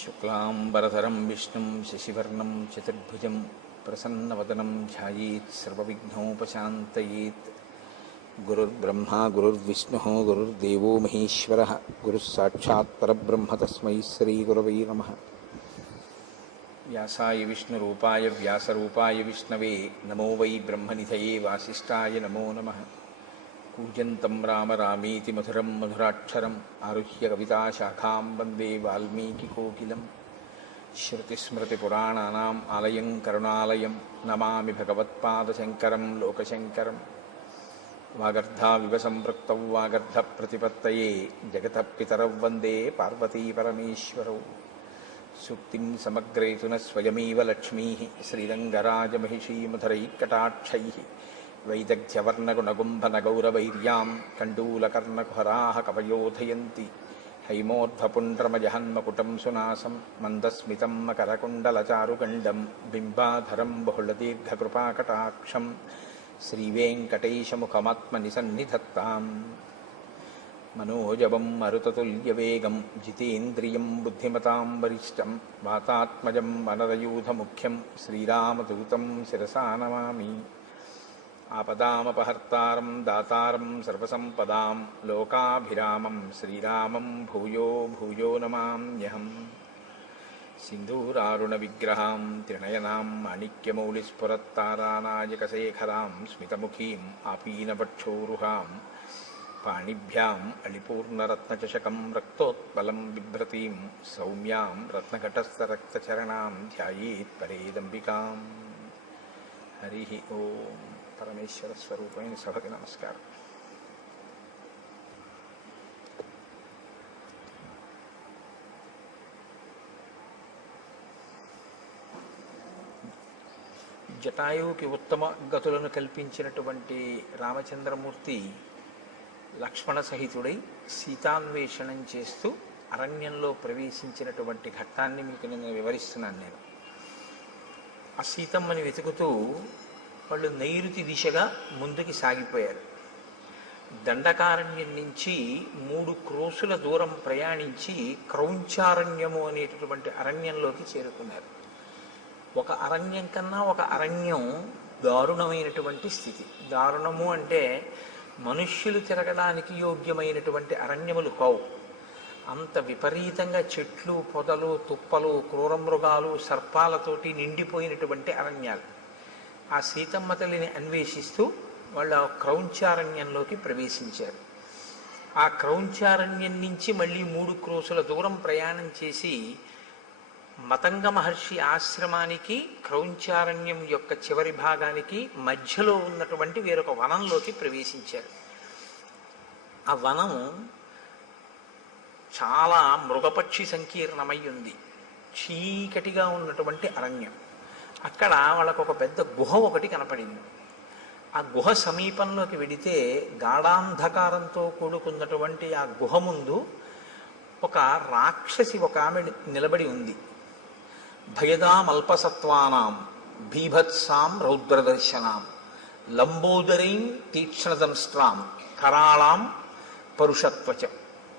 శుక్లాంబరధరం విష్ణుం శశివర్ణం చతుర్భుజం ప్రసన్నవదనం ధ్యాయేత్ సర్వవిఘ్నోపశాంతయేత్. గురుర్బ్రహ్మా గురుర్విష్ణుః గురుర్దేవో మహేశ్వరః గురుస్సాక్షాత్ పరబ్రహ్మ తస్మై శ్రీగురవై నమః. వ్యాసాయ విష్ణురూపాయ వ్యాసరూపాయ విష్ణవే నమో వై బ్రహ్మనిధయే వాసిష్ఠాయ నమో నమః. కూజంతం రామ రామేతి మధురం మధురాక్షరం ఆరుహ్య కవితాశాఖాం వందే వాల్మీకికోకిలం. శ్రుతిస్మృతిపురాణానాం ఆలయం కరుణాలయం నమామి భగవత్పాదశంకరం లోకశంకరం. వాగర్ధావివ సంపృక్తౌ వాగర్ధప్రతిపత్తయే జగతః పితరౌ వందే పార్వతీపరమేశ్వరౌ. సూక్తిం సమగ్రేతున స్వయమేవ లక్ష్మీః శ్రీరంగరాజమహిషీ మధురైకటాక్షైః. వైదగ్ధ్యవర్ణగుణగుంభనగౌరవైర్యాం కండూలకర్ణకుహరాः కవయోధయంతి. హైమోర్ధ్వపుండ్రమజహన్మకుటం సునాసం మందస్మితం మకరకుండలచారుగండం బింబాధరం బహుళదీర్ఘకృపాకటాక్షం శ్రీవేంకటేశముఖమాత్మనిసన్నిధత్తాం. మనోజవం మరుతతుల్యవేగం జితేంద్రియం బుద్ధిమతాం వరిష్టం వాతాత్మజం వనరయూధముఖ్యం శ్రీరామదూతం శిరసా నమామి. ఆపదామపహర్తారం దాతారం సర్వసంపదాం లోకాభిరామం శ్రీరామం భూయో భూయో నమామ్యహం. సింధూరారుణవిగ్రహాం త్రినయనాం మాణిక్యమౌళిస్ఫురత్తారానాయకశేఖరాం స్మితముఖీం ఆపీనవక్షోరుహాం పాణిభ్యాం అళిపూర్ణరత్నచషకం రక్తోత్పలం బిభ్రతీం సౌమ్యాం రత్నఘటస్థరక్తచరణాం ధ్యాయేత్ పరేదంబికాం. హరి ఓం. పరమేశ్వర స్వరూపమైన సభకి నమస్కారం. జటాయువుకి ఉత్తమ గతులను కల్పించినటువంటి రామచంద్రమూర్తి లక్ష్మణ సహితుడై సీతాన్వేషణం చేస్తూ అరణ్యంలో ప్రవేశించినటువంటి ఘట్టాన్ని మీకు నేను వివరిస్తున్నాను. నేను ఆ సీతమ్మని వెతుకుతూ వాళ్ళు నైరుతి దిశగా ముందుకి సాగిపోయారు. దండకారణ్యం నుంచి 3 క్రోసుల దూరం ప్రయాణించి క్రౌంచారణ్యము అనేటటువంటి అరణ్యంలోకి చేరుకున్నారు. ఒక అరణ్యం కన్నా ఒక అరణ్యం దారుణమైనటువంటి స్థితి. దారుణము అంటే మనుష్యులు తిరగడానికి యోగ్యమైనటువంటి అరణ్యములు కావు. అంత విపరీతంగా చెట్లు పొదలు తుప్పలు క్రూరమృగాలు సర్పాలతోటి నిండిపోయినటువంటి అరణ్యాలు. ఆ సీతమ్మ తల్లిని అన్వేషిస్తూ వాళ్ళు ఆ క్రౌంచారణ్యంలోకి ప్రవేశించారు. ఆ క్రౌంచారణ్యం నుంచి మళ్ళీ 3 క్రోసుల దూరం ప్రయాణం చేసి మతంగ మహర్షి ఆశ్రమానికి క్రౌంచారణ్యం యొక్క చివరి భాగానికి మధ్యలో ఉన్నటువంటి వేరొక వనంలోకి ప్రవేశించారు. ఆ వనం చాలా మృగపక్షి సంకీర్ణమై ఉంది. చీకటిగా ఉన్నటువంటి అరణ్యం. అక్కడ వాళ్ళకు ఒక పెద్ద గుహ ఒకటి కనపడింది. ఆ గుహ సమీపంలోకి వెడితే గాఢాంధకారంతో కూడుకున్నటువంటి ఆ గుహ ముందు ఒక రాక్షసి ఒక ఆమె నిలబడి ఉంది. భయదామల్పసత్వానాం భీభత్సాం రౌద్రదర్శనాం లంబోదరీం తీక్ష్ణదంష్ట్రాం కరాళాం పరుషత్వచం.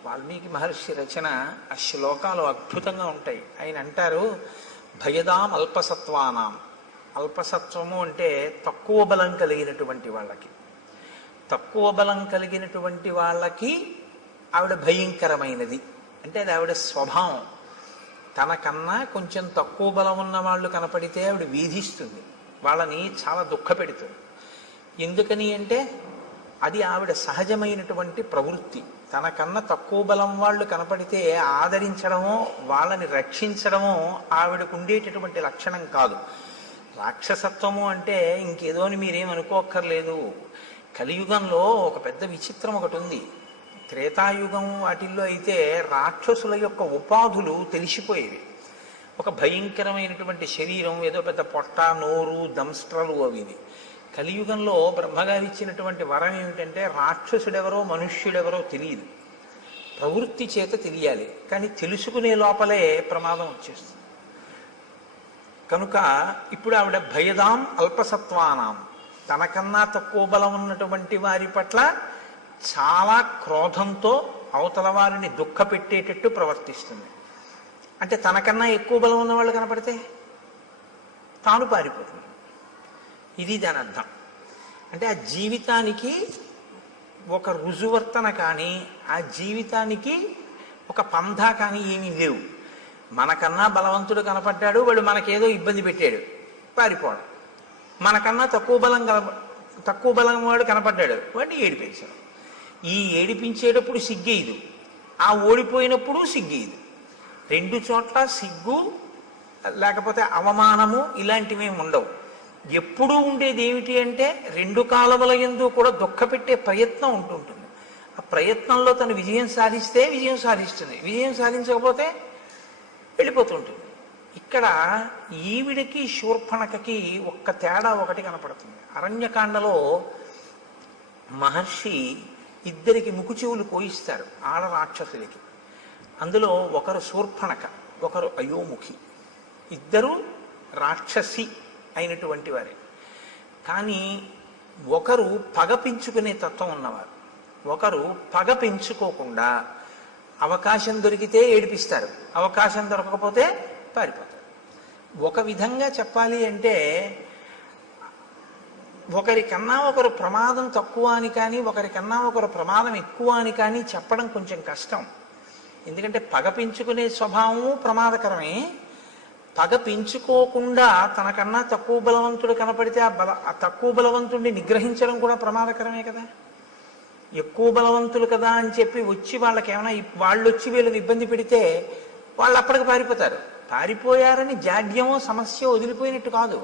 వాల్మీకి మహర్షి రచన ఆ శ్లోకాలు అద్భుతంగా ఉంటాయి. ఆయన అంటారు, భయదాం అల్పసత్వానాం. అల్పసత్వము అంటే తక్కువ బలం కలిగినటువంటి వాళ్ళకి. తక్కువ బలం కలిగినటువంటి వాళ్ళకి ఆవిడ భయంకరమైనది. అంటే అది ఆవిడ స్వభావం. తనకన్నా కొంచెం తక్కువ బలం ఉన్న వాళ్ళు కనపడితే ఆవిడ వేధిస్తుంది, వాళ్ళని చాలా దుఃఖపెడుతుంది. ఎందుకని అంటే అది ఆవిడ సహజమైనటువంటి ప్రవృత్తి. తనకన్నా తక్కువ బలం వాళ్ళు కనపడితే ఆదరించడమో వాళ్ళని రక్షించడమో ఆవిడకు ఉండేటటువంటి లక్షణం కాదు. రాక్షసత్వము అంటే ఇంకేదో అని మీరేమనుకోక్కర్లేదు. కలియుగంలో ఒక పెద్ద విచిత్రం ఒకటి ఉంది. త్రేతాయుగం వాటిల్లో అయితే రాక్షసుల యొక్క ఉపాధులు తెలిసిపోయేవి. ఒక భయంకరమైనటువంటి శరీరం, ఏదో పెద్ద పొట్ట నోరు దంస్ట్రలు అవివి. కలియుగంలో బ్రహ్మగారు ఇచ్చినటువంటి వరం ఏమిటంటే రాక్షసుడెవరో మనుష్యుడెవరో తెలియదు, ప్రవృత్తి చేత తెలియాలి. కానీ తెలుసుకునే లోపలే ప్రమాదం వచ్చేస్తుంది. కనుక ఇప్పుడు ఆవిడ భయదాం అల్పసత్వానాం, తనకన్నా తక్కువ బలం ఉన్నటువంటి వారి పట్ల చాలా క్రోధంతో అవతల వారిని దుఃఖపెట్టేటట్టు ప్రవర్తిస్తుంది. అంటే తనకన్నా ఎక్కువ బలం ఉన్నవాళ్ళు కనపడితే తాను పారిపోతుంది. ఇది దాని అర్థం. అంటే ఆ జీవితానికి ఒక రుజువర్తన కానీ, ఆ జీవితానికి ఒక పంధా కానీ ఏమీ లేవు. మనకన్నా బలవంతుడు కనపడ్డాడు, వాడు మనకేదో ఇబ్బంది పెట్టాడు, పారిపోవడం. మనకన్నా తక్కువ బలం వాడు కనపడ్డాడు, వాడిని ఏడిపించడం. ఈ ఏడిపించేటప్పుడు సిగ్గేయదు, ఆ ఓడిపోయినప్పుడు సిగ్గేయదు. రెండు చోట్ల సిగ్గు లేకపోతే అవమానము ఇలాంటివి ఉండవు. ఎప్పుడూ ఉండేది ఏమిటి అంటే రెండు కాలముల యందు కూడా దుఃఖపెట్టే ప్రయత్నం ఉంటుంటుంది. ఆ ప్రయత్నంలో తను విజయం సాధిస్తే విజయం సాధిస్తుంది, విజయం సాధించకపోతే వెళ్ళిపోతుంటుంది. ఇక్కడ ఈవిడికి శూర్పణఖకి ఒక్క తేడా ఒకటి కనపడుతుంది. అరణ్యకాండలో మహర్షి ఇద్దరికి ముకుచెవులు కోయిస్తారు, ఆడ రాక్షసులకి. అందులో ఒకరు శూర్పణఖ, ఒకరు అయోముఖి. ఇద్దరు రాక్షసి అయినటువంటి వారే. కానీ ఒకరు పగ పెంచుకునే తత్వం ఉన్నవారు, ఒకరు పగ పెంచుకోకుండా అవకాశం దొరికితే ఏడిపిస్తారు, అవకాశం దొరకకపోతే పారిపోతారు. ఒక విధంగా చెప్పాలి అంటే ఒకరికన్నా ఒకరు ప్రమాదం తక్కువ అని కానీ, ఒకరికన్నా ఒకరు ప్రమాదం ఎక్కువ అని కానీ చెప్పడం కొంచెం కష్టం. ఎందుకంటే పగ పెంచుకునే స్వభావము ప్రమాదకరమే. పగ పెంచుకోకుండా తనకన్నా తక్కువ బలవంతుడు కనపడితే ఆ తక్కువ బలవంతుడిని నిగ్రహించడం కూడా ప్రమాదకరమే కదా. ఎక్కువ బలవంతులు కదా అని చెప్పి వచ్చి వాళ్ళకి ఏమైనా వాళ్ళు వచ్చి వీళ్ళని ఇబ్బంది పెడితే వాళ్ళు అప్పటికి పారిపోతారు. పారిపోయారని జాడ్యమో సమస్య వదిలిపోయినట్టు కాదు,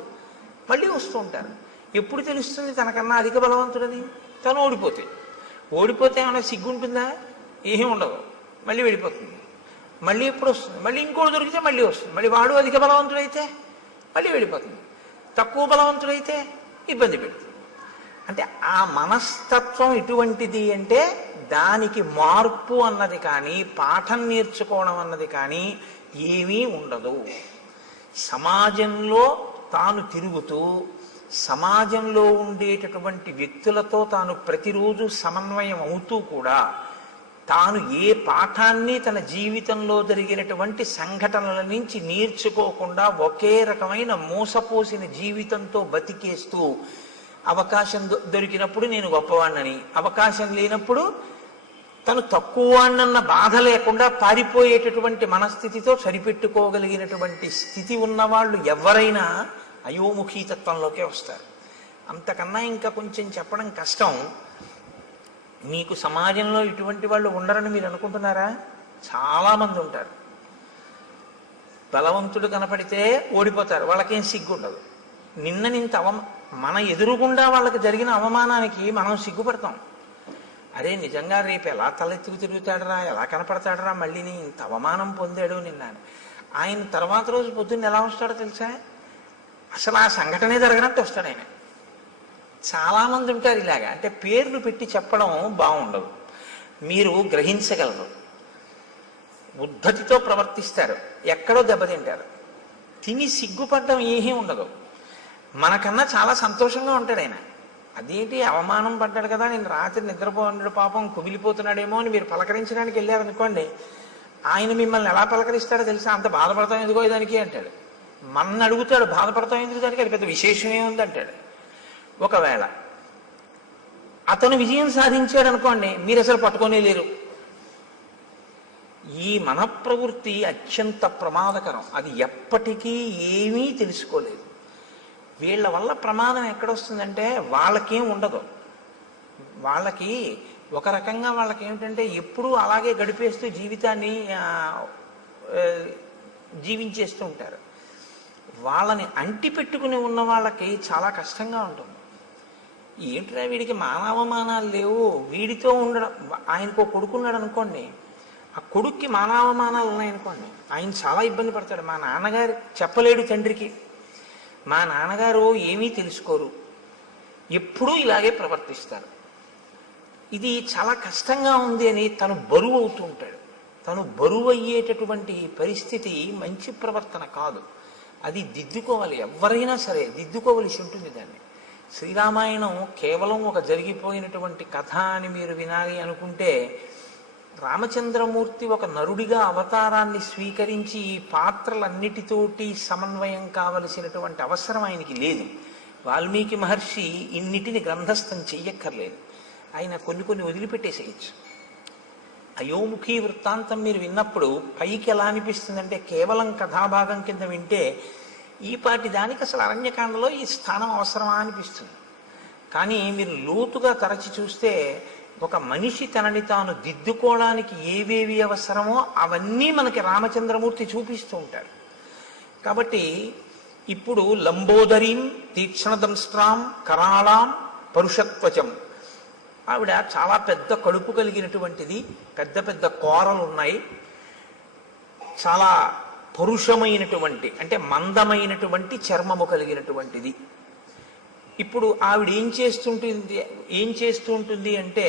మళ్ళీ వస్తూ ఉంటారు. ఎప్పుడు తెలుస్తుంది తనకన్నా అధిక బలవంతుడని? తను ఓడిపోతే ఏమైనా సిగ్గుంటుందా? ఏమీ ఉండదు, మళ్ళీ వెళ్ళిపోతుంది. మళ్ళీ ఎప్పుడు వస్తుంది? మళ్ళీ ఇంకోటి దొరికితే మళ్ళీ వస్తుంది. మళ్ళీ వాడు అధిక బలవంతుడైతే మళ్ళీ వెళ్ళిపోతుంది, తక్కువ బలవంతుడైతే ఇబ్బంది పెడుతుంది. అంటే ఆ మనస్తత్వం ఎటువంటిది అంటే దానికి మార్పు అన్నది కానీ, పాఠం నేర్చుకోవడం అన్నది కానీ ఏమీ ఉండదు. సమాజంలో తాను తిరుగుతూ సమాజంలో ఉండేటటువంటి వ్యక్తులతో తాను ప్రతిరోజు సమన్వయం అవుతూ కూడా తాను ఏ పాఠాన్ని తన జీవితంలో జరిగినటువంటి సంఘటనల నుంచి నేర్చుకోకుండా ఒకే రకమైన మోసపోసిన జీవితంతో బతికేస్తూ అవకాశం దొరికినప్పుడు నేను గొప్పవాణ్ణని, అవకాశం లేనప్పుడు తను తక్కువ వాణ్ణన్న బాధ లేకుండా పారిపోయేటటువంటి మనస్థితితో సరిపెట్టుకోగలిగినటువంటి స్థితి ఉన్నవాళ్ళు ఎవరైనా అయోముఖీ తత్వంలోకే వస్తారు. అంతకన్నా ఇంకా కొంచెం చెప్పడం కష్టం. మీకు సమాజంలో ఇటువంటి వాళ్ళు ఉండరని మీరు అనుకుంటున్నారా? చాలామంది ఉంటారు. బలవంతుడు కనపడితే ఓడిపోతారు, వాళ్ళకేం సిగ్గుండదు. నింత మన ఎదురుగుండా వాళ్ళకి జరిగిన అవమానానికి మనం సిగ్గుపడతాం. అరే నిజంగా రేపు ఎలా తలెత్తుకు తిరుగుతాడరా, ఎలా కనపడతాడరా, మళ్ళీ ఇంత అవమానం పొందాడు నిన్న. ఆయన తర్వాత రోజు పొద్దున్న ఎలా వస్తాడో తెలుసా? అసలు ఆ సంఘటనే జరగనట్టు వస్తాడు ఆయన. చాలామంది ఉంటారు ఇలాగా. అంటే పేర్లు పెట్టి చెప్పడం బాగుండదు, మీరు గ్రహించగలరు. ఉద్ధతితో ప్రవర్తిస్తారు, ఎక్కడో దెబ్బతింటారు. తిని సిగ్గుపడడం ఏమీ ఉండదు. మనకన్నా చాలా సంతోషంగా ఉంటాడు ఆయన. అదేంటి అవమానం పడ్డాడు కదా, నేను రాత్రి నిద్రపోన్నాడు పాపం కుమిలిపోతున్నాడేమో అని మీరు పలకరించడానికి వెళ్ళారనుకోండి, ఆయన మిమ్మల్ని ఎలా పలకరిస్తాడో తెలుసా? అంత బాధపడతాం ఎందుకో దానికి అంటాడు. మన అడుగుతాడు, బాధపడతాం ఎందుకు దానికి, అది పెద్ద విశేషమే ఉంది అంటాడు. ఒకవేళ అతను విజయం సాధించాడు అనుకోండి, మీరు అసలు పట్టుకొనే లేరు. ఈ మనఃప్రవృత్తి అత్యంత ప్రమాదకరం. అది ఎప్పటికీ ఏమీ తెలుసుకోలేదు. వీళ్ళ వల్ల ప్రమాదం ఎక్కడొస్తుందంటే వాళ్ళకేం ఉండదు. వాళ్ళకి ఒక రకంగా వాళ్ళకి ఏమిటంటే ఎప్పుడూ అలాగే గడిపేస్తూ జీవితాన్ని జీవించేస్తూ ఉంటారు. వాళ్ళని అంటి పెట్టుకుని ఉన్న వాళ్ళకి చాలా కష్టంగా ఉంటుంది. ఏంట్రా వీడికి మానవమానాలు లేవు, వీడితో ఉండడం. ఆయనకు కొడుకున్నాడు అనుకోండి, ఆ కొడుక్కి మానవమానాలు ఉన్నాయనుకోండి, ఆయన చాలా ఇబ్బంది పడతాడు. మా నాన్నగారు చెప్పలేడు తండ్రికి, మా నాన్నగారు ఏమీ తెలుసుకోరు, ఎప్పుడూ ఇలాగే ప్రవర్తిస్తారు. ఇది చాలా కష్టంగా ఉంది అని తను బరువు అవుతూ ఉంటాడు. తను బరువు అయ్యేటటువంటి పరిస్థితి మంచి ప్రవర్తన కాదు. అది దిద్దుకోవాలి, ఎవరైనా సరే దిద్దుకోవలసి ఉంటుంది దాన్ని. శ్రీరామాయణం కేవలం ఒక జరిగిపోయినటువంటి కథ అని మీరు వినాలి అనుకుంటే రామచంద్రమూర్తి ఒక నరుడిగా అవతారాన్ని స్వీకరించి ఈ పాత్రలన్నిటితోటి సమన్వయం కావలసినటువంటి అవసరం ఆయనకి లేదు. వాల్మీకి మహర్షి ఇన్నిటిని గ్రంథస్థం చెయ్యక్కర్లేదు. ఆయన కొన్ని వదిలిపెట్టేసేయచ్చు. అయోముఖి వృత్తాంతం మీరు విన్నప్పుడు పైకి ఎలా అనిపిస్తుందంటే కేవలం కథాభాగం కింద వింటే ఈ పాటి దానికి అసలు అరణ్యకాండలో ఈ స్థానం అవసరమా అనిపిస్తుంది. కానీ మీరు లోతుగా తరచి చూస్తే ఒక మనిషి తనని తాను దిద్దుకోవడానికి ఏవేవి అవసరమో అవన్నీ మనకి రామచంద్రమూర్తి చూపిస్తూ ఉంటారు. కాబట్టి ఇప్పుడు లంబోదరీం తీక్ష్ణదంష్ట్రాం కరాళాం పరుషత్వచం, ఆవిడ చాలా పెద్ద కడుపు కలిగినటువంటిది, పెద్ద పెద్ద కోరలు ఉన్నాయి, చాలా పరుషమైనటువంటి అంటే మందమైనటువంటి చర్మము కలిగినటువంటిది. ఇప్పుడు ఆవిడ ఏం చేస్తూ ఉంటుంది అంటే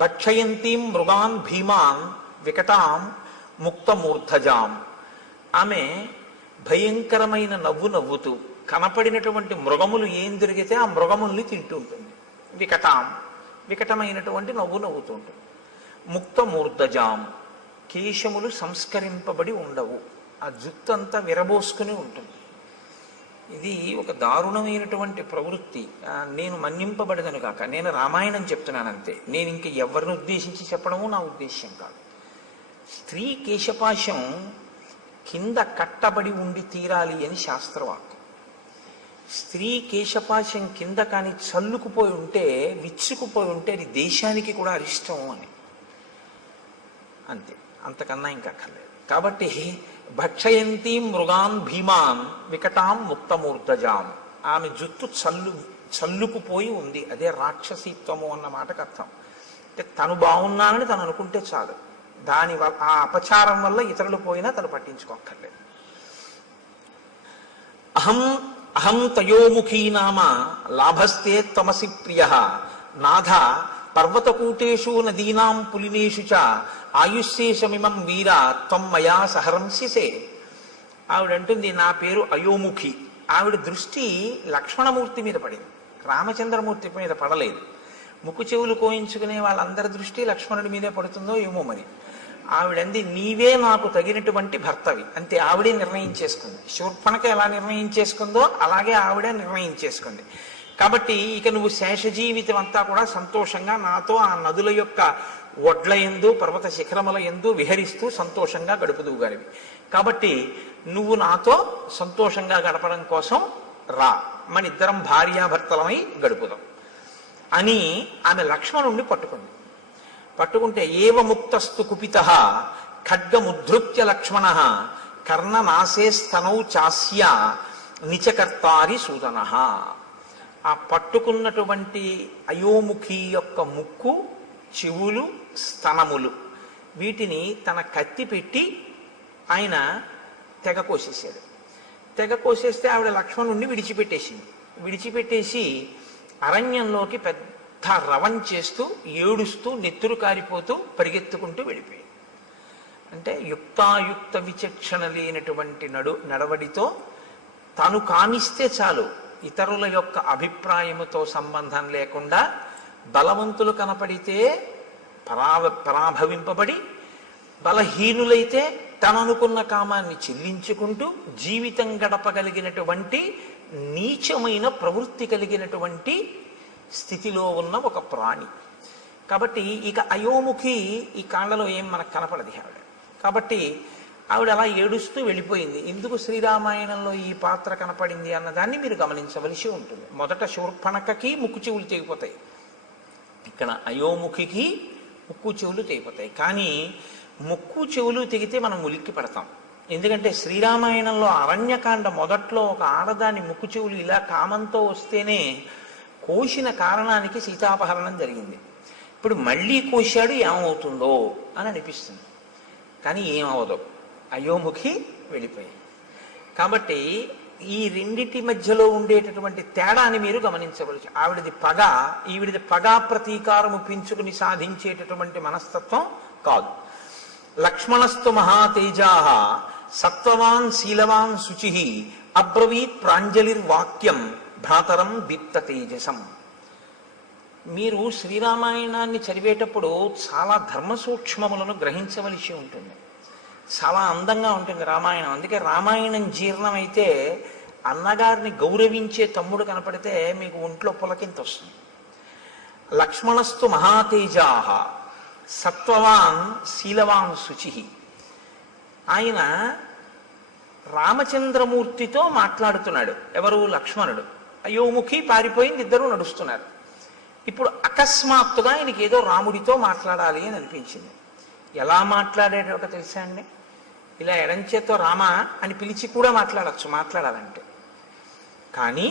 భక్షయంతీం మృగాన్ భీమాన్ వికటాం ముక్తమూర్ధజాం. ఆమె భయంకరమైన నవ్వు నవ్వుతూ కనపడినటువంటి మృగములు ఏం దొరికితే ఆ మృగముల్ని తింటూ ఉంటుంది. వికటమైనటువంటి నవ్వు నవ్వుతూ ఉంటుంది. ముక్తమూర్ధజాం, కేశములు సంస్కరింపబడి ఉండవు, ఆ జుత్తు అంతా విరబోసుకుని ఉంటుంది. ఇది ఒక దారుణమైనటువంటి ప్రవృత్తి. నేను మన్నింపబడదను కాక నేను రామాయణం చెప్తున్నానంతే, నేను ఇంక ఎవరిని ఉద్దేశించి చెప్పడము నా ఉద్దేశ్యం కాదు. స్త్రీ కేశపాశం కింద కట్టబడి ఉండి తీరాలి అని శాస్త్రవాక్కు. స్త్రీ కేశపాశం కింద కానీ చల్లుకుపోయి ఉంటే, విచ్చుకుపోయి ఉంటే అది దేశానికి కూడా అరిష్టం అని, అంతే, అంతకన్నా ఇంకా అక్కర్లేదు. కాబట్టి భక్షయంతి మృగాన్ భీమాన్ వికటాం ముక్తమూర్ధజాం, ఆమె జుత్తు చల్లుకుపోయి ఉంది, అదే రాక్షసీత్వము అన్న మాటకు అర్థం. అంటే తను బాగున్నానని తను అనుకుంటే చాలు, దానివల్ల ఆ అపచారం వల్ల ఇతరులు పోయినా తను పట్టించుకోక్కర్లేదు. అహం తయోముఖీ నామ లాభస్తే తమసి ప్రియ నాథ పర్వతకూటేషు నదీనాం పులినేషు చ ఆయుష్శేషమిమం వీర త్వం మయా సహరంసిసే. ఆవిడంటుంది నా పేరు అయోముఖి. ఆవిడ దృష్టి లక్ష్మణమూర్తి మీద పడింది, రామచంద్రమూర్తి మీద పడలేదు. ముక్కు చెవులు కోయించుకునే వాళ్ళందరి దృష్టి లక్ష్మణుడి మీదే పడుతుందో ఏమో మరి. ఆవిడంది నీవే నాకు తగినటువంటి భర్తవి, అంతే. ఆవిడే నిర్ణయించేసుకుంది. శూర్పణఖ ఎలా నిర్ణయించేసుకుందో అలాగే ఆవిడే నిర్ణయించేసుకుంది. కాబట్టి ఇక నువ్వు శేష జీవితం అంతా కూడా సంతోషంగా నాతో ఆ నదుల యొక్క ఒడ్ల యందు పర్వత శిఖరముల యందు విహరిస్తూ సంతోషంగా గడుపుదువుగానివి. కాబట్టి నువ్వు నాతో సంతోషంగా గడపడం కోసం రా, మన ఇద్దరం భార్యాభర్తలమై గడుపుదాం అని ఆమె లక్ష్మణుణ్ణి పట్టుకుంటే ఏవ ముక్తస్తు కుపిత ఖడ్గముద్ధృత్య లక్ష్మణ కర్ణనాశే స్తనౌ చాస్య నిచకర్తారి సూదన. ఆ పట్టుకున్నటువంటి అయోముఖి యొక్క ముక్కు, చెవులు, స్తనములు, వీటిని తన కత్తి పెట్టి ఆయన తెగ కోసేసాడు. తెగ కోసేస్తే ఆవిడ లక్ష్మణుణ్ణి విడిచిపెట్టేసి అరణ్యంలోకి పెద్ద రవం చేస్తూ ఏడుస్తూ నెత్తురు కారిపోతూ పరిగెత్తుకుంటూ వెళ్ళిపోయింది. అంటే యుక్తాయుక్త విచక్షణ లేనటువంటి నడవడితో తను కామిస్తే చాలు, ఇతరుల యొక్క అభిప్రాయముతో సంబంధం లేకుండా బలవంతులు కనపడితే పరాభవింపబడి, బలహీనులైతే తననుకున్న కామాన్ని చెల్లించుకుంటూ జీవితం గడపగలిగినటువంటి నీచమైన ప్రవృత్తి కలిగినటువంటి స్థితిలో ఉన్న ఒక ప్రాణి. కాబట్టి ఇక అయోముఖి ఈ కాళ్ళలో ఏం మనకు కనపడదు ఆవిడ. కాబట్టి ఆవిడ అలా ఏడుస్తూ వెళ్ళిపోయింది. ఎందుకు శ్రీరామాయణంలో ఈ పాత్ర కనపడింది అన్నదాన్ని మీరు గమనించవలసి ఉంటుంది. మొదట శూర్పణఖకి ముక్కు చెవులు తెగిపోతాయి, ఇక్కడ అయోముఖికి ముక్కు చెవులు తెగిపోతాయి. కానీ ముక్కు చెవులు తెగితే మనం ఉలిక్కి పడతాం. ఎందుకంటే శ్రీరామాయణంలో అరణ్యకాండ మొదట్లో ఒక ఆడదాని ముక్కు చెవులు ఇలా కామంతో వస్తేనే కోసిన కారణానికి సీతాపహరణం జరిగింది. ఇప్పుడు మళ్ళీ కోశాడు, ఏమవుతుందో అని అనిపిస్తుంది. కానీ ఏమవదు, అయోముఖి వెళ్ళిపోయింది. కాబట్టి ఈ రెండిటి మధ్యలో ఉండేటటువంటి తేడాని మీరు గమనించవచ్చు. ఆవిడది పగ, ఈవిడిది పగా ప్రతీకారము పెంచుకుని సాధించేటటువంటి మనస్తత్వం కాదు. లక్ష్మణస్తు మహాతేజా సత్వవాన్ శీలవాన్ శుచి అబ్రవీత్ ప్రాంజలిర్వాక్యం భ్రాతరం దీప్త తేజసం. మీరు శ్రీరామాయణాన్ని చదివేటప్పుడు చాలా ధర్మ సూక్ష్మములను గ్రహించవలసి ఉంటుంది. చాలా అందంగా ఉంటుంది రామాయణం. అందుకే రామాయణం జీర్ణమైతే అన్నగారిని గౌరవించే తమ్ముడు కనపడితే మీకు ఒంట్లో పులకింత వస్తుంది. లక్ష్మణస్తు మహాతేజాహ సత్వవాన్ శీలవాన్ శుచి. ఆయన రామచంద్రమూర్తితో మాట్లాడుతున్నాడు. ఎవరు? లక్ష్మణుడు. అయోముఖి పారిపోయింది, ఇద్దరు నడుస్తున్నారు. ఇప్పుడు అకస్మాత్తుగా ఆయనకి ఏదో రాముడితో మాట్లాడాలి అని అనిపించింది. ఎలా మాట్లాడేటో తెలుసా అండి? ఇలా ఎడంచేతో రామ అని పిలిచి కూడా మాట్లాడాలంటే. కానీ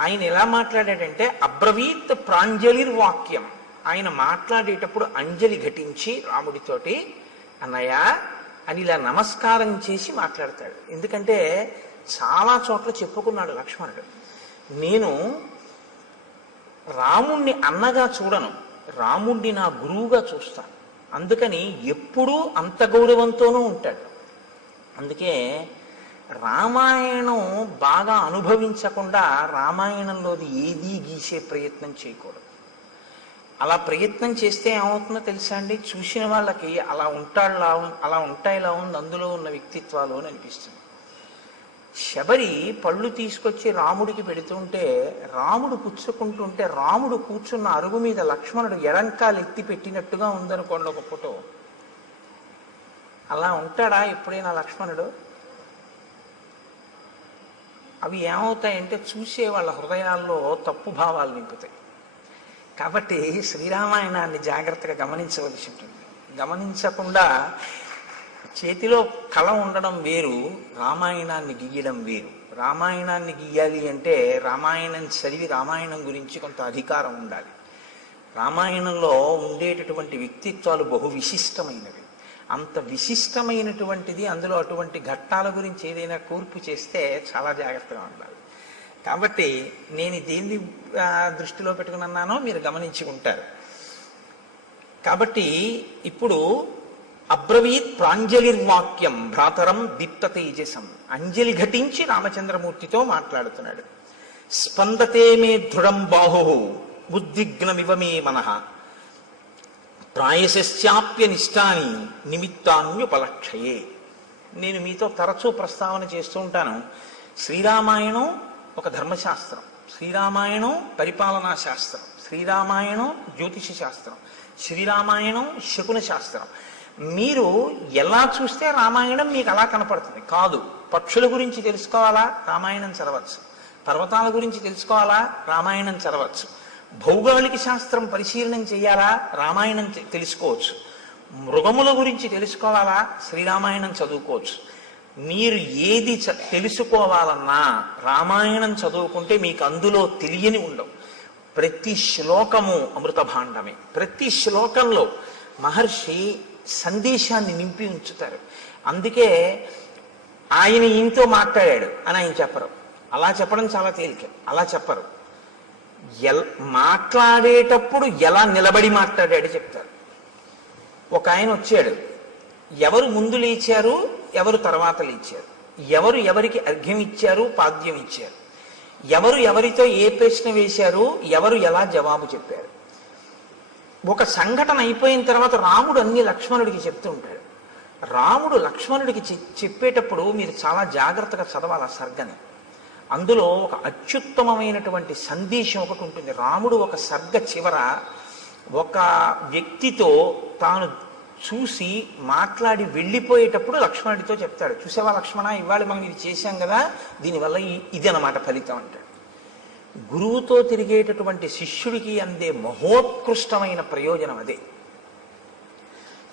ఆయన ఎలా మాట్లాడాడంటే అబ్రవీత్ ప్రాంజలిర్వాక్యం. ఆయన మాట్లాడేటప్పుడు అంజలి ఘటించి రాముడితోటి అన్నయ్య అని ఇలా నమస్కారం చేసి మాట్లాడతాడు. ఎందుకంటే చాలా చోట్ల చెప్పుకున్నాడు లక్ష్మణుడు, నేను రాముణ్ణి అన్నగా చూడను, రాముణ్ణి నా గురువుగా చూస్తాను. అందుకని ఎప్పుడూ అంత గౌరవంతోనూ ఉంటాడు. అందుకే రామాయణం బాగా అనుభవించకుండా రామాయణంలోది ఏదీ గీసే ప్రయత్నం చేయకూడదు. అలా ప్రయత్నం చేస్తే ఏమవుతుందో తెలుసా అండి? చూసిన వాళ్ళకి అలా ఉంటాయిలా ఉంది అందులో ఉన్న వ్యక్తిత్వాలు అని అనిపిస్తుంది. శబరి పళ్ళు తీసుకొచ్చి రాముడికి పెడుతుంటే రాముడు పుచ్చుకుంటుంటే రాముడు కూర్చున్న అరుగు మీద లక్ష్మణుడు ఎడంకాలు ఎత్తి పెట్టినట్టుగా ఉందనుకోండి ఒక ఫోటో. అలా ఉంటాడా ఎప్పుడైనా లక్ష్మణుడు? అవి ఏమవుతాయంటే చూసే వాళ్ళ హృదయాల్లో తప్పు భావాలు నింపుతాయి. కాబట్టి శ్రీరామాయణాన్ని జాగ్రత్తగా గమనించవలసి ఉంటుంది. గమనించకుండా చేతిలో కళ ఉండడం వేరు, రామాయణాన్ని గీయడం వేరు. రామాయణాన్ని గీయాలి అంటే రామాయణం చదివి రామాయణం గురించి కొంత అధికారం ఉండాలి. రామాయణంలో ఉండేటటువంటి వ్యక్తిత్వాలు బహు విశిష్టమైనవి. అంత విశిష్టమైనటువంటిది, అందులో అటువంటి ఘట్టాల గురించి ఏదైనా కూర్పు చేస్తే చాలా జాగ్రత్తగా ఉండాలి. కాబట్టి నేను దేన్ని దృష్టిలో పెట్టుకున్నానో మీరు గమనించి ఉంటారు. కాబట్టి ఇప్పుడు అబ్రవీత్ ప్రాంజలిర్వాక్యం భ్రాతరం దీప్త తేజసం. అంజలి ఘటించి రామచంద్రమూర్తితో మాట్లాడుతున్నాడు. స్పందతే మే దృఢం బాహు ఉద్విగ్నమివ మే మనః ప్రాయశ్చాప్య నిష్టాని నిమిత్తాన్యుపలక్షయే. నేను మీతో తరచూ ప్రస్తావన చేస్తూ ఉంటాను. శ్రీరామాయణం ఒక ధర్మశాస్త్రం, శ్రీరామాయణం పరిపాలనా శాస్త్రం, శ్రీరామాయణం జ్యోతిష శాస్త్రం, శ్రీరామాయణం శకున శాస్త్రం. మీరు ఎలా చూస్తే రామాయణం మీకు అలా కనపడుతుంది. కాదు, పక్షుల గురించి తెలుసుకోవాలా? రామాయణం చదవచ్చు. పర్వతాల గురించి తెలుసుకోవాలా? రామాయణం చదవచ్చు. భౌగోళిక శాస్త్రం పరిశీలనం చేయాలా? రామాయణం తెలుసుకోవచ్చు. మృగముల గురించి తెలుసుకోవాలా? శ్రీరామాయణం చదువుకోవచ్చు. మీరు ఏది తెలుసుకోవాలన్నా రామాయణం చదువుకుంటే మీకు అందులో తెలియని ఉండవు. ప్రతి శ్లోకము అమృత భాండమే. ప్రతి శ్లోకంలో మహర్షి సందేశాన్ని నింపి ఉంచుతారు. అందుకే ఆయన ఈయనతో మాట్లాడాడు అని ఆయన చెప్పరు. అలా చెప్పడం చాలా తేలిక. అలా చెప్పరు. మాట్లాడేటప్పుడు ఎలా నిలబడి మాట్లాడాడు చెప్తారు. ఒక ఆయన వచ్చాడు, ఎవరు ముందు లేచారు, ఎవరు తర్వాత లేచారు, ఎవరు ఎవరికి అర్ఘ్యం ఇచ్చారు, పాద్యం ఇచ్చారు, ఎవరు ఎవరితో ఏ ప్రశ్న వేశారు, ఎవరు ఎలా జవాబు చెప్పారు. ఒక సంఘటన అయిపోయిన తర్వాత రాముడు అన్ని లక్ష్మణుడికి చెప్తూ ఉంటాడు. రాముడు లక్ష్మణుడికి చెప్పేటప్పుడు మీరు చాలా జాగ్రత్తగా చదవాలి ఆ సర్గని. అందులో ఒక అత్యుత్తమమైనటువంటి సందేశం ఒకటి ఉంటుంది. రాముడు ఒక సర్గ చివర ఒక వ్యక్తితో తాను చూసి మాట్లాడి వెళ్ళిపోయేటప్పుడు లక్ష్మణుడితో చెప్తాడు, చూసావా లక్ష్మణ, ఇవాళ మనం ఇది చేశాం కదా, దీనివల్ల ఇది అన్నమాట ఫలితం అంటాడు. గురువుతో తిరిగేటటువంటి శిష్యుడికి అందే మహోత్కృష్టమైన ప్రయోజనం అదే.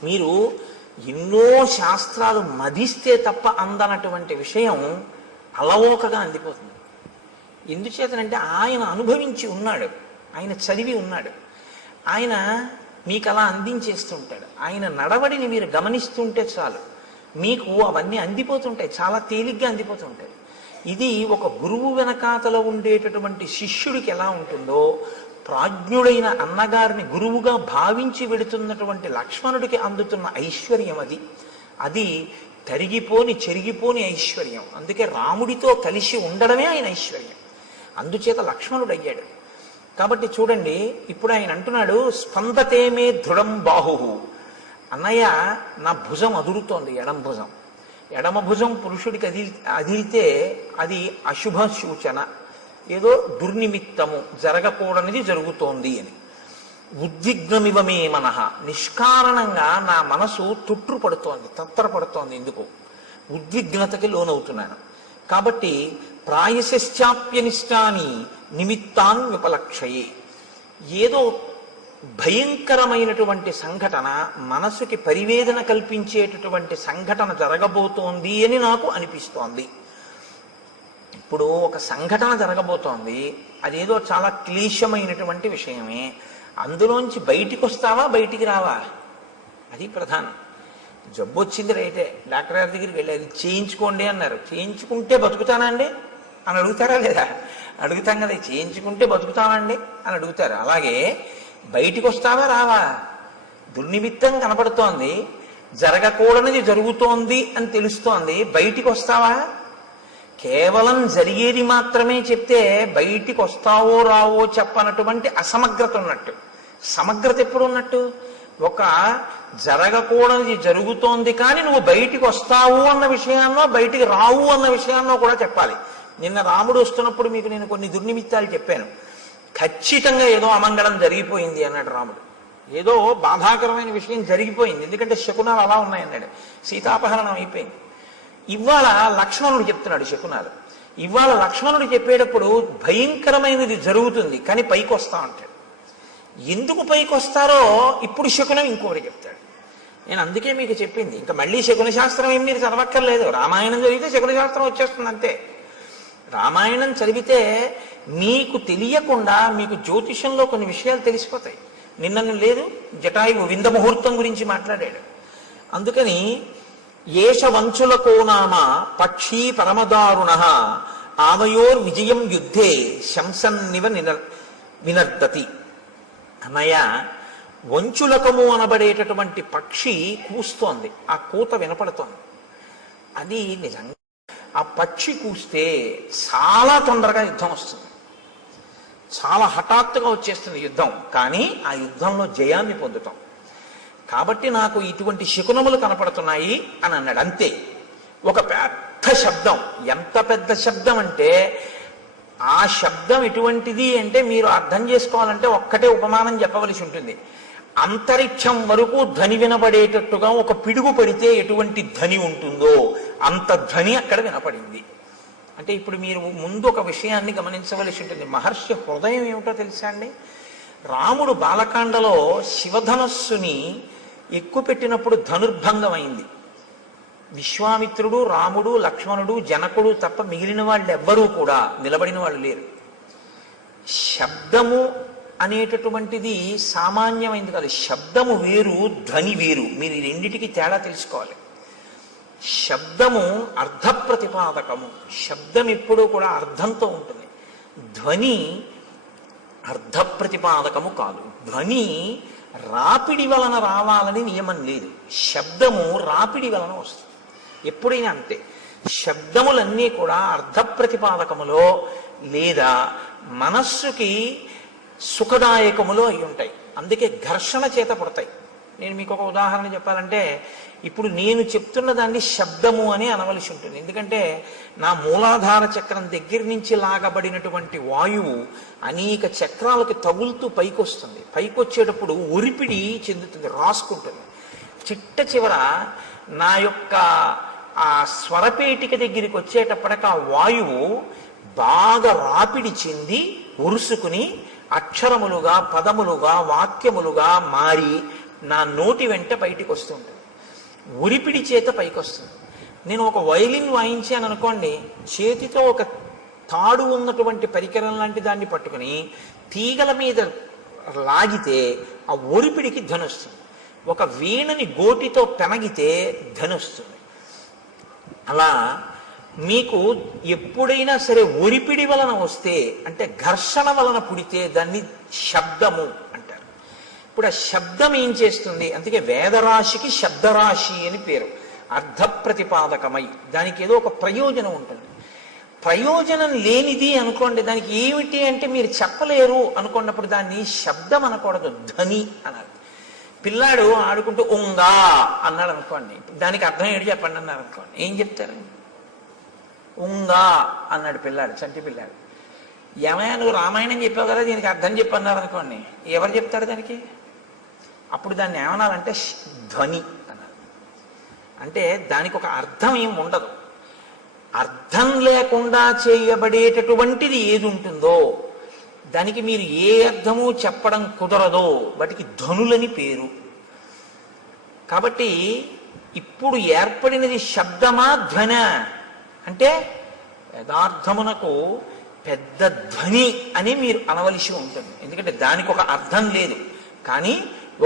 మీరు ఎన్నో శాస్త్రాలు మదిస్తే తప్ప అందనటువంటి విషయం అలవోకగా అందిపోతుంది. ఎందుచేతనంటే ఆయన అనుభవించి ఉన్నాడు, ఆయన చదివి ఉన్నాడు, ఆయన మీకు అలా అందించేస్తుంటాడు. ఆయన నడవడిని మీరు గమనిస్తుంటే చాలు మీకు అవన్నీ అందిపోతుంటాయి, చాలా తేలిగ్గా అందిపోతుంటాయి. ఇది ఒక గురువు వెనకాతలో ఉండేటటువంటి శిష్యుడికి ఎలా ఉంటుందో, ప్రాజ్ఞుడైన అన్నగారిని గురువుగా భావించి వెడుతున్నటువంటి లక్ష్మణుడికి అందుతున్న ఐశ్వర్యం అది. అది తరిగిపోని చెరిగిపోని ఐశ్వర్యం. అందుకే రాముడితో కలిసి ఉండడమే ఆయన ఐశ్వర్యం. అందుచేత లక్ష్మణుడు అయ్యాడు. కాబట్టి చూడండి, ఇప్పుడు ఆయన అంటున్నాడు స్పందతే మే దృఢం బాహు. అన్నయ్య, నా భుజం అదురుతోంది, ఎడం భుజం. ఎడమ భుజం పురుషుడికి అదిరితే అది అశుభ సూచన, ఏదో దుర్నిమిత్తము, జరగకూడనిది జరుగుతోంది అని. ఉద్విగ్నమివ మే మనః, నిష్కారణంగా నా మనసు తుట్రుపడుతోంది, తత్తరపడుతోంది. ఎందుకు? ఉద్విగ్నతకి లోనవుతున్నాను. కాబట్టి ప్రాయశ్చాప్యనిష్టాని నిమిత్తాన్ విపలక్షయే, ఏదో భయంకరమైనటువంటి సంఘటన, మనసుకి పరివేదన కల్పించేటటువంటి సంఘటన జరగబోతోంది అని నాకు అనిపిస్తోంది. ఇప్పుడు ఒక సంఘటన జరగబోతోంది, అదేదో చాలా క్లేశమైనటువంటి విషయమే. అందులోంచి బయటికి వస్తావా, బయటికి రావా? అది ప్రధానం. జబ్బు వచ్చింది రైతే, డాక్టర్ గారి దగ్గరికి వెళ్ళి అది చేయించుకోండి అన్నారు. చేయించుకుంటే బతుకుతానా అండి అని అడుగుతారా లేదా? అడుగుతాం కదా. చేయించుకుంటే బతుకుతామండి అని అడుగుతారు. అలాగే బయటికి వస్తావా, రావా? దుర్నిమిత్తం కనపడుతోంది, జరగకూడనిది జరుగుతోంది అని తెలుస్తోంది, బయటికి వస్తావా? కేవలం జరిగేది మాత్రమే చెప్తే బయటికి వస్తావో రావో చెప్పనటువంటి అసమగ్రత ఉన్నట్టు. సమగ్రత ఎప్పుడు ఉన్నట్టు? ఒక జరగకూడనిది జరుగుతోంది కానీ నువ్వు బయటికి వస్తావు అన్న విషయాన్నో బయటికి రావు అన్న విషయాన్నో కూడా చెప్పాలి. నిన్న రాముడు వస్తున్నప్పుడు మీకు నేను కొన్ని దుర్నిమిత్తాలు చెప్పాను. ఖచ్చితంగా ఏదో అమంగళం జరిగిపోయింది అన్నాడు రాముడు. ఏదో బాధాకరమైన విషయం జరిగిపోయింది, ఎందుకంటే శకునాలు అలా ఉన్నాయన్నాడు. సీతాపహరణం అయిపోయింది. ఇవాళ లక్ష్మణుడు చెప్తున్నాడు శకునాలు. ఇవాళ లక్ష్మణుడు చెప్పేటప్పుడు భయంకరమైనది జరుగుతుంది కానీ పైకి వస్తా ఉంటాడు. ఎందుకు పైకి వస్తారో ఇప్పుడు శకునం ఇంకొకటి చెప్తాడు. నేను అందుకే మీకు చెప్పింది, ఇంకా మళ్ళీ శకున శాస్త్రం ఏం మీరు చదవక్కర్లేదు. రామాయణం చదివితే శకున శాస్త్రం వచ్చేస్తుంది అంతే. రామాయణం చదివితే మీకు తెలియకుండా మీకు జ్యోతిషంలో కొన్ని విషయాలు తెలిసిపోతాయి. నిన్న లేదు జటాయువు వింద ముహూర్తం గురించి మాట్లాడాడు. అందుకని ఏష వంచులకో నామ పక్షీ పరమదారుణ ఆవయోర్ విజయం యుద్ధే శంసన్నివ వినర్దతి. అన్నయ్య, వంచులకము అనబడేటటువంటి పక్షి కూస్తోంది, ఆ కూత వినపడుతోంది. అది నిజంగా ఆ పక్షి కూస్తే చాలా తొందరగా యుద్ధం వస్తుంది, చాలా హఠాత్తుగా వచ్చేస్తుంది యుద్ధం. కానీ ఆ యుద్ధంలో జయాన్ని పొందుతాం. కాబట్టి నాకు ఇటువంటి శకునములు కనపడుతున్నాయి అని అన్నాడు. అంతే. ఒక పెద్ద శబ్దం, ఎంత పెద్ద శబ్దం అంటే ఆ శబ్దం ఎటువంటిది అంటే మీరు అర్థం చేసుకోవాలంటే ఒక్కటే ఉపమానం చెప్పవలసి ఉంటుంది. అంతరిక్షం వరకు ధ్వని వినపడేటట్టుగా ఒక పిడుగు పడితే ఎటువంటి ధ్వని ఉంటుందో అంత ధ్వని అక్కడ వినపడింది. అంటే ఇప్పుడు మీరు ముందు ఒక విషయాన్ని గమనించవలసి ఉంటుంది. మహర్షి హృదయం ఏమిటో తెలుసా అండి? రాముడు బాలకాండలో శివధనస్సుని ఎక్కుపెట్టినప్పుడు ధనుర్భంగం అయింది. విశ్వామిత్రుడు, రాముడు, లక్ష్మణుడు, జనకుడు తప్ప మిగిలిన వాళ్ళు ఎవ్వరూ కూడా నిలబడిన వాళ్ళు లేరు. శబ్దము అనేటటువంటిది సామాన్యమైంది కాదు. శబ్దము వేరు, ధ్వని వేరు. మీరు ఈ రెండిటికి తేడా తెలుసుకోవాలి. శబ్దము అర్థ ప్రతిపాదకము. శబ్దం ఎప్పుడూ కూడా అర్థంతో ఉంటుంది. ధ్వని అర్థ ప్రతిపాదకము కాదు. ధ్వని రాపిడి వలన రావాలని నియమం లేదు. శబ్దము రాపిడి వలన వస్తుంది. ఎప్పుడైనా అంతే. శబ్దములన్నీ కూడా అర్థ ప్రతిపాదకములో లేదా మనస్సుకి సుఖదాయకములో అయి ఉంటాయి. అందుకే ఘర్షణ చేత పుడతాయి. నేను మీకు ఒక ఉదాహరణ చెప్పాలంటే, ఇప్పుడు నేను చెప్తున్న దాన్ని శబ్దము అని అనవలసి ఉంటుంది. ఎందుకంటే నా మూలాధార చక్రం దగ్గర నుంచి లాగబడినటువంటి వాయువు అనేక చక్రాలకి తగులుతూ పైకి వస్తుంది. పైకి వచ్చేటప్పుడు ఒరిపిడి చెందుతుంది, రాసుకుంటుంది. చిట్ట చివర నా యొక్క ఆ స్వరపేటిక దగ్గరికి వచ్చేటప్పటికి ఆ వాయువు బాగా రాపిడి చెంది ఉరుసుకుని అక్షరములుగా, పదములుగా, వాక్యములుగా మారి నా నోటి వెంట బయటికి వస్తుంటుంది. ఉరిపిడి చేత పైకి వస్తుంది. నేను ఒక వైలిన్ వాయించాను అనుకోండి, చేతితో ఒక తాడు ఉన్నటువంటి పరికరం లాంటి దాన్ని పట్టుకుని తీగల మీద లాగితే ఆ ఒరిపిడికి ధ్వని వస్తుంది. ఒక వీణని గోటితో పెనగితే ధ్వని వస్తుంది. అలా మీకు ఎప్పుడైనా సరే ఒరిపిడి వలన వస్తే, అంటే ఘర్షణ వలన పుడితే దాన్ని శబ్దము అంటారు. ఇప్పుడు ఆ శబ్దం ఏం చేస్తుంది? అందుకే వేదరాశికి శబ్దరాశి అని పేరు. అర్థ ప్రతిపాదకమై దానికి ఏదో ఒక ప్రయోజనం ఉంటుంది. ప్రయోజనం లేనిది అనుకోండి, దానికి ఏమిటి అంటే మీరు చెప్పలేరు అనుకున్నప్పుడు దాన్ని శబ్దం అనకూడదు, ధ్వని అనాలి. పిల్లాడు ఆడుకుంటూ ఉంగా అన్నాడు అనుకోండి, దానికి అర్థం ఏంటి చెప్పండి అన్నారు అనుకోండి, ఏం చెప్తారు? ఉంగా అన్నాడు పిల్లాడు, చంటి పిల్లాడు. ఏమైనా నువ్వు రామాయణం చెప్పావు కదా, దీనికి అర్థం చెప్పన్నారు అనుకోండి, ఎవరు చెప్తారు దానికి? అప్పుడు దాన్ని ఏమనాలంటే ధ్వని అన్నారు. అంటే దానికి ఒక అర్థం ఏమి ఉండదు. అర్థం లేకుండా చేయబడేటటువంటిది ఏది ఉంటుందో దానికి మీరు ఏ అర్థము చెప్పడం కుదరదో వాటికి ధ్వనులని పేరు. కాబట్టి ఇప్పుడు ఏర్పడినది శబ్దమా ధ్వన అంటే యథార్థమునకు పెద్ద ధ్వని అని మీరు అనవలసి ఉంటుంది. ఎందుకంటే దానికి ఒక అర్థం లేదు. కానీ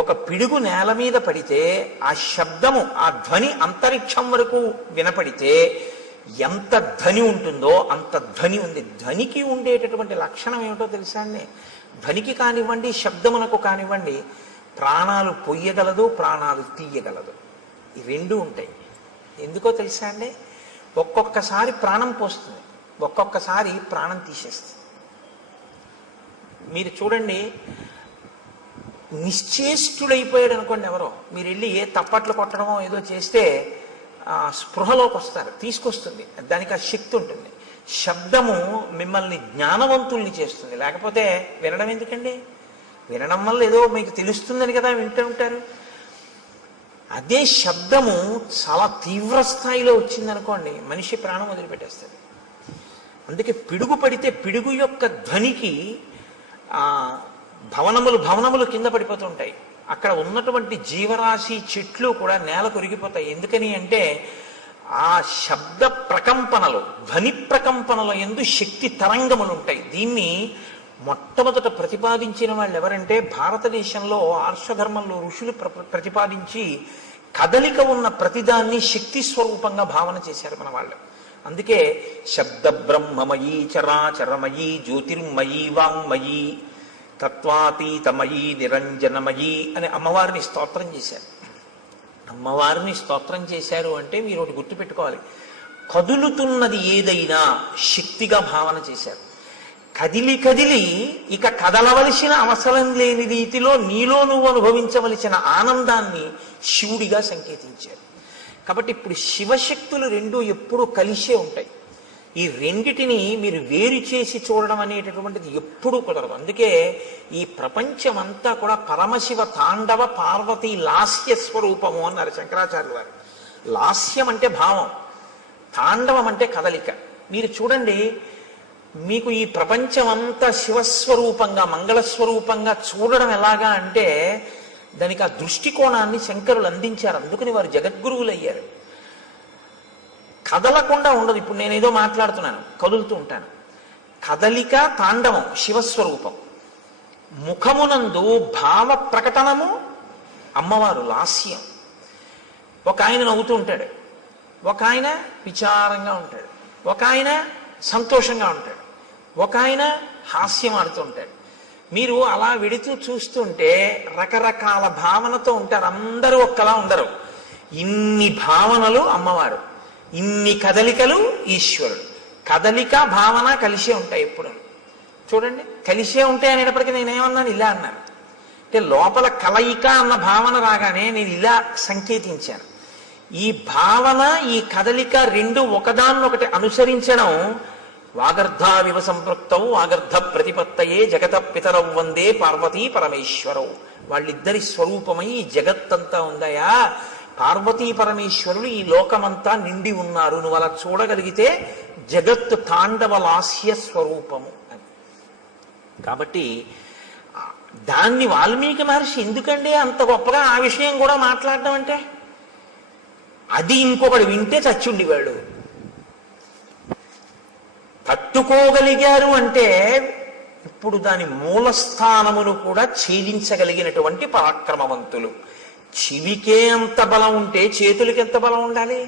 ఒక పిడుగు నేల మీద పడితే ఆ శబ్దము, ఆ ధ్వని అంతరిక్షం వరకు వినపడితే ఎంత ధ్వని ఉంటుందో అంత ధ్వని ఉంది. ధ్వనికి ఉండేటటువంటి లక్షణం ఏమిటో తెలుసా అండి? ధ్వనికి కానివ్వండి, శబ్దమునకు కానివ్వండి, ప్రాణాలు పొయ్యగలదు, ప్రాణాలు తీయగలదు. ఈ రెండు ఉంటాయి. ఎందుకో తెలుసా అండి? ఒక్కొక్కసారి ప్రాణం పోస్తుంది, ఒక్కొక్కసారి ప్రాణం తీసేస్తుంది. మీరు చూడండి, నిశ్చేష్టుడైపోయాడు అనుకోండి ఎవరో, మీరు వెళ్ళి ఏ తప్పట్లు కొట్టడమో ఏదో చేస్తే స్పృహలోకి వస్తారు, తీసుకొస్తుంది, దానికి ఆ శక్తి ఉంటుంది. శబ్దము మిమ్మల్ని జ్ఞానవంతుల్ని చేస్తుంది. లేకపోతే వినడం ఎందుకండి? వినడం వల్ల ఏదో మీకు తెలుస్తుందని కదా వింటూ ఉంటారు. అదే శబ్దము చాలా తీవ్ర స్థాయిలో వచ్చిందనుకోండి, మనిషి ప్రాణం వదిలిపెట్టేస్తుంది. అందుకే పిడుగు పడితే పిడుగు యొక్క ధ్వనికి భవనములు కింద పడిపోతుంటాయి. అక్కడ ఉన్నటువంటి జీవరాశి, చెట్లు కూడా నేల కొరిగిపోతాయి. ఎందుకని అంటే ఆ శబ్ద ప్రకంపనలు, ధ్వని ప్రకంపనల యందు శక్తి తరంగములు ఉంటాయి. దీన్ని మొట్టమొదట ప్రతిపాదించిన వాళ్ళు ఎవరంటే, భారతదేశంలో ఆర్షధర్మంలో ఋషులు ప్రతిపాదించి కదలిక ఉన్న ప్రతిదాన్ని శక్తి స్వరూపంగా భావన చేశారు మన వాళ్ళు. అందుకే శబ్ద బ్రహ్మమయీ చరాచరమయీ జ్యోతిర్మయీ వాంగ్మయీ తత్వాతీతమయీ నిరంజనమయీ అని అమ్మవారిని స్తోత్రం చేశారు. అమ్మవారిని స్తోత్రం చేశారు అంటే మీరు ఒకటి గుర్తుపెట్టుకోవాలి, కదులుతున్నది ఏదైనా శక్తిగా భావన చేశారు. కదిలి కదిలి ఇక కదలవలసిన అవసరం లేని రీతిలో నీలో నువ్వు అనుభవించవలసిన ఆనందాన్ని శివుడిగా సంకేతించారు. కాబట్టి ఇప్పుడు శివశక్తులు రెండు ఎప్పుడూ కలిసే ఉంటాయి. ఈ రెండిటిని మీరు వేరు చేసి చూడడం అనేటటువంటిది ఎప్పుడూ కుదరదు. అందుకే ఈ ప్రపంచమంతా కూడా పరమశివ తాండవ పార్వతీ లాస్య స్వరూపము అన్నారు శంకరాచార్యులు వారు. లాస్యం అంటే భావం, తాండవం అంటే కదలిక. మీరు చూడండి, మీకు ఈ ప్రపంచమంతా శివస్వరూపంగా, మంగళస్వరూపంగా చూడడం ఎలాగా అంటే దానికి ఆ దృష్టికోణాన్ని శంకరులు అందించారు. అందుకని వారు జగద్గురువులు అయ్యారు. కదలకుండా ఉండదు. ఇప్పుడు నేను ఏదో మాట్లాడుతున్నాను, కదులుతూ ఉంటాను. కదలిక తాండవం శివస్వరూపం. ముఖమునందు భావ ప్రకటనము అమ్మవారు లాస్యం. ఒక ఆయన నవ్వుతూ ఉంటాడు, ఒక ఆయన విచారంగా ఉంటాడు, ఒక ఆయన సంతోషంగా ఉంటాడు, ఒక ఆయన హాస్యం ఆడుతూ ఉంటాడు. మీరు అలా విడుతూ చూస్తుంటే రకరకాల భావనతో ఉంటారు. అందరూ ఒక్కలా ఉండరు. ఇన్ని భావనలు అమ్మవారు, ఇన్ని కదలికలు ఈశ్వరుడు. కదలిక భావన కలిసే ఉంటాయి ఎప్పుడు. చూడండి, కలిసే ఉంటాయి అనేటప్పటికీ నేనేమన్నాను, ఇలా అన్నాను. అంటే లోపల కలయిక అన్న భావన రాగానే నేను ఇలా సంకేతించాను. ఈ భావన, ఈ కదలిక రెండు ఒకదాన్నొకటి అనుసరించడం. వాగర్ధావివ సంపృక్తౌ వాగర్ధ ప్రతిపత్తయే జగత పితరౌ వందే పార్వతీ పరమేశ్వరౌ. వాళ్ళిద్దరి స్వరూపమై ఈ జగత్తంతా ఉందయా. పార్వతీ పరమేశ్వరులు ఈ లోకమంతా నిండి ఉన్నారు. నువ్వు అలా చూడగలిగితే జగత్ తాండవ లాస్య స్వరూపము అని. కాబట్టి దాన్ని వాల్మీకి మహర్షి ఎందుకండి అంత గొప్పగా ఆ విషయం కూడా మాట్లాడడం అంటే, అది ఇంకొకడు వింటే చచ్చుండివాడు. తట్టుకోగలిగారు అంటే ఇప్పుడు దాని మూలస్థానమును కూడా ఛేదించగలిగినటువంటి పరాక్రమవంతులు. చెవికే అంత బలం ఉంటే చేతులకి ఎంత బలం ఉండాలి?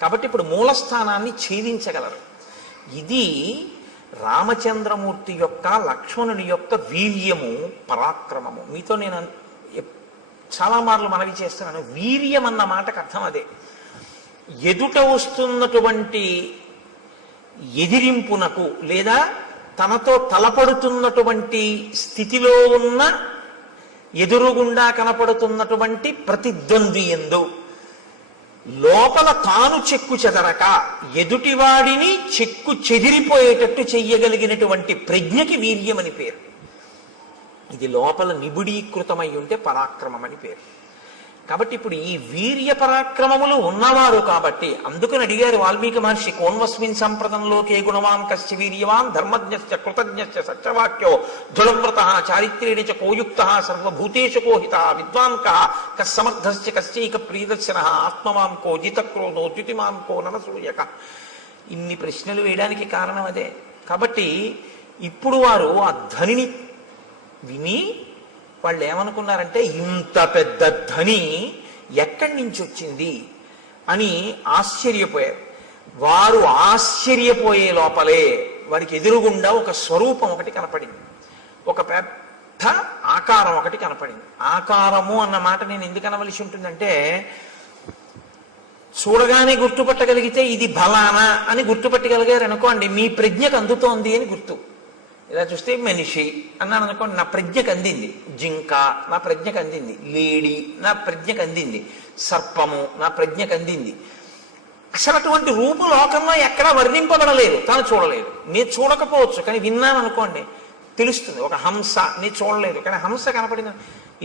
కాబట్టి ఇప్పుడు మూలస్థానాన్ని ఛేదించగలరు. ఇది రామచంద్రమూర్తి యొక్క, లక్ష్మణుని యొక్క వీర్యము, పరాక్రమము. మీతో నేను చాలా మార్లు మనవి చేస్తున్నాను, వీర్యం అన్న మాటకు అర్థం అదే. ఎదుట వస్తున్నటువంటి ఎదిరింపునకు లేదా తనతో తలపడుతున్నటువంటి స్థితిలో ఉన్న ఎదురుగుండా కనపడుతున్నటువంటి ప్రతిద్వంద్వి యందు లోపల తాను చెక్కు చెదరక ఎదుటివాడిని చెక్కు చెదిరిపోయేటట్టు చెయ్యగలిగినటువంటి ప్రజ్ఞకి వీర్యమని పేరు. ఇది లోపల నిబిడీకృతమై ఉంటే పరాక్రమం అని పేరు. కాబట్టి ఇప్పుడు ఈ వీర్య పరాక్రమములు ఉన్నవారు కాబట్టి అందుకని అడిగారు వాల్మీకి మహర్షి, కోన్వస్మిన్ సంప్రదంలోకే గుణవాన్ కశ్చ వీర్యవాన్ ధర్మజ్ఞశ్చ కృతజ్ఞశ్చ సత్యవాక్యో దృఢవ్రతః చారిత్ర్యేణ చ కోయుక్తః సర్వభూతేషు కోహిత విద్వాన్ కః కస్సమర్థశ్చ కశ్చైక ప్రియదర్శనః ఆత్మవాన్ కో జితక్రోధో ద్యుతిమాన్ కో ననసూయక. ఇన్ని ప్రశ్నలు వేయడానికి కారణం అదే. కాబట్టి ఇప్పుడు వారు ఆ ధనిని విని వాళ్ళు ఏమనుకున్నారంటే ఇంత పెద్ద ధని ఎక్కడి నుంచి వచ్చింది అని ఆశ్చర్యపోయారు. వారు ఆశ్చర్యపోయే లోపలే వారికి ఎదురుగుండా ఒక స్వరూపం ఒకటి కనపడింది, ఒక పెద్ద ఆకారం ఒకటి కనపడింది. ఆకారము అన్న మాట నేను ఎందుకు అనవలసి ఉంటుందంటే, చూడగానే గుర్తుపట్టగలిగితే ఇది బలానా అని గుర్తుపట్టగలిగారు అనుకోండి, మీ ప్రజ్ఞకు అందుతోంది అని గుర్తు. ఇలా చూస్తే మనిషి అన్నాను అనుకోండి, నా ప్రజ్ఞకు అందింది. జింక నా ప్రజ్ఞకు అందింది, లేడి నా ప్రజ్ఞకు అందింది, సర్పము నా ప్రజ్ఞకు అందింది. అసలు అటువంటి రూపు లోకంలో ఎక్కడా వర్ణింపబడలేదు, తాను చూడలేదు. నేను చూడకపోవచ్చు కానీ విన్నాను అనుకోండి తెలుస్తుంది. ఒక హంస నేను చూడలేదు కానీ హంస కనపడింది,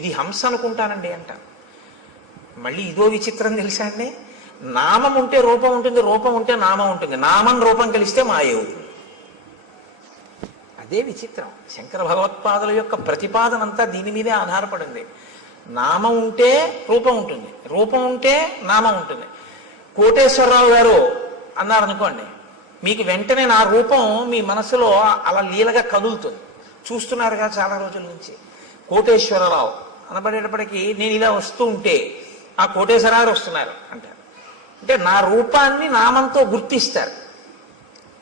ఇది హంస అనుకుంటానండి అంటాను. మళ్ళీ ఇదో విచిత్రం తెలుసా అండి, నామం ఉంటే రూపం ఉంటుంది, రూపం ఉంటే నామం ఉంటుంది, నామం రూపం కలిస్తే మాయ అవుతుంది. అదే విచిత్రం. శంకర భగవత్పాదుల యొక్క ప్రతిపాదన అంతా దీని మీదే ఆధారపడింది. నామం ఉంటే రూపం ఉంటుంది, రూపం ఉంటే నామం ఉంటుంది. కోటేశ్వరరావు గారు అన్నారనుకోండి, మీకు వెంటనే నా రూపం మీ మనసులో అలా లీలగా కదులుతుంది. చూస్తున్నారుగా చాలా రోజుల నుంచి. కోటేశ్వరరావు అనబడేటప్పటికీ నేను ఇలా వస్తూ ఉంటే ఆ కోటేశ్వరరావు వస్తున్నారు అంటారు. అంటే నా రూపాన్ని నామంతో గుర్తిస్తారు.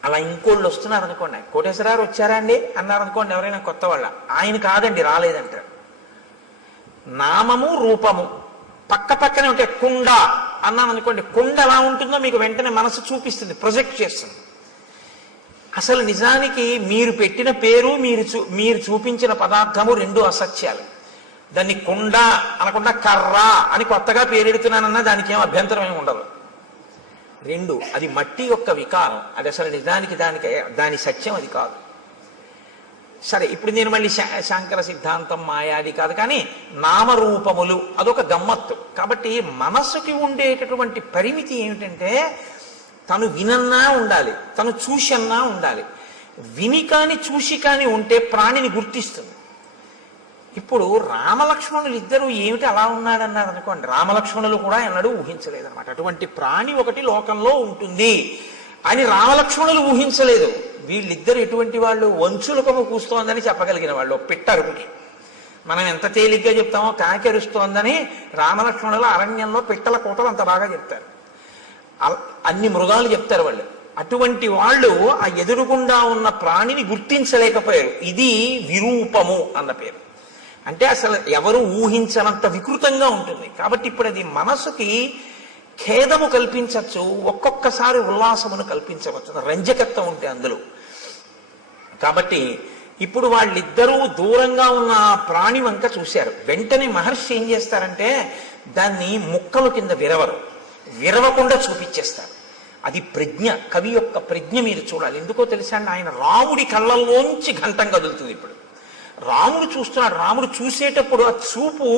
అలా ఇంకోళ్ళు వస్తున్నారు అనుకోండి, కోటేశ్వరరావు వచ్చారా అండి అన్నారనుకోండి ఎవరైనా కొత్త వాళ్ళ, ఆయన కాదండి రాలేదంటారు. నామము రూపము పక్క పక్కనే ఉంటే కుండ అన్నాను అనుకోండి, కుండ ఎలా ఉంటుందో మీకు వెంటనే మనసు చూపిస్తుంది, ప్రొజెక్ట్ చేస్తుంది. అసలు నిజానికి మీరు పెట్టిన పేరు మీరు చూపించిన పదార్థము రెండు అసత్యాలు. దాన్ని కుండ అనకుండా కర్ర అని కొత్తగా పేరెడుతున్నానన్నా దానికి ఏం అభ్యంతరం ఏమి ఉండదు. రెండు, అది మట్టి యొక్క వికారం, అది అసలు నిజానికి దాని సత్యం అది కాదు. సరే, ఇప్పుడు నేను మళ్ళీ శాంకర సిద్ధాంతం మాయాది కాదు కానీ నామరూపములు అదొక గమ్మత్తు. కాబట్టి మనసుకి ఉండేటటువంటి పరిమితి ఏమిటంటే, తను వినన్నా ఉండాలి, తను చూసన్నా ఉండాలి. విని కాని చూసి కాని ఉంటే ప్రాణిని గుర్తిస్తుంది. ఇప్పుడు రామలక్ష్మణులు ఇద్దరు ఏమిటి అలా ఉన్నాడన్నారు అనుకోండి, రామలక్ష్మణులు కూడా ఎన్నడూ ఊహించలేదన్నమాట. అటువంటి ప్రాణి ఒకటి లోకంలో ఉంటుంది అని రామలక్ష్మణులు ఊహించలేదు. వీళ్ళిద్దరు ఎటువంటి వాళ్ళు, వంచులకము కూస్తోందని చెప్పగలిగిన వాళ్ళు. పిట్టరుపుకి మనం ఎంత తేలిగ్గా చెప్తామో కాకెరుస్తోందని రామలక్ష్మణులు అరణ్యంలో పిట్టల కూటలు అంత బాగా చెప్తారు. అన్ని మృగాలు చెప్తారు వాళ్ళు. అటువంటి వాళ్ళు ఆ ఎదురుగుండా ఉన్న ప్రాణిని గుర్తించలేకపోయారు. ఇది విరూపము అన్న పేరు. అంటే అసలు ఎవరు ఊహించనంత వికృతంగా ఉంటుంది. కాబట్టి ఇప్పుడు అది మనసుకి ఖేదము కల్పించవచ్చు, ఒక్కొక్కసారి ఉల్లాసమును కల్పించవచ్చు, రంజకత్వం ఉంటే అందులో. కాబట్టి ఇప్పుడు వాళ్ళిద్దరూ దూరంగా ఉన్న ప్రాణి వంక చూశారు. వెంటనే మహర్షి ఏం చేస్తారంటే దాన్ని ముక్కలు కింద విరవకుండా చూపించేస్తారు. అది ప్రజ్ఞ, కవి యొక్క ప్రజ్ఞ మీరు చూడాలి. ఎందుకో తెలుసా అండి, ఆయన రాముడి కళ్ళల్లోంచి ఘంటం కదులుతుంది. ఇప్పుడు రాముడు చూస్తున్నాడు, రాముడు చూసేటప్పుడు ఆ చూపు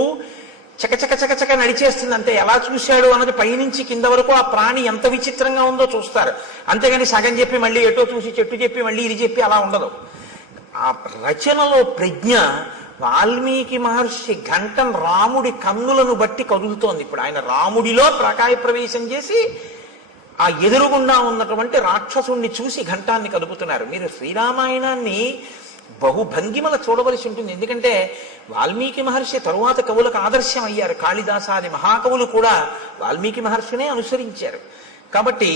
చకచక చకచక నడిచేస్తుంది. అంతే, ఎలా చూశాడు అన్నది పైనుంచి కింద వరకు ఆ ప్రాణి ఎంత విచిత్రంగా ఉందో చూస్తారు. అంతేగాని సగం చెప్పి మళ్ళీ ఎటో చూసి చెట్టు చెప్పి మళ్ళీ ఇది చెప్పి అలా ఉండదు. ఆ రచనలో ప్రజ్ఞ. వాల్మీకి మహర్షి ఘంటం రాముడి కన్నులను బట్టి కదులుతోంది. ఇప్పుడు ఆయన రాముడిలో ప్రకాయ ప్రవేశం చేసి ఆ ఎదురుగుండా ఉన్నటువంటి రాక్షసుణ్ణి చూసి ఘంటాన్ని కదుపుతున్నారు. మీరు శ్రీరామాయణాన్ని బహుభంగిమల చూడవలసి ఉంటుంది. ఎందుకంటే వాల్మీకి మహర్షి తరువాత కవులకు ఆదర్శం అయ్యారు. కాళిదాసాది మహాకవులు కూడా వాల్మీకి మహర్షినే అనుసరించారు. కాబట్టి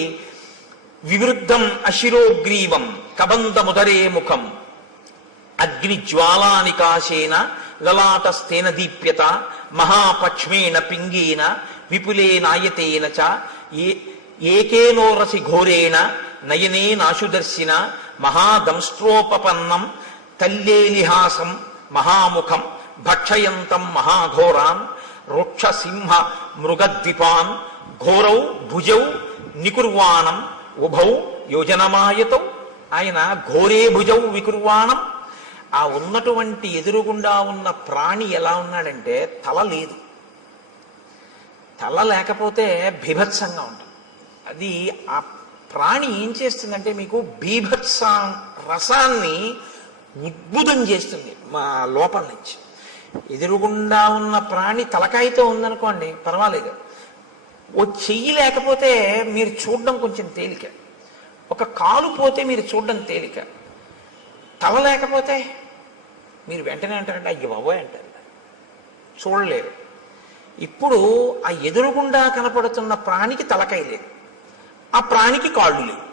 వివృద్ధం అశిరోగ్రీవం కబంధముదరే ముఖం అగ్నిజ్వాలానికాశేన లలాటస్థేన దీప్యత మహాపక్ష్మేణ పింగేన విపులేనాయతేన చ ఏకేనోరసి ఘోరేణ నయనే నాశుదర్శిన మహాదంస్ట్రోపపన్నం తల్లేలిహాసం మహాముఖం భక్షయంతం మహాఘోరాన్ రోక్ష సింహ మృగద్విపాన్ ఘోరౌ భుజౌ నికుర్వాణం ఉభౌ యోజనమాయతౌ. ఆయన ఘోరే భుజౌ వికుర్వాణం. ఆ ఉన్నటువంటి ఎదురుగుండా ఉన్న ప్రాణి ఎలా ఉన్నాడంటే తల లేదు. తల లేకపోతే బీభత్సంగా ఉంటుంది. అది ఆ ప్రాణి ఏం చేస్తుందంటే మీకు బీభత్స రసాన్ని ఉద్భుతం చేస్తుంది మా లోపల నుంచి. ఎదురుగుండా ఉన్న ప్రాణి తలకాయతో ఉందనుకోండి పర్వాలేదు, ఓ చెయ్యి లేకపోతే మీరు చూడడం కొంచెం తేలిక, ఒక కాలు పోతే మీరు చూడడం తేలిక, తల లేకపోతే మీరు వెంటనే అంటారంటే అయ్య బాబోయ్ అంటారు, చూడలేరు. ఇప్పుడు ఆ ఎదురుగుండా కనపడుతున్న ప్రాణికి తలకాయ లేదు, ఆ ప్రాణికి కాళ్ళు లేవు.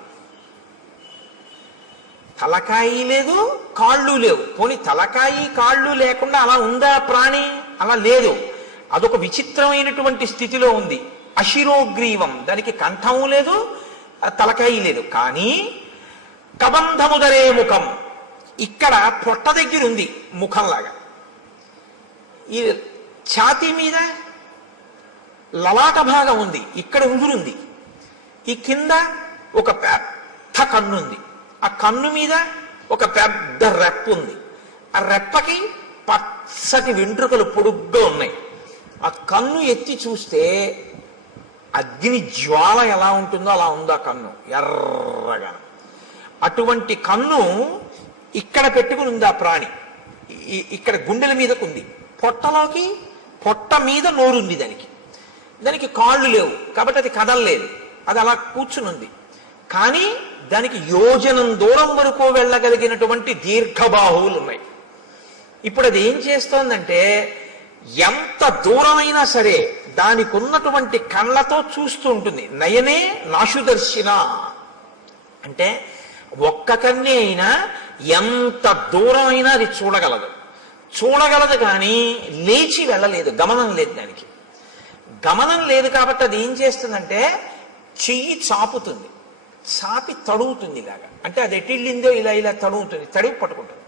తలకాయి లేదు, కాళ్ళు లేవు. పోనీ తలకాయి కాళ్ళు లేకుండా అలా ఉందా ప్రాణి? అలా లేదు. అదొక విచిత్రమైనటువంటి స్థితిలో ఉంది. అశిరోగ్రీవం, దానికి కంఠము లేదు, తలకాయి లేదు. కానీ కబంధముదరే ముఖం, ఇక్కడ పొట్ట దగ్గర ఉంది ముఖంలాగా. ఈ ఛాతీ మీద లలాట భాగం ఉంది, ఇక్కడ ఉంగురుంది. ఈ కింద ఒక పెద్ద కన్ను ఉంది, ఆ కన్ను మీద ఒక పెద్ద రెప్ప ఉంది. ఆ రెప్పకి పచ్చటి వెంట్రుకలు పొడుగ్గా ఉన్నాయి. ఆ కన్ను ఎత్తి చూస్తే అగ్ని జ్వాల ఎలా ఉంటుందో అలా ఉంది ఆ కన్ను, ఎర్రగా. అటువంటి కన్ను ఇక్కడ పెట్టుకుని ఉంది ఆ ప్రాణి. ఇక్కడ గుండెల మీదకు ఉంది. పొట్ట మీద నోరుంది దానికి. దానికి కాళ్ళు లేవు కాబట్టి అది కదలలేదు, అది అలా కూర్చుని ఉంది. కానీ దానికి యోజనం దూరం వరకు వెళ్ళగలిగినటువంటి దీర్ఘబాహువులు ఉన్నాయి. ఇప్పుడు అది ఏం చేస్తోందంటే ఎంత దూరమైనా సరే దానికి ఉన్నటువంటి కళ్ళతో చూస్తూ ఉంటుంది. నయనే నాశుదర్శిన అంటే ఒక్క కన్నే అయినా ఎంత దూరమైనా అది చూడగలదు కానీ లేచి వెళ్ళలేదు, గమనం లేదు. దానికి గమనం లేదు కాబట్టి అది ఏం చేస్తుందంటే చెయ్యి చాపుతుంది, చాపి తడుగుతుంది ఇలాగా. అంటే అది ఎటిళ్ళిందో ఇలా ఇలా తడుగుతుంది, తడివి పట్టుకుంటుంది.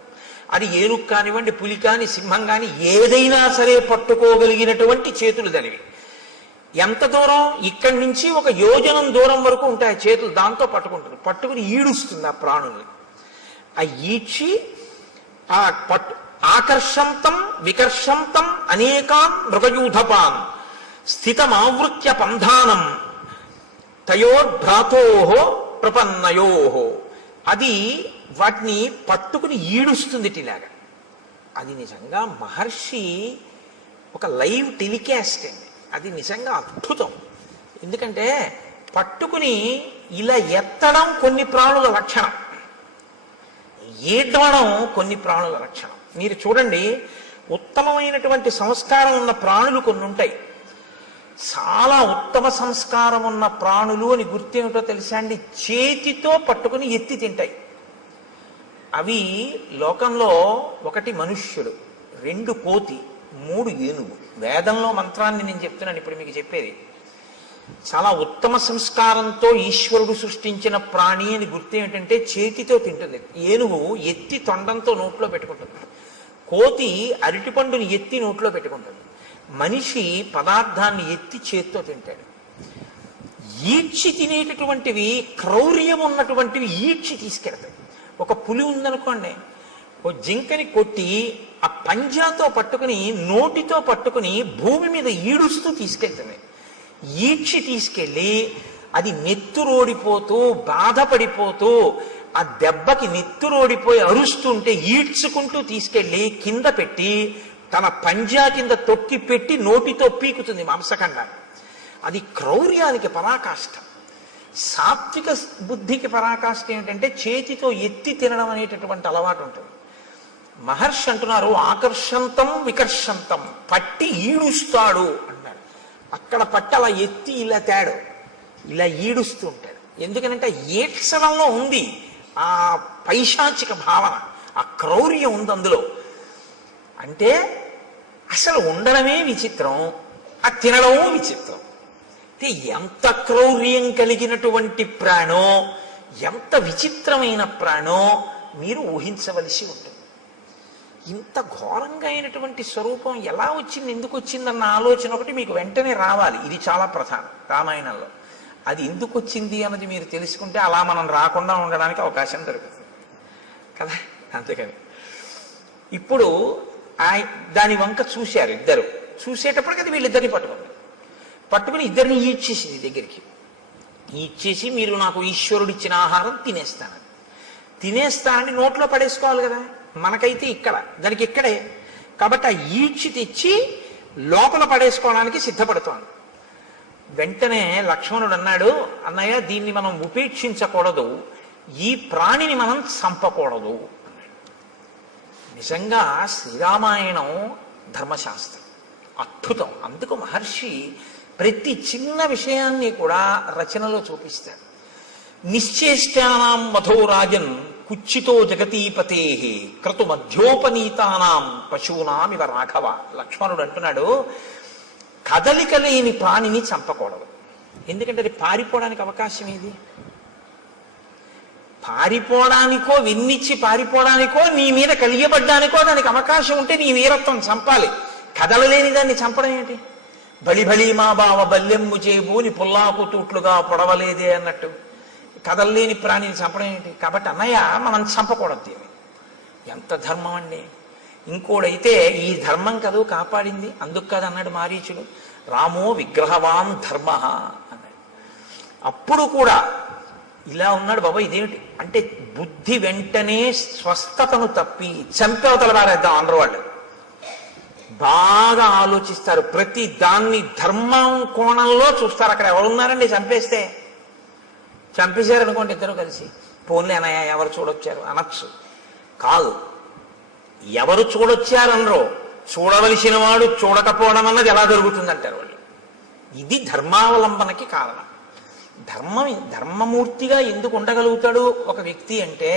అది ఏనుగు కానివ్వండి, పులి కాని, సింహం కాని ఏదైనా సరే పట్టుకోగలిగినటువంటి చేతులు దానివి. ఎంత దూరం? ఇక్కడి నుంచి ఒక యోజనం దూరం వరకు ఉంటాయి చేతులు, దాంతో పట్టుకుంటుంది. పట్టుకుని ఈడుస్తుంది ఆ ప్రాణుల్ని. ఆ ఈడ్చి ఆ ఆకర్షంతం వికర్షంతం అనేకాన్ మృగయూధపాన్ స్థితమావృత్య పంధానం తయోర్భ్రాతోహో ప్రపన్నయోహో. అది వాటిని పట్టుకుని ఈడుస్తుంది ఇలాగా. అది నిజంగా మహర్షి ఒక లైవ్ టెలికాస్ట్ అండి. అది నిజంగా అద్భుతం. ఎందుకంటే పట్టుకుని ఇలా ఎత్తడం కొన్ని ప్రాణుల లక్షణం, ఈడ్వడం కొన్ని ప్రాణుల లక్షణం. మీరు చూడండి, ఉత్తమమైనటువంటి సంస్కారం ఉన్న ప్రాణులు కొన్ని ఉంటాయి. చాలా ఉత్తమ సంస్కారం ఉన్న ప్రాణులు అని గుర్తేమిటో తెలుసా అండి? చేతితో పట్టుకుని ఎత్తి తింటాయి. అవి లోకంలో ఒకటి మనుష్యుడు, 2 కోతి, 3 ఏనుగు. వేదంలో మంత్రాన్ని నేను చెప్తున్నాను ఇప్పుడు మీకు చెప్పేది. చాలా ఉత్తమ సంస్కారంతో ఈశ్వరుడు సృష్టించిన ప్రాణి అని గుర్తు ఏమిటంటే చేతితో తింటుంది. ఏనుగు ఎత్తి తొండంతో నోట్లో పెట్టుకుంటుంది, కోతి అరటిపండుని ఎత్తి నోట్లో పెట్టుకుంటుంది, మనిషి పదార్థాన్ని ఎత్తి చేత్తో తింటాడు. ఈడ్చి తినేటటువంటివి, క్రౌర్యం ఉన్నటువంటివి ఈడ్చి తీసుకెడతాయి. ఒక పులి ఉందనుకోండి, ఓ జింకని కొట్టి ఆ పంజాతో పట్టుకుని నోటితో పట్టుకుని భూమి మీద ఈడుస్తూ తీసుకెళ్తుంది. ఈడ్చి తీసుకెళ్ళి అది నెత్తురోడిపోతూ బాధపడిపోతూ ఆ దెబ్బకి నెత్తురోడిపోయి అరుస్తుంటే ఈడ్చుకుంటూ తీసుకెళ్ళి కింద పెట్టి తన పంజా కింద తొక్కి పెట్టి నోటితో పీకుతుంది మాంసఖండాన్ని. అది క్రౌర్యానికి పరాకాష్ట. సాత్విక బుద్ధికి పరాకాష్ట ఏమిటంటే చేతితో ఎత్తి తినడం అనేటటువంటి అలవాటు ఉంటుంది. మహర్షి అంటున్నారు ఆకర్షంతం వికర్షంతం, పట్టి ఈడుస్తాడు అన్నాడు. అక్కడ పట్టి అలా ఎత్తి ఇలా తేడు, ఇలా ఈడుస్తూ ఉంటాడు. ఎందుకనంటే ఈడ్చడంలో ఉంది ఆ పైశాచిక భావన, ఆ క్రౌర్యం ఉంది అందులో. అంటే అసలు ఉండడమే విచిత్రం, ఆ తినడమూ విచిత్రం. అంటే ఎంత క్రౌర్యం కలిగినటువంటి ప్రాణో, ఎంత విచిత్రమైన ప్రాణో మీరు ఊహించవలసి ఉంటుంది. ఇంత ఘోరంగా అయినటువంటి స్వరూపం ఎలా వచ్చింది, ఎందుకు వచ్చిందన్న ఆలోచన ఒకటి మీకు వెంటనే రావాలి. ఇది చాలా ప్రధానం రామాయణంలో. అది ఎందుకు వచ్చింది అన్నది మీరు తెలుసుకుంటే అలా మనం రాకుండా ఉండడానికి అవకాశం దొరుకుతుంది కదా. అంతేకాని ఇప్పుడు దాని వంక చూశారు ఇద్దరు. చూసేటప్పటికి అది వీళ్ళిద్దరిని పట్టుకుని ఇద్దరిని ఈడ్చేసింది దగ్గరికి. ఈడ్చేసి మీరు నాకు ఈశ్వరుడు ఇచ్చిన ఆహారం తినేస్తానని నోట్లో పడేసుకోవాలి కదా. మనకైతే ఇక్కడ, దానికి ఇక్కడే. కాబట్టి ఆ ఈడ్చి తెచ్చి లోపల పడేసుకోవడానికి సిద్ధపడుతోంది. వెంటనే లక్ష్మణుడు అన్నాడు, అన్నయ్య దీన్ని మనం ఉపేక్షించకూడదు, ఈ ప్రాణిని మనం చంపకూడదు అన్నాడు. నిజంగా శ్రీరామాయణం ధర్మశాస్త్రం అద్భుతం. అందుకు మహర్షి ప్రతి చిన్న విషయాన్ని కూడా రచనలో చూపిస్తాడు. నిశ్చేష్టానాం మధో రాజన్ కుచ్చితో జగతీపతే క్రతు మధ్యోపనీతానాం పశూనాం ఇవ రాఘవ. లక్ష్మణుడు అంటున్నాడు, కదలిక లేని ప్రాణిని చంపకూడదు. ఎందుకంటే అది పారిపోవడానికి అవకాశం ఏది? పారిపోవడానికో, విన్నిచ్చి పారిపోవడానికో, నీ మీద కలియబడ్డానికో దానికి అవకాశం ఉంటే నీ వీరత్వం చంపాలి. కదలలేని దాన్ని చంపడం ఏంటి? బలి మా బావ బల్లెమ్ము చేబూని పుల్లాకు తూట్లుగా పొడవలేదే అన్నట్టు కదలలేని ప్రాణిని చంపడం ఏంటి? కాబట్టి అన్నయ్య మనం చంపకూడదు దీన్ని. ఎంత ధర్మం అండి! ఇంకోడైతే ఈ ధర్మం కదూ కాపాడింది, అందుకు కాదు అన్నాడు మారీచుడు. రామో విగ్రహవాన్ ధర్మ అన్నాడు. అప్పుడు కూడా ఇలా ఉన్నాడు. బాబా ఇదేమిటి అంటే బుద్ధి వెంటనే స్వస్థతను తప్పి చంపేవతల వారేద్దాం అందరూ. వాళ్ళు బాగా ఆలోచిస్తారు, ప్రతి దాన్ని ధర్మం కోణంలో చూస్తారు. అక్కడ ఎవరున్నారండి చంపేస్తే? చంపేశారనుకోండి ఇద్దరు కలిసి, పోన్లే అన్నయ్య ఎవరు చూడొచ్చారు అనొచ్చు. కాదు, ఎవరు చూడొచ్చారనరో, చూడవలసిన వాడు చూడకపోవడం అన్నది ఎలా జరుగుతుందంటారు వాళ్ళు. ఇది ధర్మావలంబనకి కారణం. ధర్మమూర్తిగా ఎందుకు ఉండగలుగుతాడు ఒక వ్యక్తి అంటే,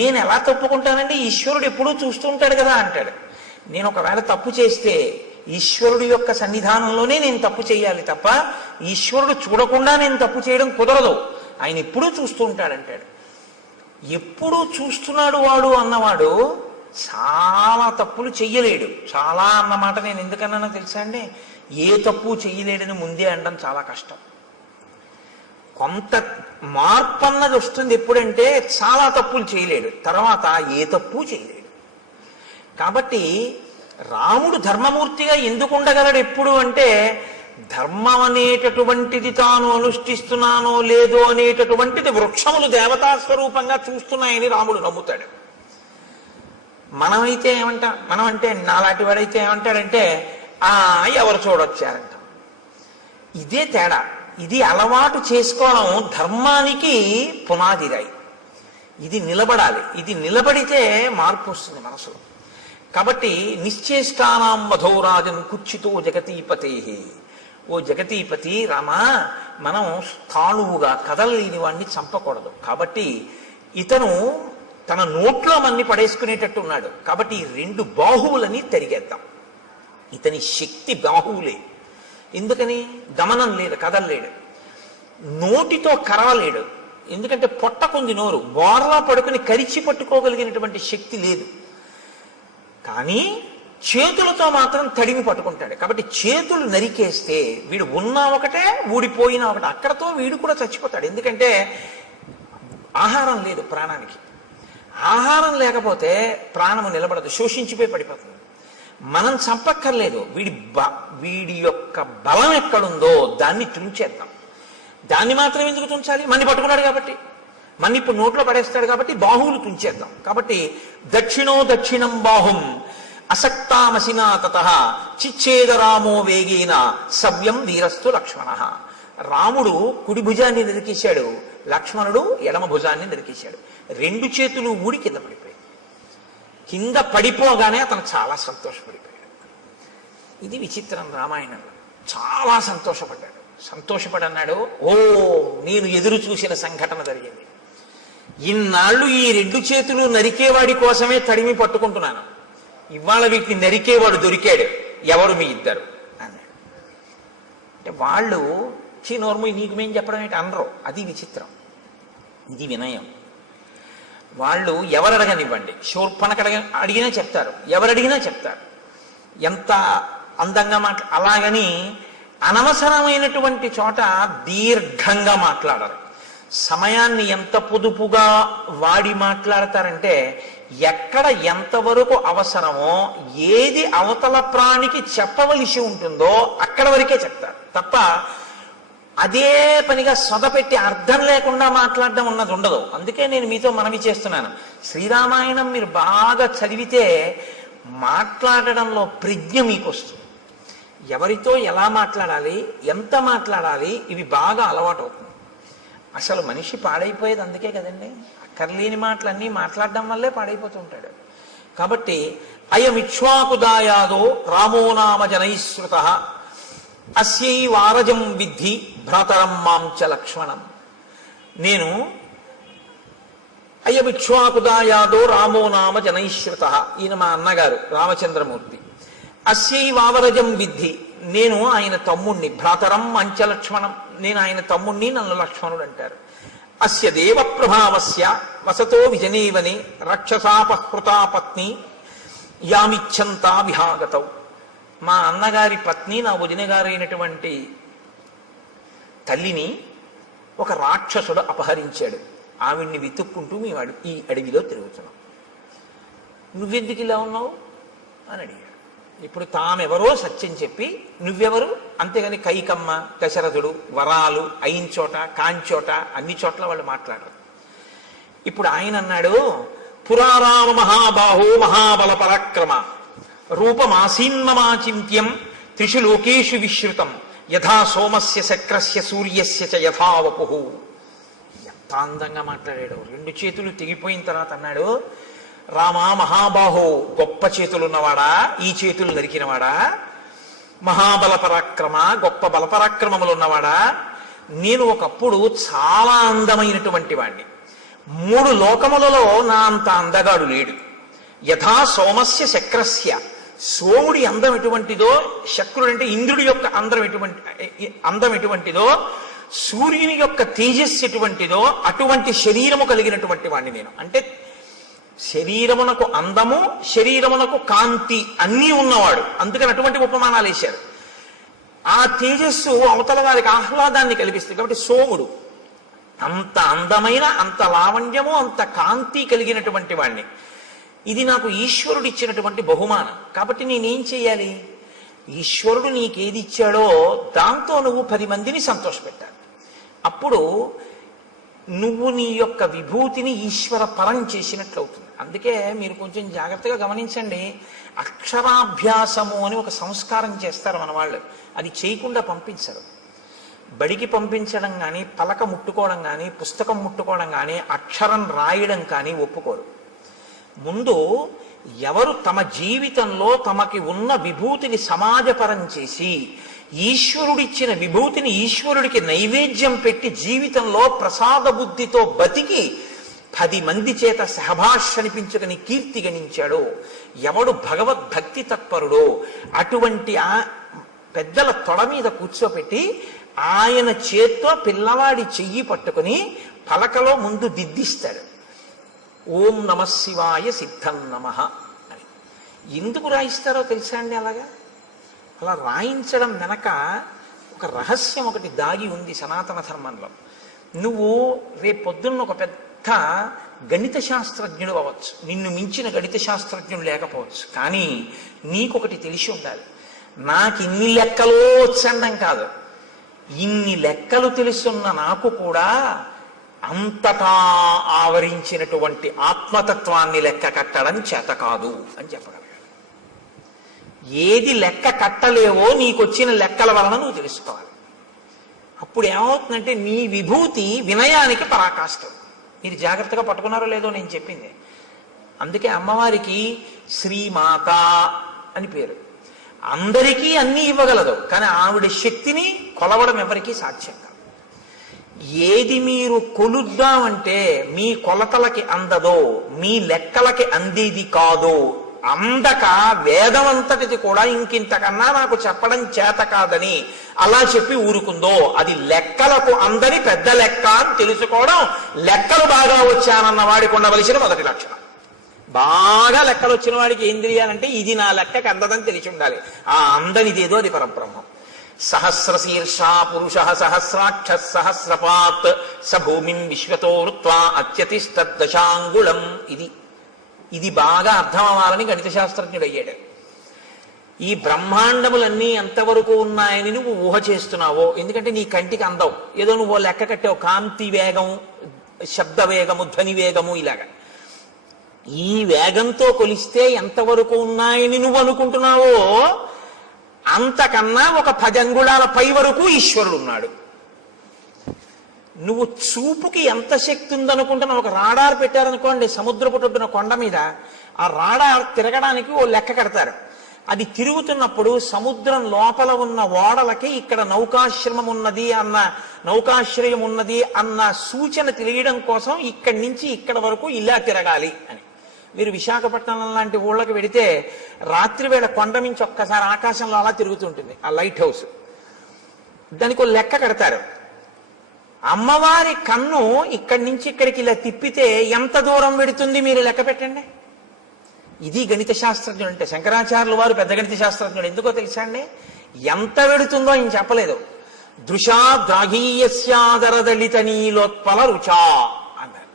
నేను ఎలా తప్పుకుంటానండి, ఈశ్వరుడు ఎప్పుడూ చూస్తూ ఉంటాడు కదా అంటాడు. నేను ఒకవేళ తప్పు చేస్తే ఈశ్వరుడు యొక్క సన్నిధానంలోనే నేను తప్పు చేయాలి తప్ప ఈశ్వరుడు చూడకుండా నేను తప్పు చేయడం కుదరదు. ఆయన ఎప్పుడూ చూస్తూ ఉంటాడంటాడు. ఎప్పుడూ చూస్తున్నాడు వాడు అన్నవాడు చాలా తప్పులు చెయ్యలేడు. చాలా అన్నమాట నేను ఎందుకన్నానో తెలుసా అండి? ఏ తప్పు చెయ్యలేడని ముందే అనడం చాలా కష్టం. కొంత మార్పు అన్నది వస్తుంది ఎప్పుడంటే చాలా తప్పులు చేయలేడు, తర్వాత ఏ తప్పు చేయలేడు. కాబట్టి రాముడు ధర్మమూర్తిగా ఎందుకు ఉండగలడు ఎప్పుడు అంటే, ధర్మం అనేటటువంటిది తాను అనుష్ఠిస్తున్నానో లేదో అనేటటువంటిది వృక్షములు దేవతా స్వరూపంగా చూస్తున్నాయని రాముడు నమ్ముతాడు. మనం అంటే నాలాంటి వాడైతే ఏమంటాడంటే ఎవరు చూడొచ్చారంట. ఇదే తేడా. ఇది అలవాటు చేసుకోవడం ధర్మానికి పునాదిరాయి. ఇది నిలబడాలి. ఇది నిలబడితే మార్పు వస్తుంది మనసులో. కాబట్టి నిశ్చేష్టానాం మధోరాజన్ కుచ్చితో జగతీపతే. ఓ జగతీపతి రామా, మనం స్థాణువుగా కదలలేని వాడిని చంపకూడదు. కాబట్టి ఇతను తన నోట్లో మన్ని పడేసుకునేటట్టు ఉన్నాడు. కాబట్టి ఈ రెండు బాహువులని తరిగేద్దాం. ఇతని శక్తి బాహువులే. ఎందుకని? దమనం లేదు, కదలలేడు. నోటితో కరవలేడు, ఎందుకంటే పొట్టకుంది నోరు. బోర్లా పడుకుని కరిచి పట్టుకోగలిగినటువంటి శక్తి లేదు. కానీ చేతులతో మాత్రం తడిమి పట్టుకుంటాడు. కాబట్టి చేతులు నరికేస్తే వీడు ఉన్నా ఒకటే, ఊడిపోయినా ఒకటే. అక్కడతో వీడు కూడా చచ్చిపోతాడు. ఎందుకంటే ఆహారం లేదు ప్రాణానికి. ఆహారం లేకపోతే ప్రాణము నిలబడదు, శోషించిపోయి పడిపోతుంది. మనం చంపక్కర్లేదు, వీడి యొక్క బలం ఎక్కడుందో దాన్ని తుంచేద్దాం. దాన్ని మాత్రం ఎందుకు తుంచాలి? మన్ని పట్టుకున్నాడు కాబట్టి, మన్ని ఇప్పుడు నోట్లో పడేస్తాడు కాబట్టి బాహువులు తుంచేద్దాం. కాబట్టి దక్షిణం బాహుం అసక్తామసినా తతః చిచ్ఛేదరామో వేగేన సవ్యం వీరస్తు లక్ష్మణ. రాముడు కుడి భుజాన్ని నరికేశాడు, లక్ష్మణుడు ఎడమ భుజాన్ని నరికేశాడు. రెండు చేతులు ఊడి కింద పడిపోయాయి. కింద పడిపోగానే అతను చాలా సంతోషపడిపోయాడు. ఇది విచిత్రం రామాయణంలో. చాలా సంతోషపడి అన్నాడు, ఓ నేను ఎదురు చూసిన సంఘటన జరిగింది. ఇన్నాళ్ళు ఈ రెండు చేతులు నరికేవాడి కోసమే తడిమి పట్టుకుంటున్నాను, ఇవాళ వీటిని నరికేవాడు దొరికాడు. ఎవరు మీ ఇద్దరు అన్నాడు. అంటే వాళ్ళు నోర్ము నీకు మేం చెప్పడం ఏంటి అనరు. అది విచిత్రం. ఇది వినయం. వాళ్ళు ఎవరు అడగనివ్వండి, శూర్పణఖ అడిగినా చెప్తారు, ఎవరు అడిగినా చెప్తారు, ఎంత అందంగా అలాగని అనవసరమైనటువంటి చోట దీర్ఘంగా మాట్లాడరు. సమయాన్ని ఎంత పొదుపుగా వాడి మాట్లాడతారంటే ఎక్కడ ఎంతవరకు అవసరమో, ఏది అవతల ప్రాణికి చెప్పవలసి ఉంటుందో అక్కడ వరకే చెప్తారు తప్ప అదే పనిగా సొదపెట్టి అర్థం లేకుండా మాట్లాడడం ఉన్నది ఉండదు. అందుకే నేను మీతో మనవి చేస్తున్నాను, శ్రీరామాయణం మీరు బాగా చదివితే మాట్లాడడంలో ప్రజ్ఞ మీకు వస్తుంది. ఎవరితో ఎలా మాట్లాడాలి, ఎంత మాట్లాడాలి, ఇవి బాగా అలవాటు అవుతుంది. అసలు మనిషి పాడైపోయేది అందుకే కదండి, అక్కర్లేని మాటలన్నీ మాట్లాడడం వల్లే పాడైపోతుంటాడు. కాబట్టి అయమిక్ష్వాకుదాయాదో రామో నామ జనైశ్రుత అస్యై వారజం విద్ధి భ్రాతరం మాంచ లక్ష్మణం. నేను అయమిక్ష్వాకుదాయాదో రామో నామ జనైశ్రుత, ఈయన మా అన్నగారు రామచంద్రమూర్తి. అస్యై వావరజం విద్ధి, నేను ఆయన తమ్ముణ్ణి. భ్రాతరం అంచ లక్ష్మణం, నేను ఆయన తమ్ముణ్ణి, నన్ను లక్ష్మణుడు అంటారు. అస్య దేవ ప్రభావస్య వసతో విజనేవనే రక్షసాపహృతా పత్ని యామిచ్చంతా విహాగతౌ. మా అన్నగారి పత్ని, నా వదిన గారైనటువంటి తల్లిని ఒక రాక్షసుడు అపహరించాడు. ఆవిడ్ని వెతుక్కుంటూ మేము ఈ అడవిలో తిరుగుతున్నాం. నువ్వెందుకు ఇలా ఉన్నావు అని అడిగాడు. ఇప్పుడు తామెవరో సత్యం చెప్పి నువ్వెవరు, అంతేగాని కైకమ్మ, దశరథుడు, వరాలు అయిన చోట కాంచోట అన్ని చోట్ల వాళ్ళు మాట్లాడరు. ఇప్పుడు ఆయన అన్నాడు, పురారామ మహాబాహో మహాబల పరాక్రమ రూపమాసీన్మమాచింత్యం త్రిషు లోకేషు విశ్రుతం యథా సోమస్య శక్రస్య సూర్యస్య చ యథా వపుః. ఎంత అందంగా మాట్లాడాడు. రెండు చేతులు తెగిపోయిన తర్వాత అన్నాడు, రామా మహాబాహో, గొప్ప చేతులున్నవాడా, ఈ చేతులు నరికినవాడా, మహాబల పరాక్రమ, గొప్ప బలపరాక్రమములు ఉన్నవాడా, నేను ఒకప్పుడు చాలా అందమైనటువంటి వాణ్ణి. 3 లోకములలో నా అంత అందగాడు లేడు. యథా సోమస్య శక్రస్య, సోముడి అందం ఎటువంటిదో, శక్రుడు అంటే ఇంద్రుడి యొక్క అందం ఎటువంటిదో, సూర్యుని యొక్క తేజస్సు ఎటువంటిదో అటువంటి శరీరము కలిగినటువంటి వాణ్ణి నేను. అంటే శరీరమునకు అందము, శరీరమునకు కాంతి అన్నీ ఉన్నవాడు. అందుకని అటువంటి ఉపమానాలు వేశారు. ఆ తేజస్సు అవతల వారికి ఆహ్లాదాన్ని కల్పిస్తుంది. కాబట్టి సోముడు అంత అందమైన, అంత లావణ్యము, అంత కాంతి కలిగినటువంటి వాణ్ణి. ఇది నాకు ఈశ్వరుడు ఇచ్చినటువంటి బహుమానం. కాబట్టి నేనేం చేయాలి, ఈశ్వరుడు నీకేది ఇచ్చాడో దాంతో నువ్వు 10 మందిని సంతోషపెట్టాలి. అప్పుడు నువ్వు నీ యొక్క విభూతిని ఈశ్వర పరం చేసినట్లు అవుతుంది. అందుకే మీరు కొంచెం జాగ్రత్తగా గమనించండి, అక్షరాభ్యాసము అని ఒక సంస్కారం చేస్తారు మన వాళ్ళు. అది చేయకుండా పంపించరు. బడికి పంపించడం కానీ, పలక ముట్టుకోవడం కానీ, పుస్తకం ముట్టుకోవడం కానీ, అక్షరం రాయడం కానీ ఒప్పుకోరు. ముందు ఎవరు తమ జీవితంలో తమకి ఉన్న విభూతిని సమాజపరం చేసి ఈశ్వరుడిచ్చిన విభూతిని ఈశ్వరుడికి నైవేద్యం పెట్టి జీవితంలో ప్రసాద బుద్ధితో బతికి 10 మంది చేత సహభాష్ అనిపించుకుని కీర్తి గణించాడో, ఎవడు భగవద్భక్తి తత్పరుడో అటువంటి ఆ పెద్దల తొడ మీద కూర్చోపెట్టి ఆయన చేత్తో పిల్లవాడి చెయ్యి పట్టుకుని పలకలో ముందు దిద్దిస్తాడు. ఓం నమ శివాయ సిద్ధం నమః అని. ఎందుకు రాయిస్తారో తెలుసా అండి? అలా రాయించడం వెనక ఒక రహస్యం ఒకటి దాగి ఉంది సనాతన ధర్మంలో. నువ్వు రేపొద్దున్న ఒక పెద్ద గణిత శాస్త్రజ్ఞుడు అవ్వచ్చు, నిన్ను మించిన గణిత శాస్త్రజ్ఞుడు లేకపోవచ్చు, కానీ నీకొకటి తెలిసి ఉండాలి. నాకు ఇన్ని లెక్కలో వచ్చండం కాదు, ఇన్ని లెక్కలు తెలుసున్న నాకు కూడా అంతటా ఆవరించినటువంటి ఆత్మతత్వాన్ని లెక్క కట్టడం చేత కాదు అని చెప్పగలరు. ఏది లెక్క కట్టలేవో నీకొచ్చిన లెక్కల వలన నువ్వు తెలుసుకోవాలి. అప్పుడు ఏమవుతుందంటే నీ విభూతి వినయానికి పరాకాష్ఠం. మీరు జాగ్రత్తగా పట్టుకున్నారో లేదో నేను చెప్పింది. అందుకే అమ్మవారికి శ్రీమాత అని పేరు. అందరికీ అన్నీ ఇవ్వగలదు, కానీ ఆవిడ శక్తిని కొలవడం ఎవరికీ సాధ్యం కాదు. ఏది మీరు కొలుద్దామంటే మీ కొలతలకి అందదో, మీ లెక్కలకి అందేది కాదో అందక వేదమంతటిది కూడా ఇంకింతకన్నా నాకు చెప్పడం చేత కాదని అలా చెప్పి ఊరుకుందో, అది లెక్కలకు అందని పెద్ద లెక్క అని తెలుసుకోవడం లెక్కలు బాగా వచ్చానన్న వాడికి ఉండవలసిన మొదటి లక్షణం. బాగా లెక్కలు వచ్చిన వాడికి ఏం తెలియాలంటే ఇది నా లెక్కకి అందదని తెలిసి ఉండాలి. ఆ అందనిదేదో అది పరబ్రహ్మం. సహస్రశీర్షా పురుష సహస్రాక్ష సహస్రపాత్ స భూమిం విశ్వతో వృత్వా అత్యతిష్టదశాంగుళం. ఇది బాగా అర్థం అవ్వాలని గణిత శాస్త్రజ్ఞుడు అయ్యాడు. ఈ బ్రహ్మాండములన్నీ ఎంతవరకు ఉన్నాయని నువ్వు ఊహ చేస్తున్నావో, ఎందుకంటే నీ కంటికి అందవు, ఏదో నువ్వు లెక్క కట్టావు, కాంతి వేగం, శబ్ద వేగము, ధ్వని వేగము, ఇలాగా ఈ వేగంతో కొలిస్తే ఎంతవరకు ఉన్నాయని నువ్వు అనుకుంటున్నావో అంతకన్నా ఒక 10 అంగుళాల పై వరకు ఈశ్వరుడు ఉన్నాడు. నువ్వు చూపుకి ఎంత శక్తి ఉందనుకుంటున్నావు? ఒక రాడార్ పెట్టారనుకోండి సముద్రపు ఒడ్డున కొండ మీద, ఆ రాడార్ తిరగడానికి ఓ లెక్క కడతారు. అది తిరుగుతున్నప్పుడు సముద్రం లోపల ఉన్న ఓడలకి ఇక్కడ నౌకాశ్రమం ఉన్నది అన్న, నౌకాశ్రయం ఉన్నది అన్న సూచన తెలియడం కోసం ఇక్కడి నుంచి ఇక్కడ వరకు ఇలా తిరగాలి అని. మీరు విశాఖపట్నం లాంటి ఊళ్ళకి వెడితే రాత్రి వేళ కొండ నుంచి ఒక్కసారి ఆకాశంలో అలా తిరుగుతుంటుంది ఆ లైట్ హౌస్. దానికి ఒక లెక్క కడతారు. అమ్మవారి కన్ను ఇక్కడి నుంచి ఇక్కడికి ఇలా తిప్పితే ఎంత దూరం పెడుతుంది మీరు లెక్క పెట్టండి. ఇది గణిత శాస్త్రజ్ఞుడు అంటే. శంకరాచార్యులు వారు పెద్ద గణిత శాస్త్రజ్ఞుడు. ఎందుకో తెలుసా అండి? ఎంత పెడుతుందో ఆయన చెప్పలేదు. దృశా ద్రాఘీయస్యాదరదళిత నీలోత్పల రుచా అన్నారు.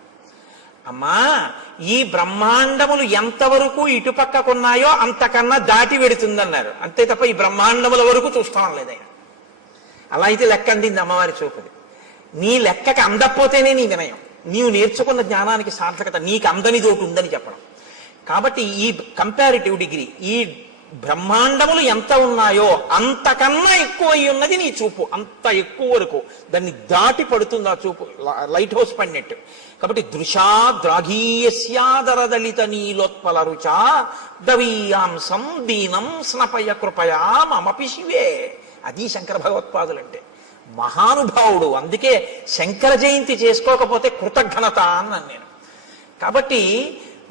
అమ్మా, ఈ బ్రహ్మాండములు ఎంతవరకు ఇటుపక్కకున్నాయో అంతకన్నా దాటి పెడుతుందన్నారు. అంతే తప్ప ఈ బ్రహ్మాండముల వరకు చూస్తాం లేదు ఆయన. అలా అయితే లెక్క అందింది అమ్మవారి చూపుది. నీ లెక్కకి అందకపోతేనే నీ వినయం, నీవు నేర్చుకున్న జ్ఞానానికి సార్థకత. నీకు అందని తోటి ఉందని చెప్పడం. కాబట్టి ఈ కంపారిటివ్ డిగ్రీ, ఈ బ్రహ్మాండములు ఎంత ఉన్నాయో అంతకన్నా ఎక్కువ అయి ఉన్నది నీ చూపు. అంత ఎక్కువ వరకు దాన్ని దాటి పడుతుంది ఆ చూపు, లైట్ హౌస్ పడినట్టు. కాబట్టి దృశా ద్రాఘీయస్యాదరదళిత నీలోత్పల రుచా దవీయాంసం దీనం స్నపయ కృపయా మమపి శివే. అది శంకర భగవత్పాదులంటే. మహానుభావుడు. అందుకే శంకర జయంతి చేసుకోకపోతే కృతజ్ఞత అన్నాను నేను. కాబట్టి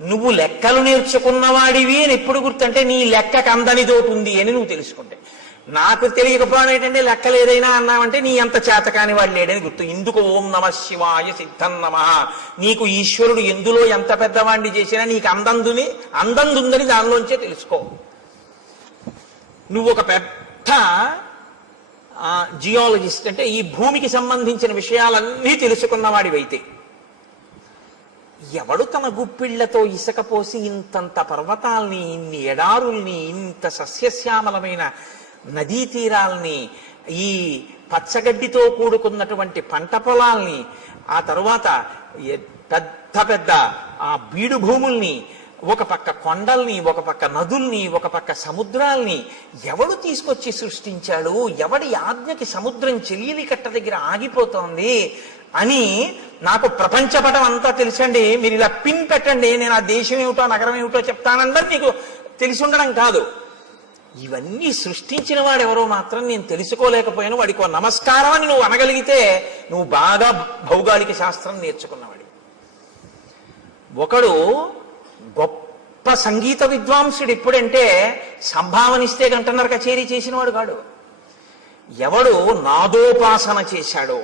నువ్వు లెక్కలు నేర్చుకున్నవాడివి అని ఎప్పుడు గుర్తంటే నీ లెక్కకు అందనిదోటి ఉంది అని నువ్వు తెలుసుకుంటే. నాకు తెలియకపోవడం ఏంటంటే లెక్కలు ఏదైనా అన్నావంటే నీ అంత చేతకాని వాడు లేడని గుర్తు. ఇందుకు ఓం నమ శివాయ సిద్ధం నమ. నీకు ఈశ్వరుడు ఎందులో ఎంత పెద్దవాడిని చేసినా నీకు అందందుందని దానిలోంచే తెలుసుకో. నువ్వు ఒక పెద్ద జియాలజిస్ట్ అంటే ఈ భూమికి సంబంధించిన విషయాలన్నీ తెలుసుకున్నవాడివైతే, ఎవడు తన గుప్పిళ్లతో ఇసుక పోసి ఇంతంత పర్వతాల్ని, ఇన్ని ఎడారుల్ని, ఇంత సస్యశ్యామలమైన నదీ తీరాల్ని, ఈ పచ్చగడ్డితో కూడుకున్నటువంటి పంట పొలాల్ని, ఆ తరువాత పెద్ద పెద్ద ఆ బీడు భూముల్ని, ఒక పక్క కొండల్ని, ఒక పక్క నదుల్ని, ఒక పక్క సముద్రాల్ని ఎవడు తీసుకొచ్చి సృష్టించాడు? ఎవడి ఆజ్ఞకి సముద్రం చెలియలి కట్ట దగ్గర ఆగిపోతోంది అని నాకు ప్రపంచపటం అంతా తెలుసండి. మీరు ఇలా పిన్ పెట్టండి, నేను ఆ దేశం ఏమిటో నగరం ఏమిటో చెప్తానందరూ నీకు తెలిసి ఉండడం కాదు. ఇవన్నీ సృష్టించిన వాడు ఎవరో మాత్రం నేను తెలుసుకోలేకపోయాను, వాడికి ఒక నమస్కారం అని నువ్వు అనగలిగితే నువ్వు బాగా భౌగోళిక శాస్త్రం నేర్చుకున్నవాడు. ఒకడు గొప్ప సంగీత విద్వాంసుడు ఎప్పుడంటే సంభావనిస్తే గంటన్నర కచేరీ చేసినవాడు కాడు. ఎవడు నాదోపాసన చేశాడో,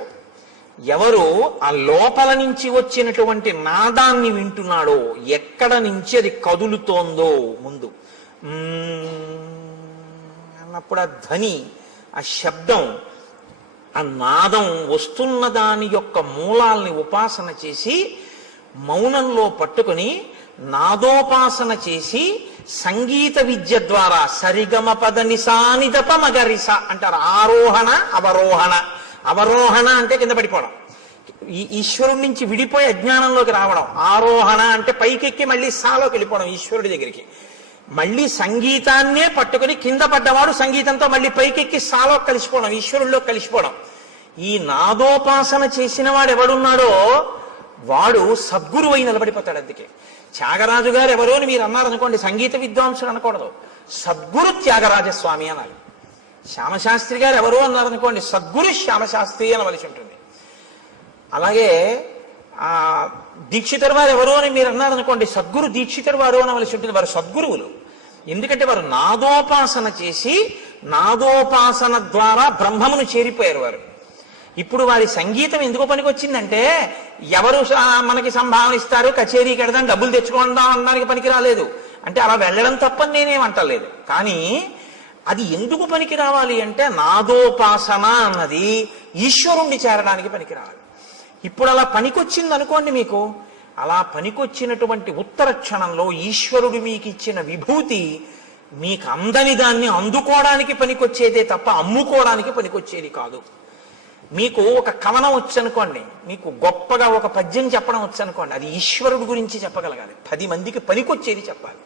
ఎవరు ఆ లోపల నుంచి వచ్చినటువంటి నాదాన్ని వింటున్నాడో, ఎక్కడ నుంచి అది కదులుతోందో ముందు అన్నప్పుడు ఆ ధ్వని, ఆ శబ్దం, ఆ నాదం వస్తున్న దాని యొక్క మూలాల్ని ఉపాసన చేసి మౌనంలో పట్టుకుని నాదోపాసన చేసి సంగీత విద్య ద్వారా సరిగమ పద నిసానిదప మగరిస అంటారు. ఆరోహణ అవరోహణ. అవరోహణ అంటే కింద పడిపోవడం, ఈ ఈశ్వరుడి నుంచి విడిపోయి అజ్ఞానంలోకి రావడం. ఆరోహణ అంటే పైకెక్కి మళ్ళీ సాలోకి వెళ్ళిపోవడం ఈశ్వరుడి దగ్గరికి. మళ్ళీ సంగీతాన్నే పట్టుకుని కింద పడ్డవాడు సంగీతంతో మళ్ళీ పైకెక్కి సాలో కలిసిపోవడం, ఈశ్వరుల్లో కలిసిపోవడం. ఈ నాదోపాసన చేసిన వాడు ఎవడున్నాడో వాడు సద్గురు అయి నిలబడిపోతాడు. అందుకే త్యాగరాజు గారు ఎవరో అని మీరు అన్నారనుకోండి, సంగీత విద్వాంసుడు అనకూడదు, సద్గురు త్యాగరాజస్వామి అనాలి. శ్యామశాస్త్రి గారు ఎవరో అన్నారనుకోండి, సద్గురు శ్యామశాస్త్రి అనవలసి ఉంటుంది. అలాగే దీక్షితర్ వారు ఎవరో అని మీరు అన్నారనుకోండి, సద్గురు దీక్షితర్ వారు అనవలసి ఉంటుంది. వారు సద్గురువులు. ఎందుకంటే వారు నాదోపాసన చేసి నాదోపాసన ద్వారా బ్రహ్మమును చేరిపోయారు వారు. ఇప్పుడు వారి సంగీతం ఎందుకు పనికొచ్చిందంటే ఎవరు మనకి సంభావన ఇస్తారు, కచేరీకి వెడదాం, డబ్బులు తెచ్చుకుందాం అనడానికి పనికి రాలేదు. అంటే అలా వెళ్ళడం తప్పని నేనేమంటలేదు. కానీ అది ఎందుకు పనికి రావాలి అంటే నాదోపాసన అన్నది ఈశ్వరుణ్ణి చేరడానికి పనికి రావాలి. ఇప్పుడు అలా పనికొచ్చింది అనుకోండి, మీకు అలా పనికొచ్చినటువంటి ఉత్తర క్షణంలో ఈశ్వరుడు మీకు ఇచ్చిన విభూతి మీకు అందని దాన్ని అందుకోవడానికి పనికొచ్చేదే తప్ప అమ్ముకోవడానికి పనికొచ్చేది కాదు. మీకు ఒక కవనం వచ్చనుకోండి, మీకు గొప్పగా ఒక పద్యం చెప్పడం వచ్చనుకోండి, అది ఈశ్వరుడు గురించి చెప్పగలగాలి, 10 మందికి పనికొచ్చేది చెప్పాలి.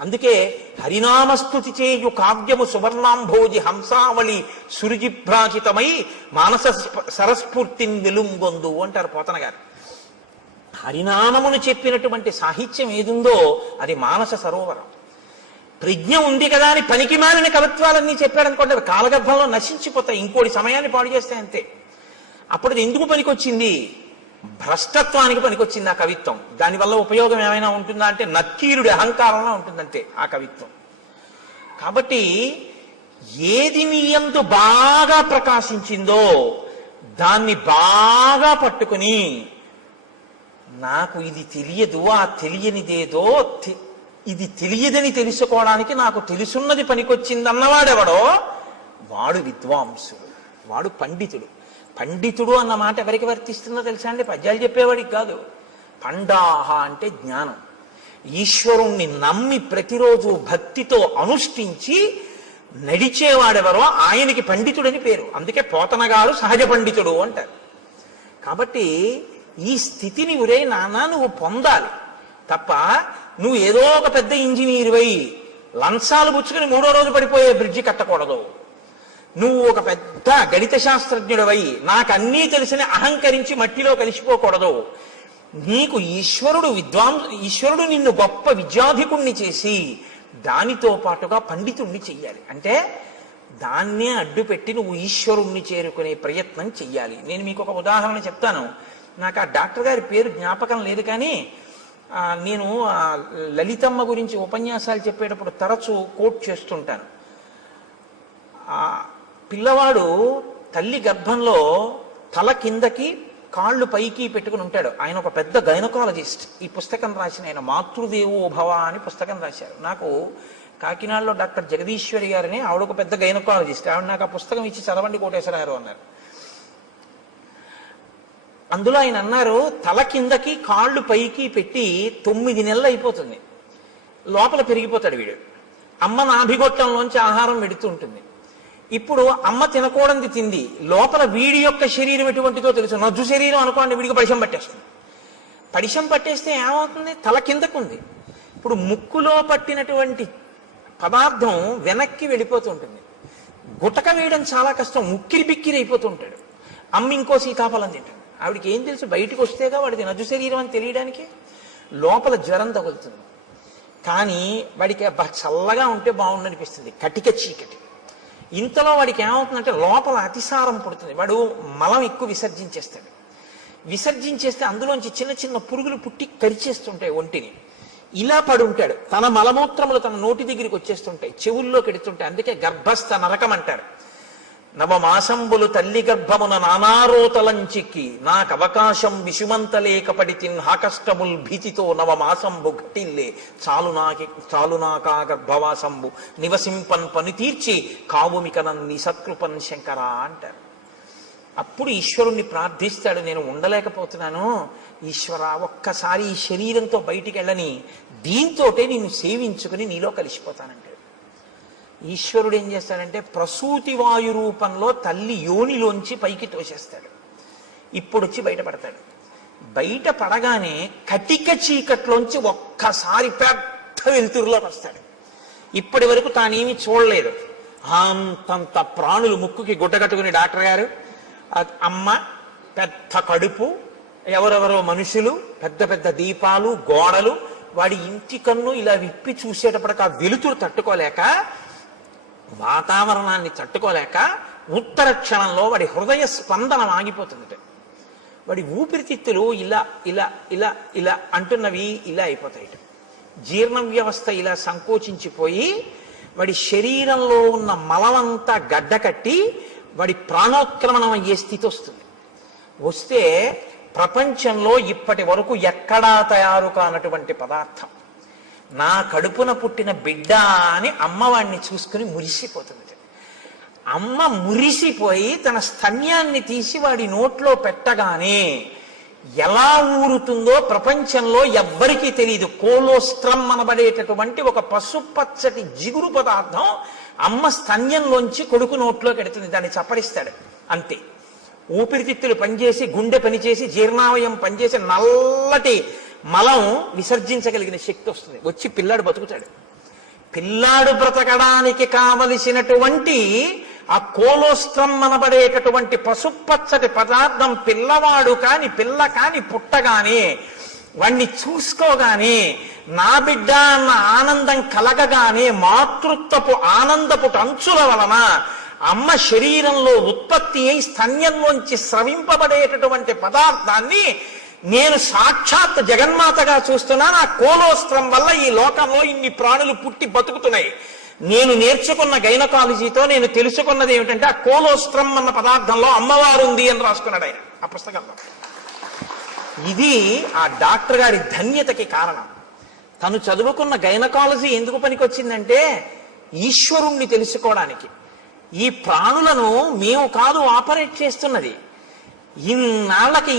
అందుకే హరినామస్తుతి చేయు కావ్యము సువర్ణాంభోజి హంసావళి సురుజిభ్రాజితమై మానస సరస్ఫూర్తిని వెలుంగొందు అంటారు పోతన గారు. హరినామమును చెప్పినటువంటి సాహిత్యం ఏదుందో అది మానస సరోవరం. ప్రజ్ఞ ఉంది కదా అని పనికి మాలిన కవిత్వాలన్నీ చెప్పాడనుకోండి, అవి కాలగర్భంలో నశించిపోతాయి, ఇంకోటి సమయాన్ని పాడు చేస్తాయి అంతే. అప్పుడు అది ఎందుకు పనికొచ్చింది? భ్రష్టత్వానికి పనికొచ్చింది ఆ కవిత్వం. దానివల్ల ఉపయోగం ఏమైనా ఉంటుందా అంటే నక్కీరుడి అహంకారంలో ఉంటుందంతే ఆ కవిత్వం. కాబట్టి ఏది నీ యందు బాగా ప్రకాశించిందో దాన్ని బాగా పట్టుకుని నాకు ఇది తెలియదు, ఆ తెలియనిదేదో ఇది తెలియదని తెలుసుకోవడానికి నాకు తెలుసున్నది పనికొచ్చిందన్నవాడెవడో వాడు విద్వాంసుడు, వాడు పండితుడు. పండితుడు అన్న మాట ఎవరికి వర్తిస్తుందో తెలుసా అండి? పద్యాలు చెప్పేవాడికి కాదు. పండాహ అంటే జ్ఞానం. ఈశ్వరుణ్ణి నమ్మి ప్రతిరోజు భక్తితో అనుష్ఠించి నడిచేవాడెవరో ఆయనకి పండితుడని పేరు. అందుకే పోతన గారు సహజ పండితుడు అంటారు. కాబట్టి ఈ స్థితిని ఒరే నాన్న నువ్వు పొందాలి తప్ప నువ్వు ఏదో ఒక పెద్ద ఇంజనీరువై లంచాలు పుచ్చుకుని 3వ రోజు పడిపోయే బ్రిడ్జి కట్టకూడదు. నువ్వు ఒక పెద్ద గణిత శాస్త్రజ్ఞుడివై నాకు అన్నీ తెలిసిన అహంకరించి మట్టిలో కలిసిపోకూడదు. నీకు ఈశ్వరుడు నిన్ను గొప్ప విద్యాధికుణ్ణి చేసి దానితో పాటుగా పండితుణ్ణి చెయ్యాలి. అంటే దాన్నే అడ్డుపెట్టి నువ్వు ఈశ్వరుణ్ణి చేరుకునే ప్రయత్నం చెయ్యాలి. నేను మీకు ఒక ఉదాహరణ చెప్తాను. నాకు ఆ డాక్టర్ గారి పేరు జ్ఞాపకం లేదు, కానీ నేను లలితమ్మ గురించి ఉపన్యాసాలు చెప్పేటప్పుడు తరచూ కోట్ చేస్తుంటాను. ఆ పిల్లవాడు తల్లి గర్భంలో తల కిందకి కాళ్ళు పైకి పెట్టుకుని ఉంటాడు. ఆయన ఒక పెద్ద గైనకాలజిస్ట్. ఈ పుస్తకం రాసిన ఆయన మాతృదేవో భవ అని పుస్తకం రాశారు. నాకు కాకినాడలో డాక్టర్ జగదీశ్వరి గారిని, ఆవిడ ఒక పెద్ద గైనకాలజిస్ట్. ఆవిడ నాకు ఆ పుస్తకం ఇచ్చి చదవండి కోటేశ్వరరావు అన్నారు. అందులో ఆయన అన్నారు, తల కిందకి కాళ్ళు పైకి పెట్టి 9 నెలలు అయిపోతుంది, లోపల పెరిగిపోతాడు వీడు. అమ్మ నాభిగొట్టంలోంచి ఆహారం పెడుతూ ఉంటుంది. ఇప్పుడు అమ్మ తినకూడదు తింది, లోపల వీడి యొక్క శరీరం ఎటువంటిదో తెలుసు. నజ్జు శరీరం అనుకోండి, వీడికి పడిశం పట్టేస్తుంది. పడిశం పట్టేస్తే ఏమవుతుంది? తల కిందకుంది. ఇప్పుడు ముక్కులో పట్టినటువంటి పదార్థం వెనక్కి వెళ్ళిపోతూ ఉంటుంది. గుటక వేయడం చాలా కష్టం, ఉక్కిరి బిక్కిరి అయిపోతూ ఉంటాడు. అమ్మ ఇంకో సీతాఫలం తింటుంది. ఆవిడికి ఏం తెలుసు? బయటకు వస్తేగా వాడిది నజ్జు శరీరం అని తెలియడానికి. లోపల జ్వరం తగులుతుంది. కానీ వాడికి చల్లగా ఉంటే బాగుండనిపిస్తుంది, కటిక చీకటి. ఇంతలో వాడికి ఏమవుతుందంటే లోపల అతిసారం పుడుతుంది. వాడు మలం ఎక్కువ విసర్జించేస్తాడు. విసర్జించేస్తే అందులోంచి చిన్న చిన్న పురుగులు పుట్టి కరిచేస్తుంటాయి ఒంటిని. ఇలా పడి ఉంటాడు. తన మలమూత్రములు తన నోటి దగ్గరికి వచ్చేస్తుంటాయి, చెవుల్లో కెడుతుంటాయి. అందుకే గర్భస్థ నరకం అంటారు. నవమాసంబులు తల్లి గర్భమున నానారోతలంచిక్కి నాకు అవకాశం విషుమంతలేకపడి తిన్హాకష్టముల్ భీతితో నవమాసంబు ఘటిల్లే చాలునాకా గర్భవాసంబు నివసింపన్ పని తీర్చి కావుమికనన్ని సత్కృపన్ శంకర అంటారు. అప్పుడు ఈశ్వరుణ్ణి ప్రార్థిస్తాడు, నేను ఉండలేకపోతున్నాను ఈశ్వర, ఒక్కసారి ఈ శరీరంతో బయటికి వెళ్ళని, దీంతోటే నేను సేవించుకుని నీలో కలిసిపోతానంటాడు. ఈశ్వరుడు ఏం చేస్తాడంటే ప్రసూతి వాయు రూపంలో తల్లి యోనిలోంచి పైకి తోసేస్తాడు. ఇప్పుడు వచ్చి బయటపడతాడు. బయట పడగానే కటిక చీకట్లోంచి ఒక్కసారి పెద్ద వెలుతురులోకి వస్తాడు. ఇప్పటి వరకు తానేమి చూడలేదు. అంతంత ప్రాణులు ముక్కుకి గుడ్డగట్టుకుని డాక్టర్ గారు, అమ్మ, పెద్ద కడుపు, ఎవరెవరో మనుషులు, పెద్ద పెద్ద దీపాలు, గోడలు. వాడి ఇంటి కన్ను ఇలా విప్పి చూసేటప్పటికి ఆ వెలుతురు తట్టుకోలేక, వాతావరణాన్ని తట్టుకోలేక ఉత్తర క్షణంలో వాడి హృదయ స్పందన ఆగిపోతుంది. వాడి ఊపిరితిత్తులు ఇలా ఇలా ఇలా ఇలా అంటున్నవి ఇలా అయిపోతాయి. జీర్ణ వ్యవస్థ ఇలా సంకోచించిపోయి వాడి శరీరంలో ఉన్న మలమంతా గడ్డకట్టి వాడి ప్రాణోత్క్రమణం అయ్యే స్థితి వస్తుంది. వస్తే ప్రపంచంలో ఇప్పటి వరకు ఎక్కడా తయారు కానటువంటి పదార్థం, నా కడుపున పుట్టిన బిడ్డ అని అమ్మవాడిని చూసుకుని మురిసిపోతుంది. అమ్మ మురిసిపోయి తన స్తన్యాన్ని తీసి వాడి నోట్లో పెట్టగానే ఎలా ఊరుతుందో ప్రపంచంలో ఎవ్వరికీ తెలియదు. కోలోస్ట్రం అనబడేటటువంటి ఒక పసుపచ్చటి జిగురు పదార్థం అమ్మ స్తన్యంలోంచి కొడుకు నోట్లోకి ఎడుతుంది. దాన్ని చప్పరిస్తాడు అంతే. ఊపిరితిత్తులు పనిచేసి, గుండె పనిచేసి, జీర్ణావయం పనిచేసి నల్లటి మలం విసర్జించగలిగిన శక్తి వస్తుంది. వచ్చి పిల్లాడు బతుకుతాడు. పిల్లాడు బ్రతకడానికి కావలసినటువంటి ఆ కోలోస్ట్రం అనబడేటటువంటి పసుపచ్చటి పదార్థం పిల్లవాడు కాని పిల్ల కాని పుట్టగానే వాణ్ణి చూసుకోగానే నా బిడ్డ అన్న ఆనందం కలగగానే మాతృత్వపు ఆనందపు అంచుల వలన అమ్మ శరీరంలో ఉత్పత్తి అయి స్తన్యంలోంచి స్రవింపబడేటటువంటి పదార్థాన్ని నేను సాక్షాత్ జగన్మాతగా చూస్తున్నాను. ఆ కోలోస్ట్రం వల్ల ఈ లోకంలో ఇన్ని ప్రాణులు పుట్టి బతుకుతున్నాయి. నేను నేర్చుకున్న గైనకాలజీతో నేను తెలుసుకున్నది ఏమిటంటే ఆ కోలోస్ట్రం అన్న పదార్థంలో అమ్మవారు ఉంది అని రాసుకున్నాడు ఆయన ఆ పుస్తకంలో. ఇది ఆ డాక్టర్ గారి ధన్యతకి కారణం. తను చదువుకున్న గైనకాలజీ ఎందుకు పనికొచ్చిందంటే ఈశ్వరుణ్ణి తెలుసుకోవడానికి. ఈ ప్రాణులను మేము కాదు ఆపరేట్ చేస్తున్నది. ఇన్నాళ్ళకి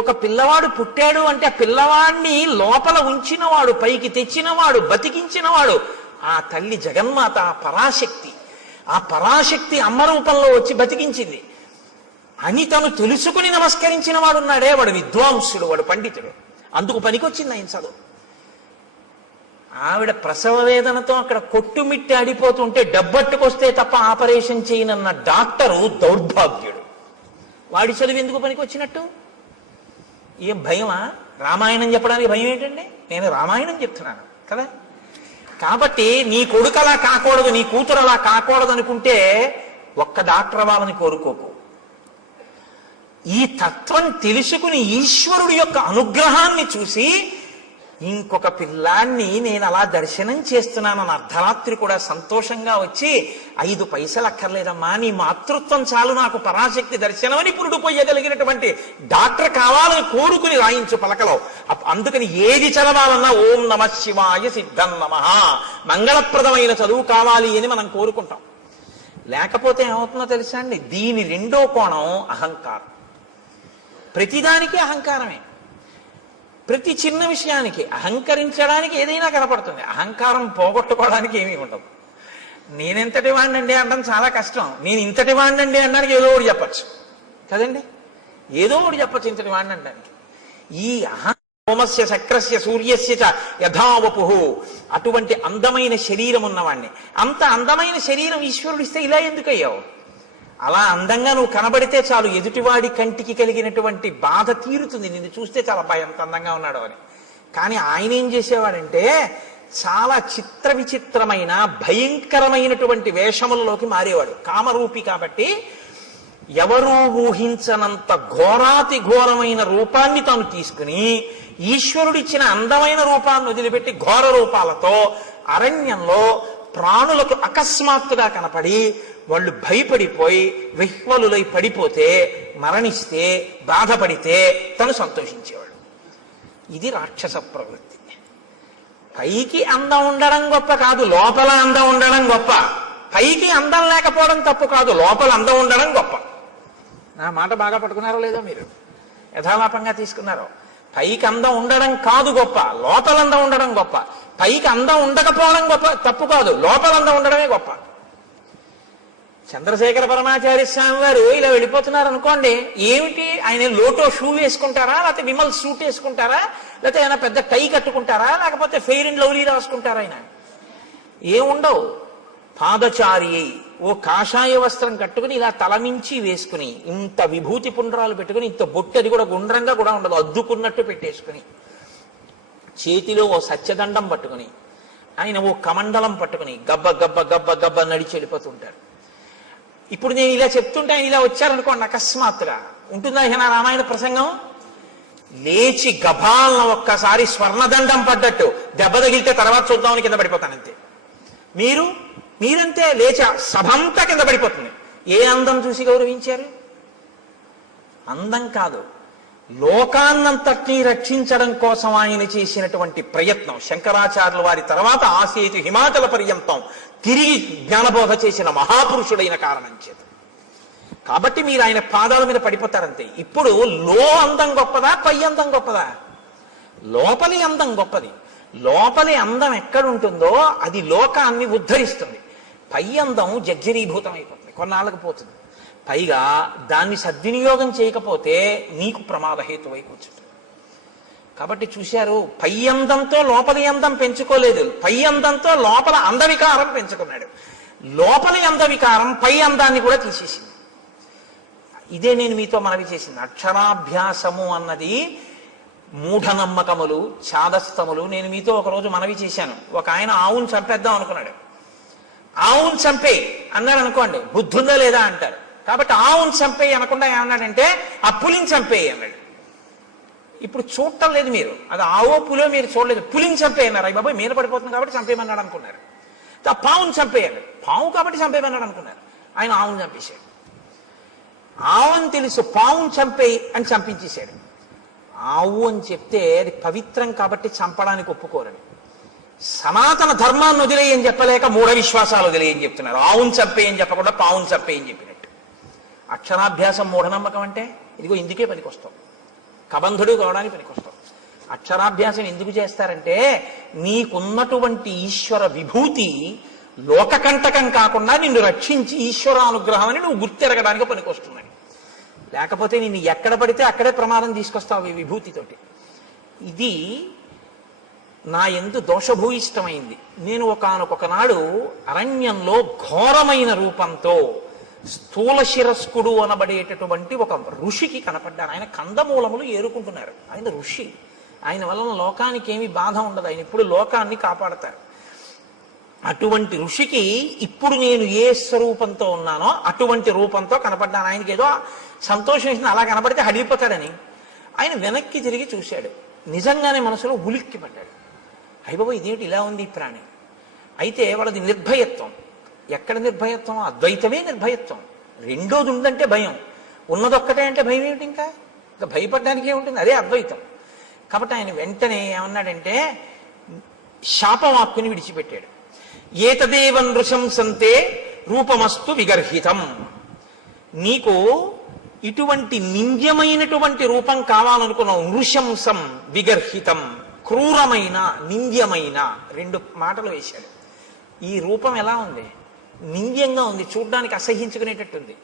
ఒక పిల్లవాడు పుట్టాడు అంటే ఆ పిల్లవాడిని లోపల ఉంచినవాడు, పైకి తెచ్చినవాడు, బతికించినవాడు ఆ తల్లి జగన్మాత, ఆ పరాశక్తి. ఆ పరాశక్తి అమ్మ రూపంలో వచ్చి బతికించింది అని తను తెలుసుకుని నమస్కరించిన వాడు ఉన్నాడే, వాడు విద్వాంసుడు, వాడు పండితుడు. అందుకు పనికొచ్చింది ఆయన చదువు. ఆవిడ ప్రసవ వేదనతో అక్కడ కొట్టుమిట్టి ఆడిపోతుంటే డబ్బట్టుకొస్తే తప్ప ఆపరేషన్ చేయనన్న డాక్టరు దౌర్భాగ్యుడు. వాడి చదువు ఎందుకు పనికొచ్చినట్టు? ఏం భయమా? రామాయణం చెప్పడానికి భయం ఏంటండి? నేను రామాయణం చెప్తున్నాను కదా. కాబట్టి నీ కొడుకు అలా కాకూడదు, నీ కూతురు అలా కాకూడదు అనుకుంటే ఒక్క డాక్టర్ అవ్వాలని కోరుకోకు. ఈ తత్వం తెలుసుకుని ఈశ్వరుడి యొక్క అనుగ్రహాన్ని చూసి ఇంకొక పిల్లాన్ని నేను అలా దర్శనం చేస్తున్నానని అర్ధరాత్రి కూడా సంతోషంగా వచ్చి 5 పైసలు అక్కర్లేదమ్మా, నీ మాతృత్వం చాలు నాకు పరాశక్తి దర్శనం అని పురుడు పోయగలిగినటువంటి డాక్టర్ కావాలని కోరుకుని రాయించు పలకలో. అందుకని ఏది చదవాలన్నా ఓం నమ శివాయ సిద్ధం నమః మంగళప్రదమైన చదువు కావాలి అని మనం కోరుకుంటాం. లేకపోతే ఏమవుతుందో తెలుసా అండి? దీని రెండో కోణం అహంకారం. ప్రతిదానికి అహంకారమే. ప్రతి చిన్న విషయానికి అహంకరించడానికి ఏదైనా కనపడుతుంది. అహంకారం పోగొట్టుకోవడానికి ఏమీ ఉండదు. నేనెంతటి వాడినండి అనడం చాలా కష్టం. నేను ఇంతటి వాడినండి అనడానికి ఏదో ఒకటి చెప్పచ్చు కదండి. ఏదో ఒకటి చెప్పచ్చు ఇంతటి వాడిని అనడానికి. ఈ సోమస్య శక్రస్య సూర్యస్య చ యథావపు, అటువంటి అందమైన శరీరం ఉన్నవాడిని, అంత అందమైన శరీరం ఈశ్వరుడిస్తే ఇలా ఎందుకు అయ్యావు? అలా అందంగా నువ్వు కనబడితే చాలు ఎదుటివాడి కంటికి కలిగినటువంటి బాధ తీరుతుంది. నిన్ను చూస్తే చాలా ఎంత అందంగా ఉన్నాడు అని. కానీ ఆయన ఏం చేసేవాడంటే చాలా చిత్ర విచిత్రమైన భయంకరమైనటువంటి వేషములలోకి మారేవాడు. కామరూపి కాబట్టి ఎవరూ ఊహించనంత ఘోరాతి ఘోరమైన రూపాన్ని తాను తీసుకుని ఈశ్వరుడిచ్చిన అందమైన రూపాన్ని వదిలిపెట్టి ఘోర రూపాలతో అరణ్యంలో ప్రాణులకు అకస్మాత్తుగా కనపడి వాళ్ళు భయపడిపోయి విహ్వలులై పడిపోతే, మరణిస్తే, బాధపడితే తను సంతోషించేవాడు. ఇది రాక్షస ప్రవృత్తి. పైకి అందం ఉండడం గొప్ప కాదు, లోపల అందం ఉండడం గొప్ప. పైకి అందం లేకపోవడం తప్పు కాదు, లోపల అందం ఉండడం గొప్ప. నా మాట బాగా పట్టుకున్నారో లేదో మీరు? యథాలాపంగా తీసుకున్నారో? పైకి అందం ఉండడం కాదు గొప్ప, లోపల అందం ఉండడం గొప్ప. పైకి అందం ఉండకపోవడం గొప్ప తప్పు కాదు, లోపల అందం ఉండడమే గొప్ప. చంద్రశేఖర పరమాచార్య స్వామి వారు ఇలా వెళ్ళిపోతున్నారు అనుకోండి, ఏమిటి ఆయన లోటో షూ వేసుకుంటారా, లేకపోతే విమల్ సూట్ వేసుకుంటారా, లేకపోతే ఆయన పెద్ద టై కట్టుకుంటారా, లేకపోతే ఫెయిర్ అండ్ లవ్లీ రాసుకుంటారా? ఆయన ఏముండవు. పాదచారి అయి ఓ కాషాయ వస్త్రం కట్టుకుని ఇలా తలమించి వేసుకుని, ఇంత విభూతి పుండ్రాలు పెట్టుకుని, ఇంత బొట్టు, అది కూడా గుండ్రంగా కూడా ఉండదు, అద్దుకున్నట్టు పెట్టేసుకుని, చేతిలో ఓ సత్యదండం పట్టుకుని, ఆయన ఓ కమండలం పట్టుకుని గబ్బ గబ్బ గబ్బ గబ్బ నడిచి వెళ్ళిపోతుంటారు. ఇప్పుడు నేను ఇలా చెప్తుంటే ఆయన ఇలా వచ్చారనుకోండి, అకస్మాత్తుగా ఉంటుందా నా రామాయణ ప్రసంగం? లేచి గభాలన ఒక్కసారి స్వర్ణదండం పడ్డట్టు దెబ్బ తగిలితే తర్వాత చూద్దామని కింద పడిపోతానంతే. మీరంతే లేచి సభంతా కింద పడిపోతుంది. ఏ అందం చూసి గౌరవించారు? అందం కాదు, లోకాన్నంతటినీ రక్షించడం కోసం ఆయన చేసినటువంటి ప్రయత్నం. శంకరాచార్యుల వారి తర్వాత ఆసేతు హిమాచల పర్యంతం తిరిగి జ్ఞానబోధ చేసిన మహాపురుషుడైన కారణం చేత. కాబట్టి మీరు ఆయన పాదాల మీద పడిపోతారంతే. ఇప్పుడు అందం గొప్పదా, పై అందం గొప్పదా? లోపలి అందం గొప్పది. లోపలి అందం ఎక్కడుంటుందో అది లోకాన్ని ఉద్ధరిస్తుంది. పై అందం జర్జరీభూతం అయిపోతుంది, కొన్నాళ్ళకు పోతుంది. పైగా దాన్ని సద్వినియోగం చేయకపోతే నీకు ప్రమాదహేతువై కూర్చుంటుంది. కాబట్టి చూశారు, పై అందంతో లోపలి అందం పెంచుకోలేదు, పై అందంతో లోపల అందవికారం పెంచుకున్నాడు. లోపలి అందవికారం పై అందాన్ని కూడా తీసేసింది. ఇదే నేను మీతో మనవి చేసింది. అక్షరాభ్యాసము అన్నది మూఢనమ్మకములు, చాదస్తములు. నేను మీతో ఒకరోజు మనవి చేశాను. ఒక ఆయన ఆవును చంపేద్దాం అనుకున్నాడు. ఆవును చంపేయి అన్నాడు అనుకోండి, బుద్ధి ఉందా లేదా అంటారు. కాబట్టి ఆవును చంపేయి అనకుండా ఏమన్నాడంటే ఆ పులిని చంపేయి అన్నాడు. ఇప్పుడు చూడటం లేదు మీరు, అది ఆవో పులో మీరు చూడలేదు. పులిని చంపేయి అన్నారు. అయ్యి బాబాయ్ మీద పడిపోతుంది కాబట్టి చంపేయమన్నాడు అనుకున్నారు. ఆ పావును చంపేయాలి, పావు కాబట్టి చంపేయమన్నాడు అనుకున్నారు. ఆయన ఆవును చంపేశాడు. ఆవుని తెలుసు, పావును చంపేయి అని చంపించేశాడు. ఆవు అని చెప్తే అది పవిత్రం కాబట్టి చంపడానికి ఒప్పుకోరని. సనాతన ధర్మాన్ని వదిలేయని చెప్పలేక మూఢ విశ్వాసాలు వదిలేయని చెప్తున్నారు. ఆవును చంపేయని చెప్పకుండా పావును చంపేయని చెప్పినట్టు. అక్షరాభ్యాసం మూఢనమ్మకం అంటే ఇదిగో ఇందుకే పనికొస్తాం, కబంధుడు కావడానికి పనికొస్తాం. అక్షరాభ్యాసం ఎందుకు చేస్తారంటే నీకున్నటువంటి ఈశ్వర విభూతి లోకకంటకం కాకుండా నిన్ను రక్షించి ఈశ్వరానుగ్రహం అని నువ్వు గుర్తెరగడానికి పనికొస్తున్నాయి. లేకపోతే నిన్ను ఎక్కడ పడితే అక్కడే ప్రమాదం తీసుకొస్తావు ఈ విభూతితోటి. ఇది నా యందు దోషభూయిష్టమైంది. నేను ఒకనొకనాడు అరణ్యంలో ఘోరమైన రూపంతో స్థూల శిరస్కుడు అనబడేటటువంటి ఒక ఋషికి కనపడ్డాను. ఆయన కందమూలములు ఏరుకుంటున్నారు. ఆయన ఋషి, ఆయన వలన లోకానికి ఏమి బాధ ఉండదు, ఆయన ఇప్పుడు లోకాన్ని కాపాడతారు. అటువంటి ఋషికి ఇప్పుడు నేను ఏ స్వరూపంతో ఉన్నానో అటువంటి రూపంతో కనపడ్డాను. ఆయనకి ఏదో సంతోషం వేసింది, అలా కనపడితే హడిలిపోతాడని. ఆయన వెనక్కి తిరిగి చూశాడు. నిజంగానే మనసులో ఉలిక్కి పడ్డాడు. అయ్యబాబు ఇదేమిటి ఇలా ఉంది ఈ ప్రాణి. అయితే వాళ్ళది నిర్భయత్వం. ఎక్కడ నిర్భయత్వం? అద్వైతమే నిర్భయత్వం. రెండోది ఉందంటే భయం, ఉన్నదొక్కటే అంటే భయం ఏమిటి? ఇంకా భయపడడానికి ఏముంటుంది? అదే అద్వైతం. కాబట్టి ఆయన వెంటనే ఏమన్నాడంటే శాపవాక్కుని విడిచిపెట్టాడు. ఏతదేవ నృశంసంతే రూపమస్తు విగర్హితం. నీకు ఇటువంటి నింద్యమైనటువంటి రూపం కావాలనుకున్నావు. నృశంసం విగర్హితం, క్రూరమైన నింద్యమైన, రెండు మాటలు వేశాడు. ఈ రూపం ఎలా ఉంది? నింద్యంగా ఉంది, చూడ్డానికి అసహించుకునేటట్టుంది,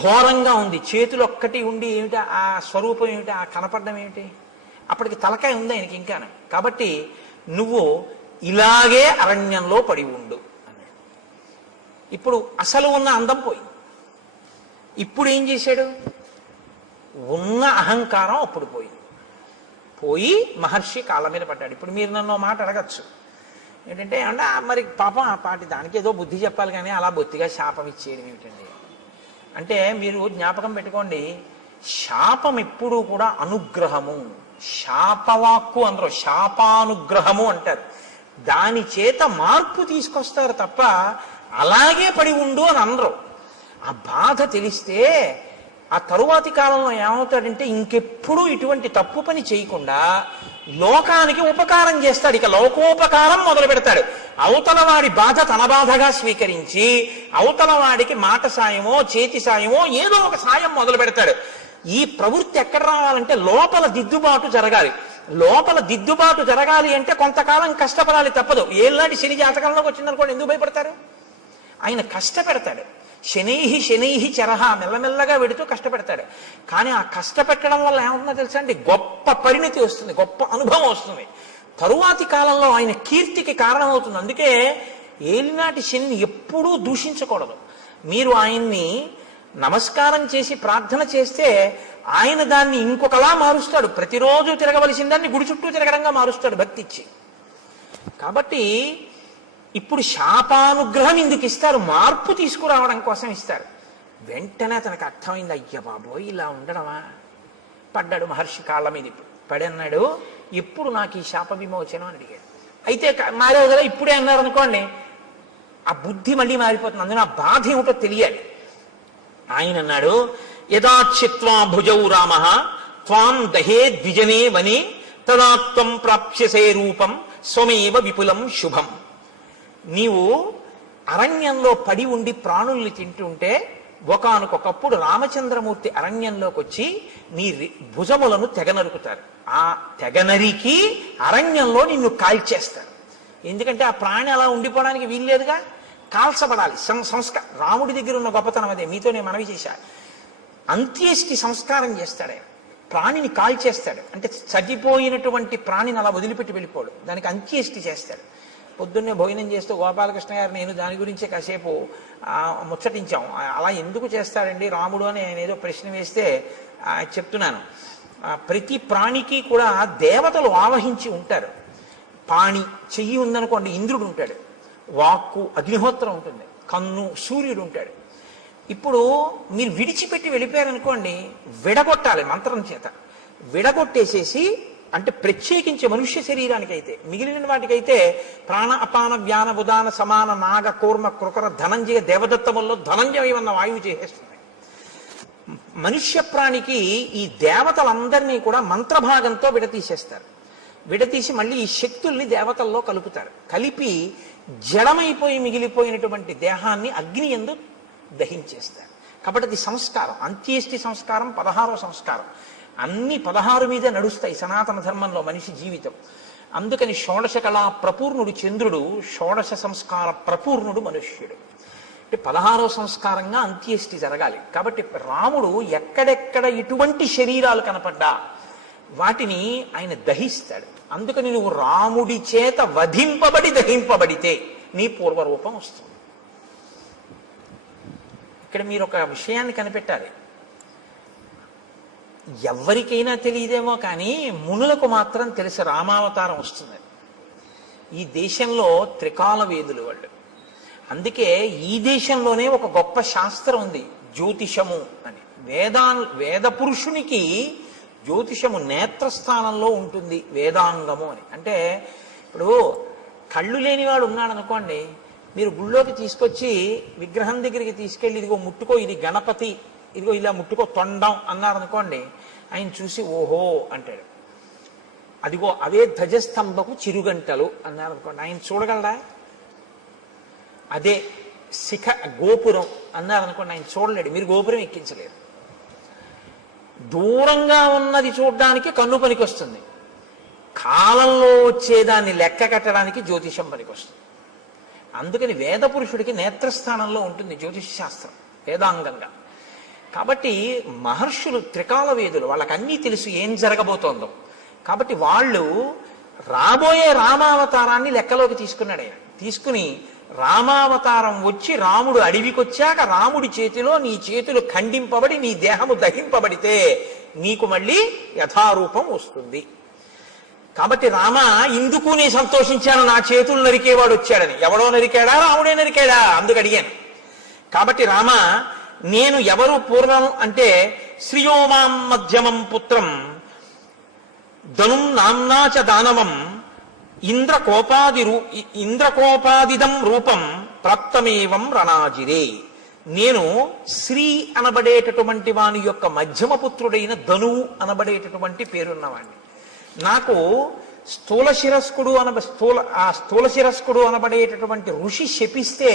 ఘోరంగా ఉంది. చేతులు ఒక్కటి ఉండి ఏమిటి ఆ స్వరూపం ఏమిటి, ఆ కనపడడం ఏమిటి? అప్పటికి తలకాయ ఉంది ఆయనకి ఇంకాను. కాబట్టి నువ్వు ఇలాగే అరణ్యంలో పడి ఉండు అన్నాడు. ఇప్పుడు అసలు ఉన్న అందం పోయి, ఇప్పుడు ఏం చేశాడు? ఉన్న అహంకారం అప్పుడు పోయి మహర్షి కాళ్ళ మీద పడ్డాడు. ఇప్పుడు మీరు నన్ను మాట అడగచ్చు ఏంటంటే, అంటే మరి పాపం ఆ పాటి దానికి ఏదో బుద్ధి చెప్పాలి కానీ అలా బొత్తిగా శాపం ఇచ్చేయడం ఏమిటండి అంటే, మీరు జ్ఞాపకం పెట్టుకోండి, శాపం ఎప్పుడూ కూడా అనుగ్రహము. శాపవాక్కు అందరూ శాపానుగ్రహము అంటారు. దాని చేత మార్పు తీసుకొస్తారు తప్ప అలాగే పడి ఉండు అని అనరు. ఆ బాధ తెలిస్తే ఆ తరువాతి కాలంలో ఏమవుతాడంటే ఇంకెప్పుడు ఇటువంటి తప్పు పని చేయకుండా లోకానికి ఉపకారం చేస్తాడు. ఇక లోకోపకారం మొదలు పెడతాడు. అవతల వాడి బాధ తన బాధగా స్వీకరించి అవతల వాడికి మాట సాయమో చేతి సాయమో ఏదో ఒక సాయం మొదలు పెడతాడు. ఈ ప్రవృత్తి ఎక్కడ రావాలంటే లోపల దిద్దుబాటు జరగాలి. లోపల దిద్దుబాటు జరగాలి అంటే కొంతకాలం కష్టపడాలి, తప్పదు. ఏళ్ళనాటి శని జాతకంలోకి వచ్చిందనుకోండి, ఎందుకు భయపడతారు? ఆయన కష్టపెడతాడు. శనైహి చరహ, మెల్లమెల్లగా వెడుతూ కష్టపెడతాడు. కానీ ఆ కష్టపెట్టడం వల్ల ఏమవుతుందో తెలుసా అండి? గొప్ప పరిణతి వస్తుంది, గొప్ప అనుభవం వస్తుంది. తరువాతి కాలంలో ఆయన కీర్తికి కారణమవుతుంది. అందుకే ఏలినాటి శని ఎప్పుడూ దూషించకూడదు. మీరు ఆయన్ని నమస్కారం చేసి ప్రార్థన చేస్తే ఆయన దాన్ని ఇంకొకలా మారుస్తాడు. ప్రతిరోజు తిరగవలసిన దాన్ని గుడి చుట్టూ తిరగడంగా మారుస్తాడు భక్తి ఇచ్చి. కాబట్టి ఇప్పుడు శాపానుగ్రహం ఎందుకు ఇస్తారు? మార్పు తీసుకురావడం కోసం ఇస్తారు. వెంటనే తనకు అర్థమైంది, అయ్య బాబోయ్ ఇలా ఉండడమా, పడ్డాడు మహర్షి కాళ్ళ మీద. పడి అన్నాడు, ఎప్పుడు నాకు ఈ శాప విమోచనం అని అడిగాడు. అయితే మారేవు కదా, ఇప్పుడే అన్నారు అనుకోండి, ఆ బుద్ధి మళ్ళీ మారిపోతుంది. అందులో ఆ బాధ ఏమిటో తెలియాలి. ఆయన అన్నాడు, యదాచిత్వా భుజౌ రామ త్వాం దహే ద్విజనే వనే తదాత్వం ప్రాప్స్యసే రూపం స్వమేవ విపులం శుభం. నీవు అరణ్యంలో పడి ఉండి ప్రాణుల్ని తింటుంటే ఒకానొకప్పుడు రామచంద్రమూర్తి అరణ్యంలోకి వచ్చి నీ భుజములను తెగనరుకుతారు. ఆ తెగనరికి అరణ్యంలో నిన్ను కాల్చేస్తారు. ఎందుకంటే ఆ ప్రాణి అలా ఉండిపోవడానికి వీల్లేదుగా, కాల్చబడాలి. సంస్కారం రాముడి దగ్గర ఉన్న గొప్పతనం అదే. మీతో నేను మనవి చేశా. అంత్యేష్టి సంస్కారం చేస్తాడు ఆయన. ప్రాణిని కాల్చేస్తాడు. అంటే చనిపోయినటువంటి ప్రాణిని అలా వదిలిపెట్టి వెళ్ళిపోడు, దానికి అంత్యేష్టి చేస్తాడు. పొద్దున్నే భోజనం చేస్తూ గోపాలకృష్ణ గారు నేను దాని గురించే కాసేపు ముచ్చటించాం. అలా ఎందుకు చేస్తాడండి రాముడు అని ఆయన ఏదో ప్రశ్న వేస్తే చెప్తున్నాను. ప్రతి ప్రాణికి కూడా దేవతలు ఆవహించి ఉంటారు. పాణి చెయ్యి ఉందనుకోండి ఇంద్రుడు ఉంటాడు, వాక్కు అగ్నిహోత్రం ఉంటుంది, కన్ను సూర్యుడు ఉంటాడు. ఇప్పుడు మీరు విడిచిపెట్టి వెళ్ళిపోయారనుకోండి, విడగొట్టాలి మంత్రం చేత. విడగొట్టేసేసి, అంటే ప్రత్యేకించి మనుష్య శరీరానికైతే, మిగిలిన వాటికైతే ప్రాణ అపాన వ్యాన ఉదాన సమాన నాగ కూర్మ కృకర ధనంజయ దేవదత్తముల్లో ధనంజయం అన్న వాయువు చేసేస్తుంది. మనుష్య ప్రాణికి ఈ దేవతలందరినీ కూడా మంత్రభాగంతో విడతీసేస్తారు. విడతీసి మళ్ళీ ఈ శక్తుల్ని దేవతల్లో కలుపుతారు. కలిపి జడమైపోయి మిగిలిపోయినటువంటి దేహాన్ని అగ్ని యందు దహించేస్తారు. కాబట్టి అది సంస్కారం. అంత్యేష్టి సంస్కారం 16వ సంస్కారం. అన్ని 16 మీద నడుస్తాయి సనాతన ధర్మంలో మనిషి జీవితం. అందుకని షోడశ కళా ప్రపూర్ణుడు చంద్రుడు, షోడశ సంస్కార ప్రపూర్ణుడు మనుష్యుడు. అంటే 16వ సంస్కారంగా అంత్యేష్టి జరగాలి. కాబట్టి రాముడు ఎక్కడెక్కడ ఎటువంటి శరీరాలు కనపడ్డా వాటిని ఆయన దహిస్తాడు. అందుకని నువ్వు రాముడి చేత వధింపబడి దహింపబడితే నీ పూర్వరూపం వస్తుంది. ఇక్కడ మీరు ఒక విషయాన్ని కనిపెట్టాలి. ఎవరికైనా తెలియదేమో కానీ మునులకు మాత్రం తెలిసి రామావతారం వస్తుంది. ఈ దేశంలో త్రికాల వేదులు వాళ్ళు. అందుకే ఈ దేశంలోనే ఒక గొప్ప శాస్త్రం ఉంది, జ్యోతిషము అని. వేద పురుషునికి జ్యోతిషము నేత్రస్థానంలో ఉంటుంది, వేదాంగము అని. అంటే ఇప్పుడు కళ్ళు లేనివాడు ఉన్నాడు అనుకోండి, మీరు గుళ్ళోకి తీసుకొచ్చి విగ్రహం దగ్గరికి తీసుకెళ్ళి ఇదిగో ముట్టుకో, ఇది గణపతి, ఇదిగో ఇలా ముట్టుకో తొండం అన్నారనుకోండి, ఆయన చూసి ఓహో అంటాడు. అదిగో అవే ధ్వజస్తంభకు చిరుగంటలు అన్నారనుకోండి, ఆయన చూడగలడా? అదే శిఖ గోపురం అన్నారనుకోండి, ఆయన చూడలేడు, మీరు గోపురం ఎక్కించలేరు. దూరంగా ఉన్నది చూడడానికి కన్ను పనికి వస్తుంది, కాలంలో వచ్చేదాన్ని లెక్క కట్టడానికి జ్యోతిషం పనికి వస్తుంది. అందుకని వేద పురుషుడికి నేత్రస్థానంలో ఉంటుంది జ్యోతిష శాస్త్రం వేదాంగంగా. కాబట్టి మహర్షులు త్రికాల వేదులు, వాళ్ళకి అన్నీ తెలుసు ఏం జరగబోతోందో. కాబట్టి వాళ్ళు రాబోయే రామావతారాన్ని లెక్కలోకి తీసుకున్నాడు ఆయన. తీసుకుని రామావతారం వచ్చి రాముడు అడవికొచ్చాక రాముడి చేతిలో నీ చేతులు ఖండింపబడి నీ దేహము దహింపబడితే నీకు మళ్ళీ యథారూపం వస్తుంది. కాబట్టి రామ ఇందుకు నీ సంతోషించాను, నా చేతులు నరికేవాడు వచ్చాడని. ఎవడో నరికాడా? రాముడే నరికాడా? అందుకు అడిగాను. కాబట్టి రామ నేను ఎవరు పూర్వం అంటే శ్రియోమాం మధ్యమం పుత్రం ధనుం నామ్నాచ దానవం ఇంద్రకోపాదిదం రూపం ప్రాప్తమేవం రణాజిరే. నేను శ్రీ అనబడేటటువంటి వాని యొక్క మధ్యమ పుత్రుడైన ధనువు అనబడేటటువంటి పేరున్నవాడిని. నాకు స్థూల శిరస్కుడు అనబడేటటువంటి ఋషి శపిస్తే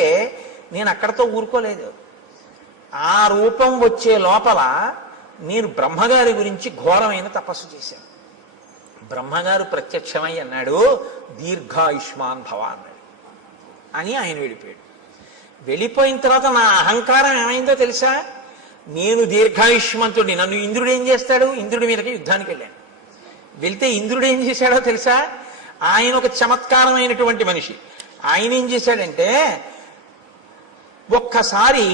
నేను అక్కడతో ఊరుకోలేదు. ఆ రూపం వచ్చే లోపల నేను బ్రహ్మగారి గురించి ఘోరమైన తపస్సు చేశాను. బ్రహ్మగారు ప్రత్యక్షమై అన్నాడు, దీర్ఘాయుష్మాన్ భవ అన్నాడు. అని ఆయన వెళ్ళిపోయాడు. వెళ్ళిపోయిన తర్వాత నా అహంకారం ఏమైందో తెలుసా? నేను దీర్ఘాయుష్మంతుడిని, నన్ను ఇంద్రుడు ఏం చేస్తాడు? ఇంద్రుడి మీదకి యుద్ధానికి వెళ్ళాను. వెళ్తే ఇంద్రుడు ఏం చేశాడో తెలుసా? ఆయన ఒక చమత్కారమైనటువంటి మనిషి. ఆయన ఏం చేశాడంటే ఒక్కసారి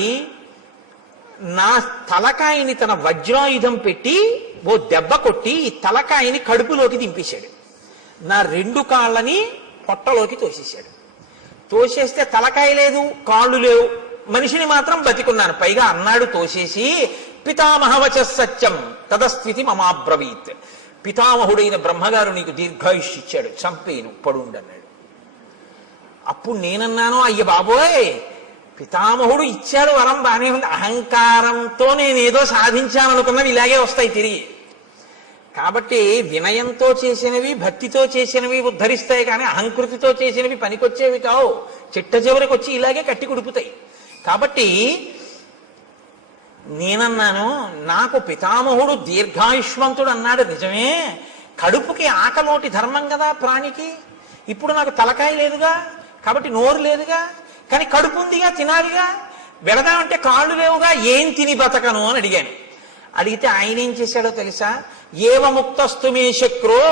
నా తలకాయని తన వజ్రాయుధం పెట్టి ఓ దెబ్బ కొట్టి ఈ తలకాయని కడుపులోకి దింపేశాడు. నా 2 కాళ్ళని పొట్టలోకి తోసేశాడు. తోసేస్తే తలకాయ లేదు, కాళ్ళు లేవు, మనిషిని మాత్రం బతికున్నాను. పైగా అన్నాడు తోసేసి, పితామహవచ సత్యం తదస్థితి మమాబ్రవీత్. పితామహుడైన బ్రహ్మగారు నీకు దీర్ఘాయుష్ ఇచ్చాడు, చంపేను పడుండన్నాడు. అప్పుడు నేనన్నాను, అయ్య బాబోయ్, పితామహుడు ఇచ్చాడు వరం బానే ఉంది, అహంకారంతో నేనేదో సాధించాననుకున్నవి ఇలాగే వస్తాయి తిరిగి. కాబట్టి వినయంతో చేసినవి, భక్తితో చేసినవి ఉద్ధరిస్తాయి, కానీ అహంకృతితో చేసినవి పనికొచ్చేవి కావు. చిట్ట చివరికి వచ్చి ఇలాగే కట్టి కుడుపుతాయి. కాబట్టి నేనన్నాను, నాకు పితామహుడు దీర్ఘాయుష్మంతుడు అన్నాడు నిజమే, కడుపుకి ఆకలోటి ధర్మం కదా ప్రాణికి. ఇప్పుడు నాకు తలకాయ లేదుగా, కాబట్టి నోరు లేదుగా, కానీ కడుపు ఉందిగా, తినాలిగా. వెళదామంటే కాళ్ళు లేవుగా, ఏం తిని బతకను అని అడిగాను. అడిగితే ఆయన ఏం చేశాడో తెలుసా? ఏవముక్తస్తు మే శక్రో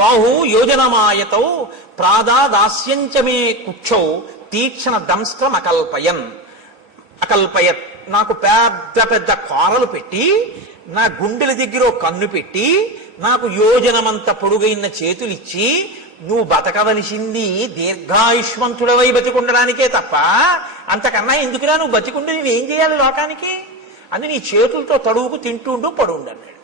బాహు యోజనమాయతౌ ప్రాదాదాస్యంచమే కుక్షౌ తీక్షణ దంస్త్రం అకల్పయత్. నాకు పెద్ద పెద్ద కోరలు పెట్టి, నా గుండెల దగ్గర కన్ను పెట్టి, నాకు యోజనమంత పొడుగైన చేతులిచ్చి, నువ్వు బతకవలసింది దీర్ఘాయుష్మంతుడవై బతికుండడానికే తప్ప అంతకన్నా ఎందుకురా నువ్వు బతికుండి నువ్వేం చేయాలి లోకానికి? అది నీ చేతులతో తడువుకు తింటుండు పడుండు అన్నాడు.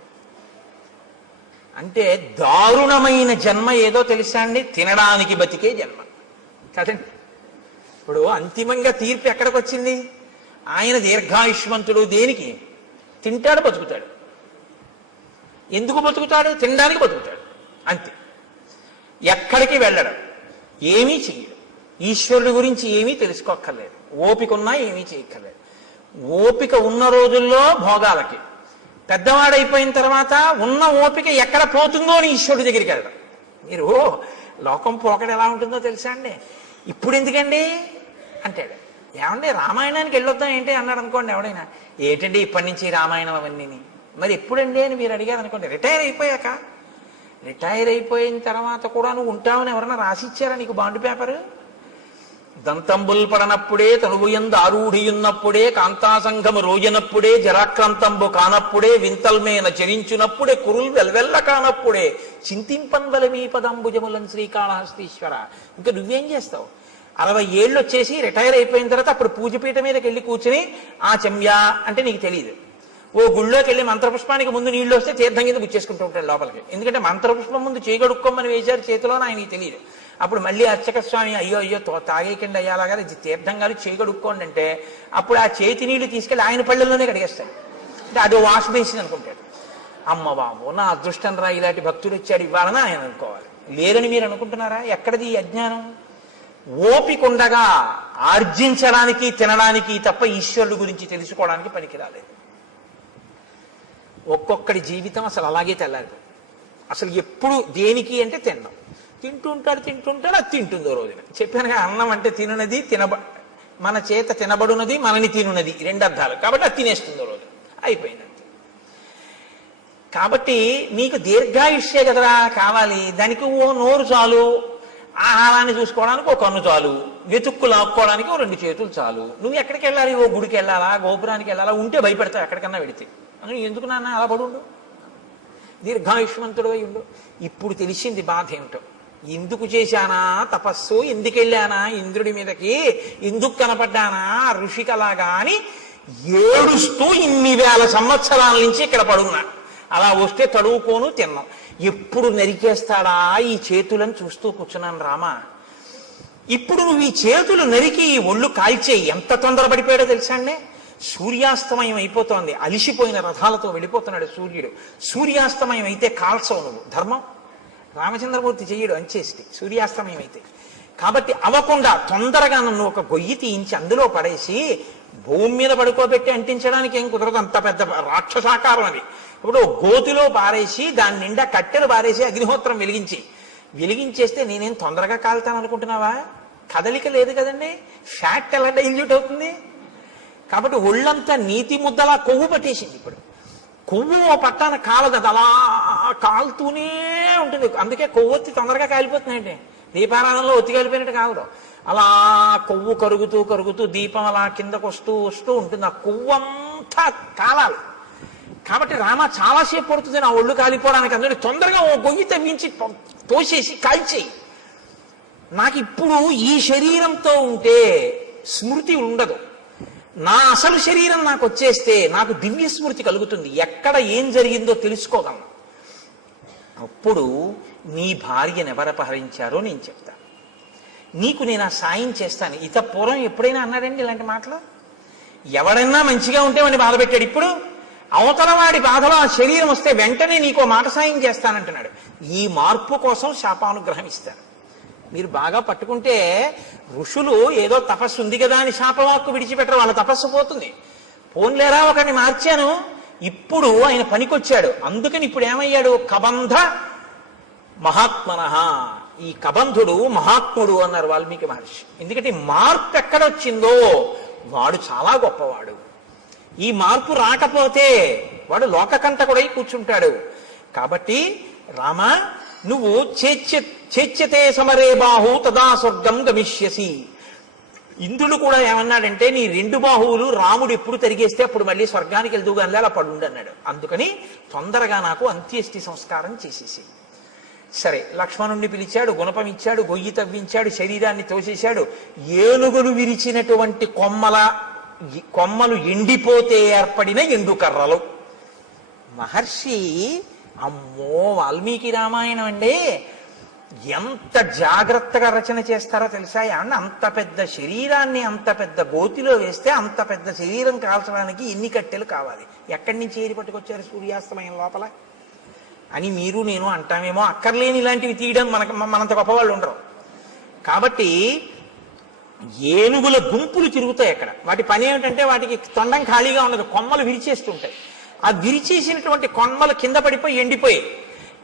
అంటే దారుణమైన జన్మ ఏదో తెలుసా అండి? తినడానికి బతికే జన్మ కదండి. ఇప్పుడు అంతిమంగా తీర్పు ఎక్కడికి వచ్చింది? ఆయన దీర్ఘాయుష్మంతుడు దేనికి? తింటాడు, బతుకుతాడు. ఎందుకు బతుకుతాడు? తినడానికి బతుకుతాడు, అంతే. ఎక్కడికి వెళ్ళడం, ఏమీ చెయ్యడు. ఈశ్వరుడి గురించి ఏమీ తెలుసుకోక్కర్లేదు, ఓపిక ఉన్నా ఏమీ చేయక్కర్లేదు. ఓపిక ఉన్న రోజుల్లో భోగాలకి, పెద్దవాడైపోయిన తర్వాత ఉన్న ఓపిక ఎక్కడ పోతుందో అని ఈశ్వరుడి దగ్గరికి వెళ్ళడం. మీరు లోకం పోకడ ఎలా ఉంటుందో తెలుసా అండి? ఇప్పుడు ఎందుకండి అంటాడు. ఏమండి రామాయణానికి వెళ్ళొద్దాం ఏంటి అన్నాడు అనుకోండి ఎవడైనా. ఏంటండి ఇప్పటి నుంచి రామాయణం అవన్నీ? మరి ఎప్పుడండి అని మీరు అడిగారు అనుకోండి, రిటైర్ అయిపోయాక. రిటైర్ అయిపోయిన తర్వాత కూడా నువ్వు ఉంటావని ఎవరైనా రాసిచ్చారా నీకు బాండ్ పేపరు? దంతంబుల్ పడనప్పుడే తనువుయందు ఆరూఢియున్నప్పుడే కాంతాసంఘము రోజనప్పుడే జరాక్రాంతంబు కానప్పుడే వింతల్మేన చరించునప్పుడే కురుల్ వెల్వెల్ల కానప్పుడే చింతింపన్వలమీ పదంబుజములన్ శ్రీకాళహస్తీశ్వర. ఇంకా నువ్వేం చేస్తావు? 60 ఏళ్ళు వచ్చేసి రిటైర్ అయిపోయిన తర్వాత అప్పుడు పూజపీఠ మీదకి వెళ్ళి కూర్చుని ఆ చెమ్యా అంటే నీకు తెలియదు. ఓ గుళ్ళోకి వెళ్ళి మంత్రపుష్పానికి ముందు నీళ్ళు వస్తే తీర్థం కింద గుచ్చేసుకుంటూ ఉంటాడు లోపలికి. ఎందుకంటే మంత్రపుష్పం ముందు చేయగడుక్కోమని వేశారు చేతిలో, ఆయనకి తెలియదు. అప్పుడు మళ్ళీ అర్చక స్వామి అయ్యో అయ్యో తాగేకండి అయ్యాలాగా తీర్థంగా చేయగడుక్కోండి అంటే అప్పుడు ఆ చేతి నీళ్లు తీసుకెళ్ళి ఆయన పళ్ళల్లోనే కడిగేస్తాడు. అంటే అదో వాష్ బేసిన్ అనుకుంటాడు. అమ్మ బాబు నా అదృష్టం రా, ఇలాంటి భక్తుడు వచ్చాడు ఇవ్వాలని ఆయన అనుకోవాలి. లేదని మీరు అనుకుంటున్నారా? ఎక్కడిది ఈ అజ్ఞానం? ఓపికండగా ఆర్జించడానికి తినడానికి తప్ప ఈశ్వరుడు గురించి తెలుసుకోవడానికి పనికిరాలేదు. ఒక్కొక్కడి జీవితం అసలు అలాగే తెల్లాలి. అసలు ఎప్పుడు దేనికి అంటే తినడం. తింటుంటాడు అది తింటుందో రోజున. చెప్పాను కదా, అన్నం అంటే తినున్నది, మన చేత తినబడున్నది, మనని తినున్నది, 2 అర్థాలు. కాబట్టి అది తినేస్తుందో రోజు అయిపోయింది. కాబట్టి నీకు దీర్ఘాయుష్యే కదరా కావాలి. దానికి ఓ నోరు చాలు, ఆహారాన్ని చూసుకోవడానికి ఓ కన్ను చాలు, వెతుక్కు లాక్కోవడానికి ఓ 2 చేతులు చాలు. నువ్వు ఎక్కడికి వెళ్ళాలి? ఓ గుడికి వెళ్ళాలా, గోపురానికి వెళ్ళాలా? ఉంటే భయపెడతావు ఎక్కడికన్నా వెడితే. ఎందుకు నాన్న అలా పడుండు, దీర్ఘాయుష్మంతుడు అయి ఉండు. ఇప్పుడు తెలిసింది బాధ ఏమిటో. ఎందుకు చేశానా తపస్సు, ఎందుకు వెళ్ళానా ఇంద్రుడి మీదకి, ఎందుకు కనపడ్డానా ఋషికలాగా అని ఏడుస్తూ ఇన్ని వేల సంవత్సరాల నుంచి ఇక్కడ పడున్నా. అలా వస్తే తడువుకోను తిన్నాం. ఎప్పుడు నరికేస్తాడా ఈ చేతులను చూస్తూ కూర్చున్నాను రామా. ఇప్పుడు నువ్వు ఈ చేతులు నరికి ఈ ఒళ్ళు కాల్చేయి. ఎంత తొందరపడిపోయాడో తెలుసా అండి? సూర్యాస్తమయం అయిపోతోంది, అలిసిపోయిన రథాలతో వెళ్ళిపోతున్నాడు సూర్యుడు. సూర్యాస్తమయం అయితే కాల్చవు నువ్వు, ధర్మం. రామచంద్రమూర్తి చెయ్యడు అంచేసి సూర్యాస్తమయం అయితే. కాబట్టి అవ్వకుండా తొందరగా నన్ను ఒక గొయ్యి తీయించి అందులో పడేసి భూమి మీద పడుకోబెట్టి అంటించడానికి ఏం కుదరదు, అంత పెద్ద రాక్షసాకారం అది. ఇప్పుడు గోతిలో పారేసి దాని నిండా కట్టెలు పారేసి అగ్నిహోత్రం వెలిగించేస్తే నేనేం తొందరగా కాలుతాను అనుకుంటున్నావా? కదలిక లేదు కదండి, ఫ్యాట్ ఎలా డైల్యూట్ అవుతుంది? కాబట్టి ఒళ్ళంతా నీతి ముద్దలా కొవ్వు పట్టేసింది. ఇప్పుడు కొవ్వు పట్టాన కాలదు, అది అలా కాలుతూనే ఉంటుంది. అందుకే కొవ్వొత్తి తొందరగా కాలిపోతుందండి. దీపారాధనలో ఒత్తి కాలిపోయినట్టు కాలదు, అలా కొవ్వు కరుగుతూ దీపం అలా కిందకు వస్తూ ఉంటుంది. ఆ కొవ్వు అంతా కాలాలి. కాబట్టి రామ చాలాసేపు పడుతుంది నా ఒళ్ళు కాలిపోవడానికి. అందులో తొందరగా ఓ గొయ్యి తవ్వించి తోసేసి కాల్చేయి. నాకు ఇప్పుడు ఈ శరీరంతో ఉంటే స్మృతి ఉండదు. నా అసలు శరీరం నాకు వచ్చేస్తే నాకు దివ్య స్మృతి కలుగుతుంది, ఎక్కడ ఏం జరిగిందో తెలుసుకోగలను. అప్పుడు నీ భార్యను ఎవరు అపహరించారో నేను చెప్తాను, నీకు నేను ఆ సాయం చేస్తాను. ఇత పూర్వం ఎప్పుడైనా అన్నాడండి ఇలాంటి మాటలు? ఎవడన్నా మంచిగా ఉంటే వాడిని బాధ పెట్టాడు. ఇప్పుడు అవతల వాడి బాధలో ఆ శరీరం వస్తే వెంటనే నీకో మాట సాయం చేస్తానంటున్నాడు. ఈ మార్పు కోసం శాపానుగ్రహం ఇస్తారు. మీరు బాగా పట్టుకుంటే ఋషులు ఏదో తపస్సు ఉంది కదా అని శాపవాక్కు విడిచిపెట్టరు, వాళ్ళ తపస్సు పోతుంది. పోన్లేరా ఒకరిని మార్చాను, ఇప్పుడు ఆయన పనికొచ్చాడు, అందుకని ఇప్పుడు ఏమయ్యాడు? కబంధ మహాత్మనః. ఈ కబంధుడు మహాత్ముడు అన్నారు వాల్మీకి మహర్షి. ఎందుకంటే మార్పు ఎక్కడొచ్చిందో వాడు చాలా గొప్పవాడు. ఈ మార్పు రాకపోతే వాడు లోకకంటకుడై కూర్చుంటాడు. కాబట్టి రామ, నువ్వు చేచ్యతే సమరే బాహు తదా స్వర్గం గమిష్యసి. ఇంద్రుడు కూడా ఏమన్నాడంటే, నీ 2 బాహువులు రాముడు ఎప్పుడు తరిగేస్తే అప్పుడు మళ్ళీ స్వర్గానికి వెళ్తూగానే అలా పడుండి అన్నాడు. అందుకని తొందరగా నాకు అంత్యేష్టి సంస్కారం చేసేసి. సరే, లక్ష్మణుణ్ణి పిలిచాడు, గుణపం ఇచ్చాడు, గొయ్యి తవ్వించాడు, శరీరాన్ని తోసేశాడు. ఏనుగులు విరిచినటువంటి కొమ్మలు ఎండిపోతే ఏర్పడిన ఎండుకర్రలు. మహర్షి, అమ్మో వాల్మీకి రామాయణం అండి, ఎంత జాగ్రత్తగా రచన చేస్తారో తెలుసా? అంత పెద్ద శరీరాన్ని అంత పెద్ద గోతిలో వేస్తే అంత పెద్ద శరీరం కాల్చడానికి ఎన్ని కట్టెలు కావాలి, ఎక్కడి నుంచి ఏరి పట్టుకొచ్చారు సూర్యాస్తమయం లోపల అని మీరు నేను అంటామేమో. అక్కర్లేని ఇలాంటివి తీయడం మనంత గొప్పవాళ్ళు ఉండరు. కాబట్టి ఏనుగుల గుంపులు తిరుగుతాయి అక్కడ. వాటి పని ఏమిటంటే వాటికి తొండం ఖాళీగా ఉండదు, కొమ్మలు విరిచేస్తుంటాయి. ఆ విరిచేసినటువంటి కొమ్మలు కింద పడిపోయి ఎండిపోయాయి.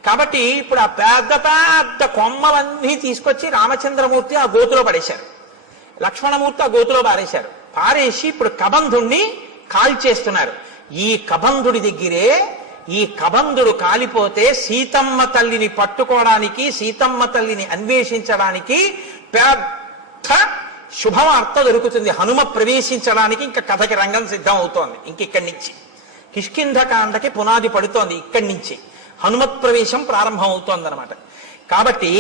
కాబట్టి ఇప్పుడు ఆ పెద్ద పెద్ద కొమ్మలన్నీ తీసుకొచ్చి రామచంద్రమూర్తి ఆ గోతులో పడేశారు, లక్ష్మణమూర్తి ఆ గోతులో పారేశారు. పారేసి ఇప్పుడు కబంధుణ్ణి కాల్చేస్తున్నారు. ఈ కబంధుడి దగ్గరే ఈ కబంధుడు కాలిపోతే సీతమ్మ తల్లిని పట్టుకోవడానికి, సీతమ్మ తల్లిని అన్వేషించడానికి పెద్ద శుభవార్త దొరుకుతుంది. హనుమ ప్రవేశించడానికి ఇంకా కథకి రంగం సిద్ధం అవుతోంది. ఇక్కడి నుంచి కిష్కింధకాండకి పునాది పడుతోంది. ఇక్కడి నుంచి హనుమత్ ప్రవేశం ప్రారంభం అవుతోంది అనమాట. కాబట్టి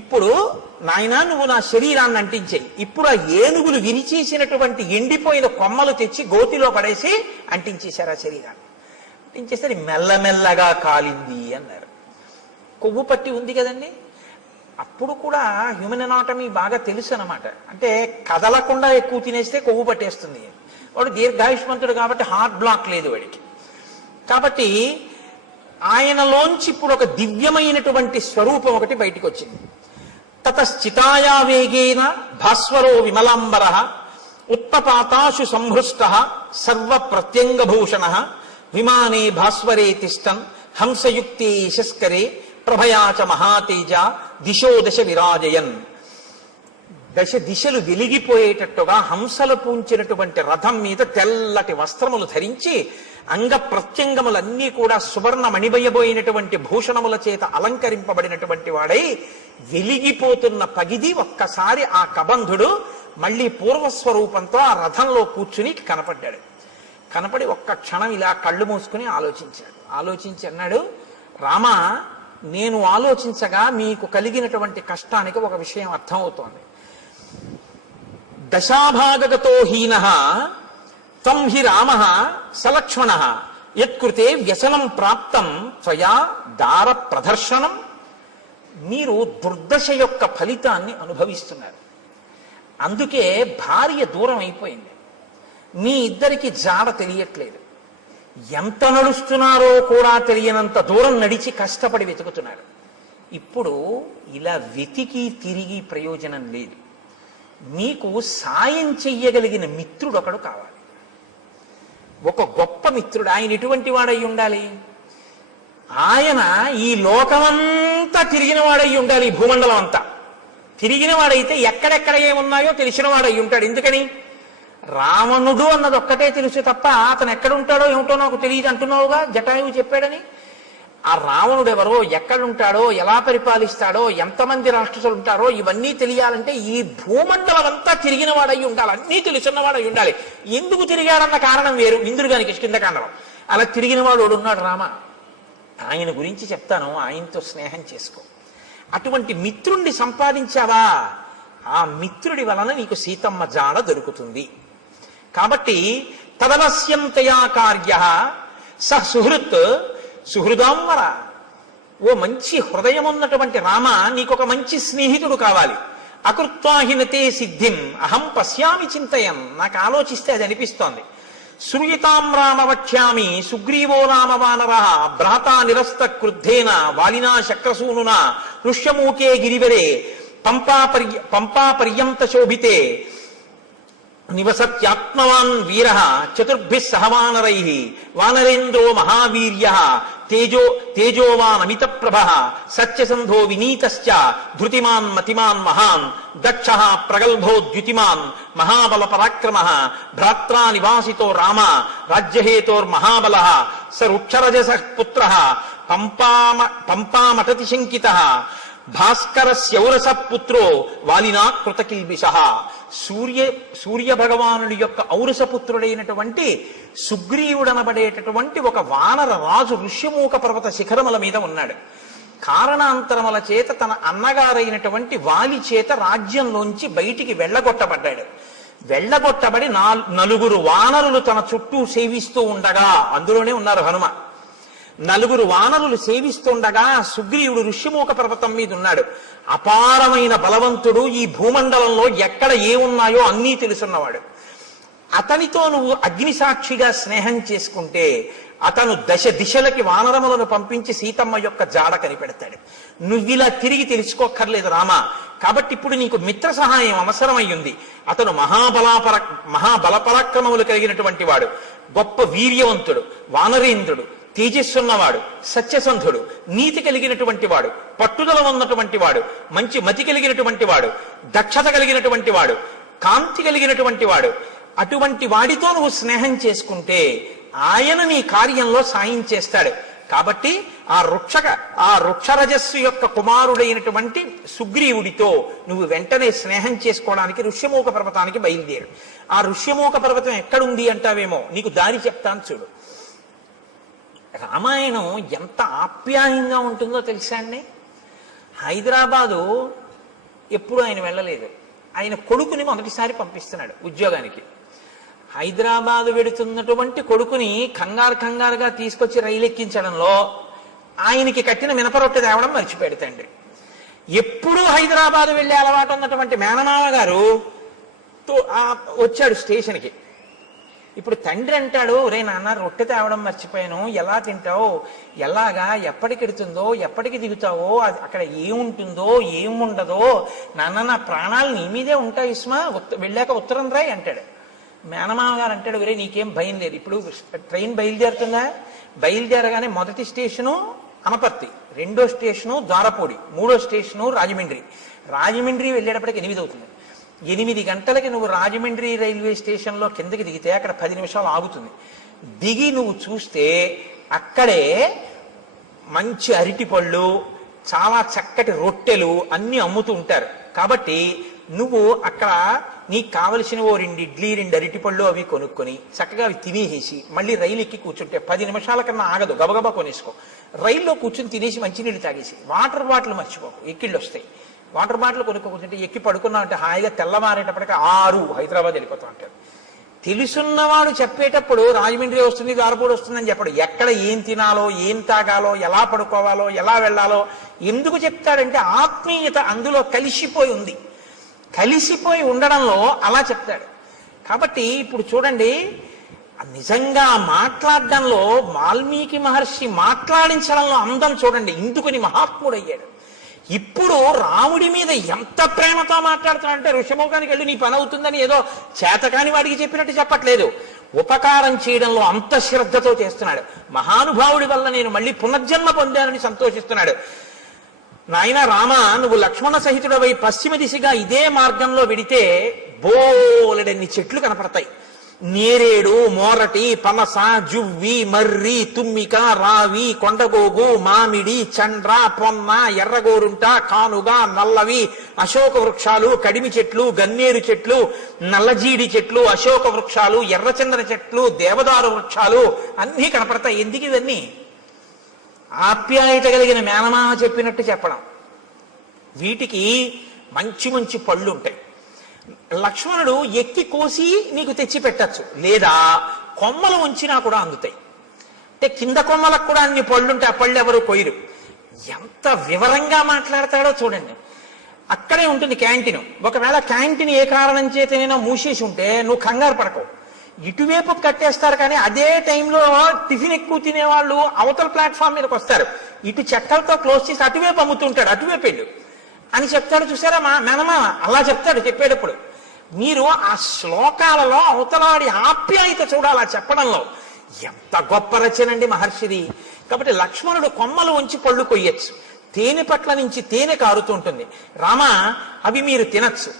ఇప్పుడు నాయనా నువ్వు నా శరీరాన్ని అంటించేయి. ఇప్పుడు ఆ ఏనుగులు విరిచేసినటువంటి ఎండిపోయిన కొమ్మలు తెచ్చి గోతిలో పడేసి అంటించేశారు ఆ శరీరాన్ని. అంటించేస్తే మెల్లమెల్లగా కాలింది అన్నారు. కొవ్వు పట్టి ఉంది కదండి. అప్పుడు కూడా హ్యూమన్ ఎనాటమీ బాగా తెలుసు అనమాట. అంటే కదలకుండా ఎక్కువ తినేస్తే కొవ్వు పట్టేస్తుంది. వాడు దీర్ఘాయుష్మంతుడు కాబట్టి హార్ట్ బ్లాక్ లేదు వాడికి. కాబట్టి ఆయనలోంచి ఇప్పుడు ఒక దివ్యమైనటువంటి స్వరూపం ఒకటి బయటికి వచ్చింది. తతశ్చితాయా వేగేన భాస్వరో విమలాంబర ఉత్పపాతాశు సంహృష్ట సర్వ ప్రత్యంగభూషణ విమానే భాస్వరే తిష్టన్ హంసయుక్తే యశస్కరే ప్రభయాచ మహాతేజ దిశో దశ విరాజయన్. దశ దిశలు వెలిగిపోయేటట్టుగా హంసలు పూంచినటువంటి రథం మీద తెల్లటి వస్త్రములు ధరించి అంగ ప్రత్యంగములన్నీ కూడా సువర్ణ మణిబయబోయినటువంటి భూషణముల చేత అలంకరింపబడినటువంటి వాడై వెలిగిపోతున్న పగిది ఒక్కసారి ఆ కబంధుడు మళ్ళీ పూర్వస్వరూపంతో ఆ రథంలో కూర్చుని కనపడ్డాడు. కనపడి ఒక్క క్షణం ఇలా కళ్ళు మూసుకుని ఆలోచించాడు. ఆలోచించి అన్నాడు, రామ, నేను ఆలోచించగా మీకు కలిగినటువంటి కష్టానికి ఒక విషయం అర్థమవుతోంది. దశాభాగగతో హీనః త్వం హి రామః సలక్ష్మణః యత్కృతే వ్యసనం ప్రాప్తం త్వయా దార ప్రదర్శనం. మీరు దుర్దశ యొక్క ఫలితాన్ని అనుభవిస్తున్నారు. అందుకే భార్య దూరం అయిపోయింది. మీ ఇద్దరికి జాడ తెలియట్లేదు. ఎంత నడుస్తున్నారో కూడా తెలియనంత దూరం నడిచి కష్టపడి వెతుకుతున్నారు. ఇప్పుడు ఇలా వెతికి తిరిగి ప్రయోజనం లేదు. మీకు సాయం చెయ్యగలిగిన మిత్రుడు ఒకడు కావాలి. ఒక గొప్ప మిత్రుడు. ఆయన ఎటువంటి వాడై ఉండాలి? ఆయన ఈ లోకమంతా తిరిగిన వాడై ఉండాలి. భూమండలం అంతా తిరిగిన వాడైతే ఎక్కడెక్కడ ఏమున్నాయో తెలిసిన వాడై ఉంటాడు. ఎందుకని? రావణుడు అన్నది ఒక్కటే తెలుసు తప్ప అతను ఎక్కడుంటాడో ఏమిటో నాకు తెలియదు అంటున్నావుగా, జటాయువు చెప్పాడని. ఆ రావణుడు ఎవరో, ఎక్కడుంటాడో, ఎలా పరిపాలిస్తాడో, ఎంతమంది రాక్షసులు ఉంటారో ఇవన్నీ తెలియాలంటే ఈ భూమండలం అంతా తిరిగిన వాడై ఉండాలి. అన్నీ తెలుసున్నవాడై ఉండాలి. ఎందుకు తిరిగాడన్న కారణం వేరు. ఇంద్రుడిగానికి కిష్కింధకాండలో అలా తిరిగిన వాడు ఉన్నాడు రామ. ఆయన గురించి చెప్తాను, ఆయనతో స్నేహం చేసుకో. అటువంటి మిత్రుణ్ణి సంపాదించావా, ఆ మిత్రుడి వలన నీకు సీతమ్మ జాడ దొరుకుతుంది. కాబట్టి తదవశ్యంతయా కార్య స సుహృత్ సుహృదాంవర. ఓ మంచి హృదయం ఉన్నటువంటి రామ, నీకొక మంచి స్నేహితుడు కావాలి. అకృత్వాహినతే సిద్ధిం అహం పశ్యామి చింతయన్. నాకు ఆలోచిస్తే అది అనిపిస్తోంది. శ్రూయతాం రామ వక్ష్యామి సుగ్రీవో రామవానర భ్రాతా నిరస్త క్రుద్ధేన వాలినా శక్రసూనునా ఋష్యమూకే గిరివరే పంపా పర్యంత శోభితే నివసత్యాత్మవాన్ వీర చతుర్భి సహవానరై వానరేంద్రో మహావీర్య తేజోవాన్ అమిత ప్రభ సత్యసంధో వినీతశ్చ ధృతిమాన్ మతిమాన్ మహాన్ దక్ష ప్రగల్భో ద్యుతిమాన్ మహాబల పరాక్రమ భ్రాత్రా నివాసితో రామ రాజ్యహేతోర్మహాబల స రుక్షరజస పుత్ర పంపామటతి శంకిత భాస్కరస్యౌరస పుత్రో వాలినా కృతకిల్బిష. సూర్య భగవానుడి యొక్క ఔరసపుత్రుడైనటువంటి సుగ్రీవుడనబడేటటువంటి ఒక వానర రాజు ఋష్యమూక పర్వత శిఖరముల మీద ఉన్నాడు. కారణాంతరముల చేత తన అన్నగారైనటువంటి వాలి చేత రాజ్యంలోంచి బయటికి వెళ్ళగొట్టబడ్డాడు. వెళ్ళగొట్టబడి నలుగురు వానరులు తన చుట్టూ సేవిస్తూ ఉండగా, అందులోనే ఉన్నారు హనుమ, నలుగురు వానరులు సేవిస్తుండగా సుగ్రీవుడు ఋష్యమూక పర్వతం మీద ఉన్నాడు. అపారమైన బలవంతుడు, ఈ భూమండలంలో ఎక్కడ ఏమున్నాయో అన్నీ తెలుసున్నవాడు. అతనితో నువ్వు అగ్నిసాక్షిగా స్నేహం చేసుకుంటే అతను దశ దిశలకి వానరములను పంపించి సీతమ్మ యొక్క జాడ కనిపెడతాడు. నువ్విలా తిరిగి తెలుసుకోక్కర్లేదు రామ. కాబట్టి ఇప్పుడు నీకు మిత్ర సహాయం అవసరమయ్యింది. అతను మహాబలపరాక్రమములు కలిగినటువంటి వాడు, గొప్ప వీర్యవంతుడు, వానరేంద్రుడు, తేజస్సున్నవాడు, సత్యసంధుడు, నీతి కలిగినటువంటి వాడు, పట్టుదల ఉన్నటువంటి వాడు, మంచి మతి కలిగినటువంటి వాడు, దక్షత కలిగినటువంటి వాడు, కాంతి కలిగినటువంటి వాడు. అటువంటి వాడితో నువ్వు స్నేహం చేసుకుంటే ఆయన నీ కార్యంలో సాయం చేస్తాడు. కాబట్టి ఆ వృక్షరజస్సు యొక్క కుమారుడైనటువంటి సుగ్రీవుడితో నువ్వు వెంటనే స్నేహం చేసుకోవడానికి ఋష్యమూక పర్వతానికి బయలుదేరు. ఆ ఋష్యమూక పర్వతం ఎక్కడుంది అంటావేమో, నీకు దారి చెప్తాను చూడు. రామాయణం ఎంత ఆప్యాయంగా ఉంటుందో తెలుసా అండి. హైదరాబాదు ఎప్పుడు ఆయన వెళ్ళలేదు. ఆయన కొడుకుని మొదటిసారి పంపిస్తున్నాడు ఉద్యోగానికి. హైదరాబాదు వెడుతున్నటువంటి కొడుకుని కంగారుగా తీసుకొచ్చి రైలు ఎక్కించడంలో ఆయనకి కట్టిన మినపరొట్టె తేవడం మర్చిపోయాడు తండ్రి. ఎప్పుడూ హైదరాబాదు వెళ్ళే అలవాటు ఉన్నటువంటి మేనమామ గారు వచ్చాడు స్టేషన్కి. ఇప్పుడు తండ్రి అంటాడు, రే నాన్న రొట్టె తేవడం మర్చిపోయాను, ఎలా తింటావు, ఎలాగా, ఎప్పటికెడుతుందో, ఎప్పటికి దిగుతావో, అక్కడ ఏముంటుందో ఏముండదో, నాన్న నా ప్రాణాలు నీ మీదే ఉంటాయి ఇస్మా, వెళ్ళాక ఉత్తరం రాయి అంటాడు. మేనమామ గారు అంటాడు, రే నీకేం భయం లేదు, ఇప్పుడు ట్రైన్ బయలుదేరుతుందా, బయలుదేరగానే మొదటి స్టేషను అనపర్తి, రెండో స్టేషను ద్వారపూడి, మూడో స్టేషను రాజమండ్రి వెళ్ళేటప్పటికి 8 అవుతుంది. 8 గంటలకి నువ్వు రాజమండ్రి రైల్వే స్టేషన్లో కిందకి దిగితే అక్కడ 10 నిమిషాలు ఆగుతుంది. దిగి నువ్వు చూస్తే అక్కడే మంచి అరటిపళ్ళు, చాలా చక్కటి రొట్టెలు అన్నీ అమ్ముతూ ఉంటారు. కాబట్టి నువ్వు అక్కడ నీకు కావలసిన 2 ఇడ్లీ 2 అరటిపళ్ళు అవి కొనుక్కొని చక్కగా అవి తినేసి మళ్ళీ రైలు ఎక్కి కూర్చుంటే 10 నిమిషాల కన్నా ఆగదు, గబగబా కొనేసుకో. రైల్లో కూర్చుని తినేసి మంచినీళ్ళు తాగేసి వాటర్ బాటిల్ మర్చిపోకు, ఎక్కిళ్ళు వస్తాయి. వాటర్ బాటిల్ కొనుక్కోకుంటే ఎక్కి పడుకున్నావు అంటే హాయిగా తెల్లవారేటప్పటికి 6 హైదరాబాద్ వెళ్ళిపోతాం అంటారు. తెలుసున్నవాడు చెప్పేటప్పుడు రాజమండ్రి వస్తుంది, ద్వారపూడి వస్తుందని చెప్పడు. ఎక్కడ ఏం తినాలో, ఏం తాగాలో, ఎలా పడుకోవాలో, ఎలా వెళ్ళాలో ఎందుకు చెప్తాడంటే ఆత్మీయత అందులో కలిసిపోయి ఉంది. కలిసిపోయి ఉండడంలో అలా చెప్తాడు. కాబట్టి ఇప్పుడు చూడండి, నిజంగా మాట్లాడడంలో వాల్మీకి మహర్షి మాట్లాడించడంలో అందం చూడండి, ఇందుకుని మహాత్ముడయ్యాడు. ఇప్పుడు రాముడి మీద ఎంత ప్రేమతో మాట్లాడుతున్నాడంటే ఋషిముఖానికి వెళ్ళి నీ పని అవుతుందని ఏదో చేతకాని వాడికి చెప్పినట్టు చెప్పట్లేదు. ఉపకారం చేయడంలో అంత శ్రద్ధతో చేస్తున్నాడు. మహానుభావుడి వల్ల నేను మళ్ళీ పునర్జన్మ పొందానని సంతోషిస్తున్నాడు. నాయన రామ, నువ్వు లక్ష్మణ సహితుడవై పశ్చిమ దిశగా ఇదే మార్గంలో వెడితే బోలెడన్ని చెట్లు కనపడతాయి. నేరేడు, మోరటి, పనస, జువ్వి, మర్రి, తుమ్మిక, రావి, కొండగోగు, మామిడి, చండ్ర, పొన్న, ఎర్రగోరుంట, కానుగ, నల్లవి, అశోక వృక్షాలు, కడిమి చెట్లు, గన్నేరు చెట్లు, నల్లజీడి చెట్లు, అశోక వృక్షాలు, ఎర్రచందన చెట్లు, దేవదారు వృక్షాలు అన్నీ కనపడతాయి. ఎందుకు ఇవన్నీ? ఆప్యాయత కలిగిన మేనమామ చెప్పినట్టు చెప్పడం. వీటికి మంచి మంచి పళ్ళు ఉంటాయి. లక్ష్మణుడు ఎక్కి కోసి నీకు తెచ్చి పెట్టచ్చు, లేదా కొమ్మలు ఉంచినా కూడా అందుతాయి. అంటే కింద కొమ్మలకు కూడా అన్ని పళ్ళుంటే ఆ పళ్ళు ఎవరు కొయ్యరు. ఎంత వివరంగా మాట్లాడతాడో చూడండి. అక్కడే ఉంటుంది క్యాంటీన్. ఒకవేళ క్యాంటీన్ ఏ కారణం చేతనైనా మూసేసి ఉంటే నువ్వు కంగారు పడకవు, ఇటువైపు కట్టేస్తారు. కానీ అదే టైంలో టిఫిన్ ఎక్కువ తినేవాళ్ళు అవతల ప్లాట్ఫామ్ మీదకి వస్తారు, ఇటు చెక్కలతో క్లోజ్ చేసి అటువైపు అమ్ముతుంటాడు, అటువైపు వెళ్ళు అని చెప్తాడు. చూసారా మా మేనమామ అలా చెప్తాడు చెప్పేటప్పుడు. మీరు ఆ శ్లోకాలలో అవతలాడి ఆప్యాయత చూడాలి ఆ చెప్పడంలో. ఎంత గొప్ప రచనండి మహర్షిది. కాబట్టి లక్ష్మణుడు కొమ్మలు ఉంచి పళ్ళు కొయ్యొచ్చు, తేనె పట్ల నుంచి తేనె కారుతుంటుంది. రామ అవి మీరు తినచ్చు.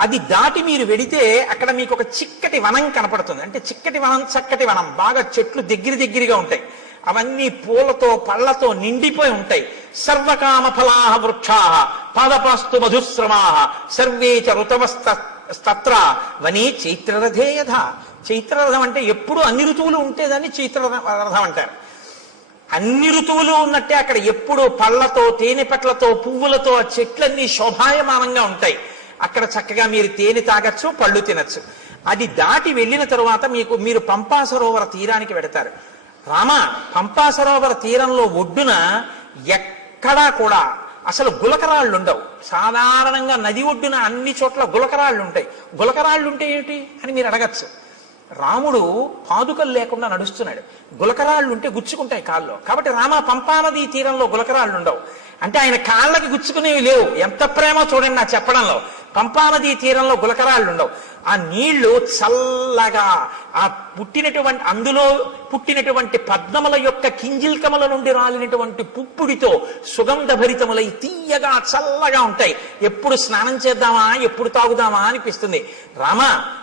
అది దాటి మీరు వెడితే అక్కడ మీకు ఒక చిక్కటి వనం కనపడుతుంది. అంటే చిక్కటి వనం, చక్కటి వనం, బాగా చెట్లు దగ్గరగా ఉంటాయి. అవన్నీ పూలతో పళ్లతో నిండిపోయి ఉంటాయి. సర్వకామ ఫలాహ వృక్షాః పాదపాస్తు మధుశ్రమాః సర్వే చ ఋతవస్తత్ర వనే చైత్రరథే యథా. చైత్రరథం అంటే ఎప్పుడు అన్ని ఋతువులు ఉంటే దాన్ని చైత్రరథం అంటారు. అన్ని ఋతువులు ఉన్నట్టే అక్కడ ఎప్పుడు పళ్లతో, తేనె పట్లతో, పువ్వులతో ఆ చెట్లన్నీ శోభాయమానంగా ఉంటాయి. అక్కడ చక్కగా మీరు తేనె తాగచ్చు, పళ్ళు తినచ్చు. అది దాటి వెళ్ళిన తరువాత మీరు పంపా సరోవర తీరానికి వెడతారు. రామ పంపా సరోవర తీరంలో ఒడ్డున ఎక్కడా కూడా అసలు గులకరాళ్ళు ఉండవు. సాధారణంగా నది ఒడ్డున అన్ని చోట్ల గులకరాళ్ళు ఉంటాయి. గులకరాళ్ళు ఉంటే ఏమిటి అని మీరు అడగచ్చు. రాముడు పాదుకలు లేకుండా నడుస్తున్నాడు, గులకరాళ్ళు ఉంటే గుచ్చుకుంటాయి కాళ్ళలో. కాబట్టి రామ పంపానది తీరంలో గులకరాళ్ళు ఉండవు. అంటే ఆయన కాళ్ళకి గుచ్చుకునేవి లేవు. ఎంత ప్రేమ చూడండి నా చెప్పడంలో. పంపానది తీరంలో గులకరాళ్ళు ఉండవు. ఆ నీళ్లు చల్లగా అందులో పుట్టినటువంటి పద్మముల యొక్క కింజిల్కముల నుండి రాలినటువంటి పుప్పుడితో సుగంధభరితములై తీయగా చల్లగా ఉంటాయి. ఎప్పుడు స్నానం చేద్దామా, ఎప్పుడు తాగుదామా అనిపిస్తుంది. రామ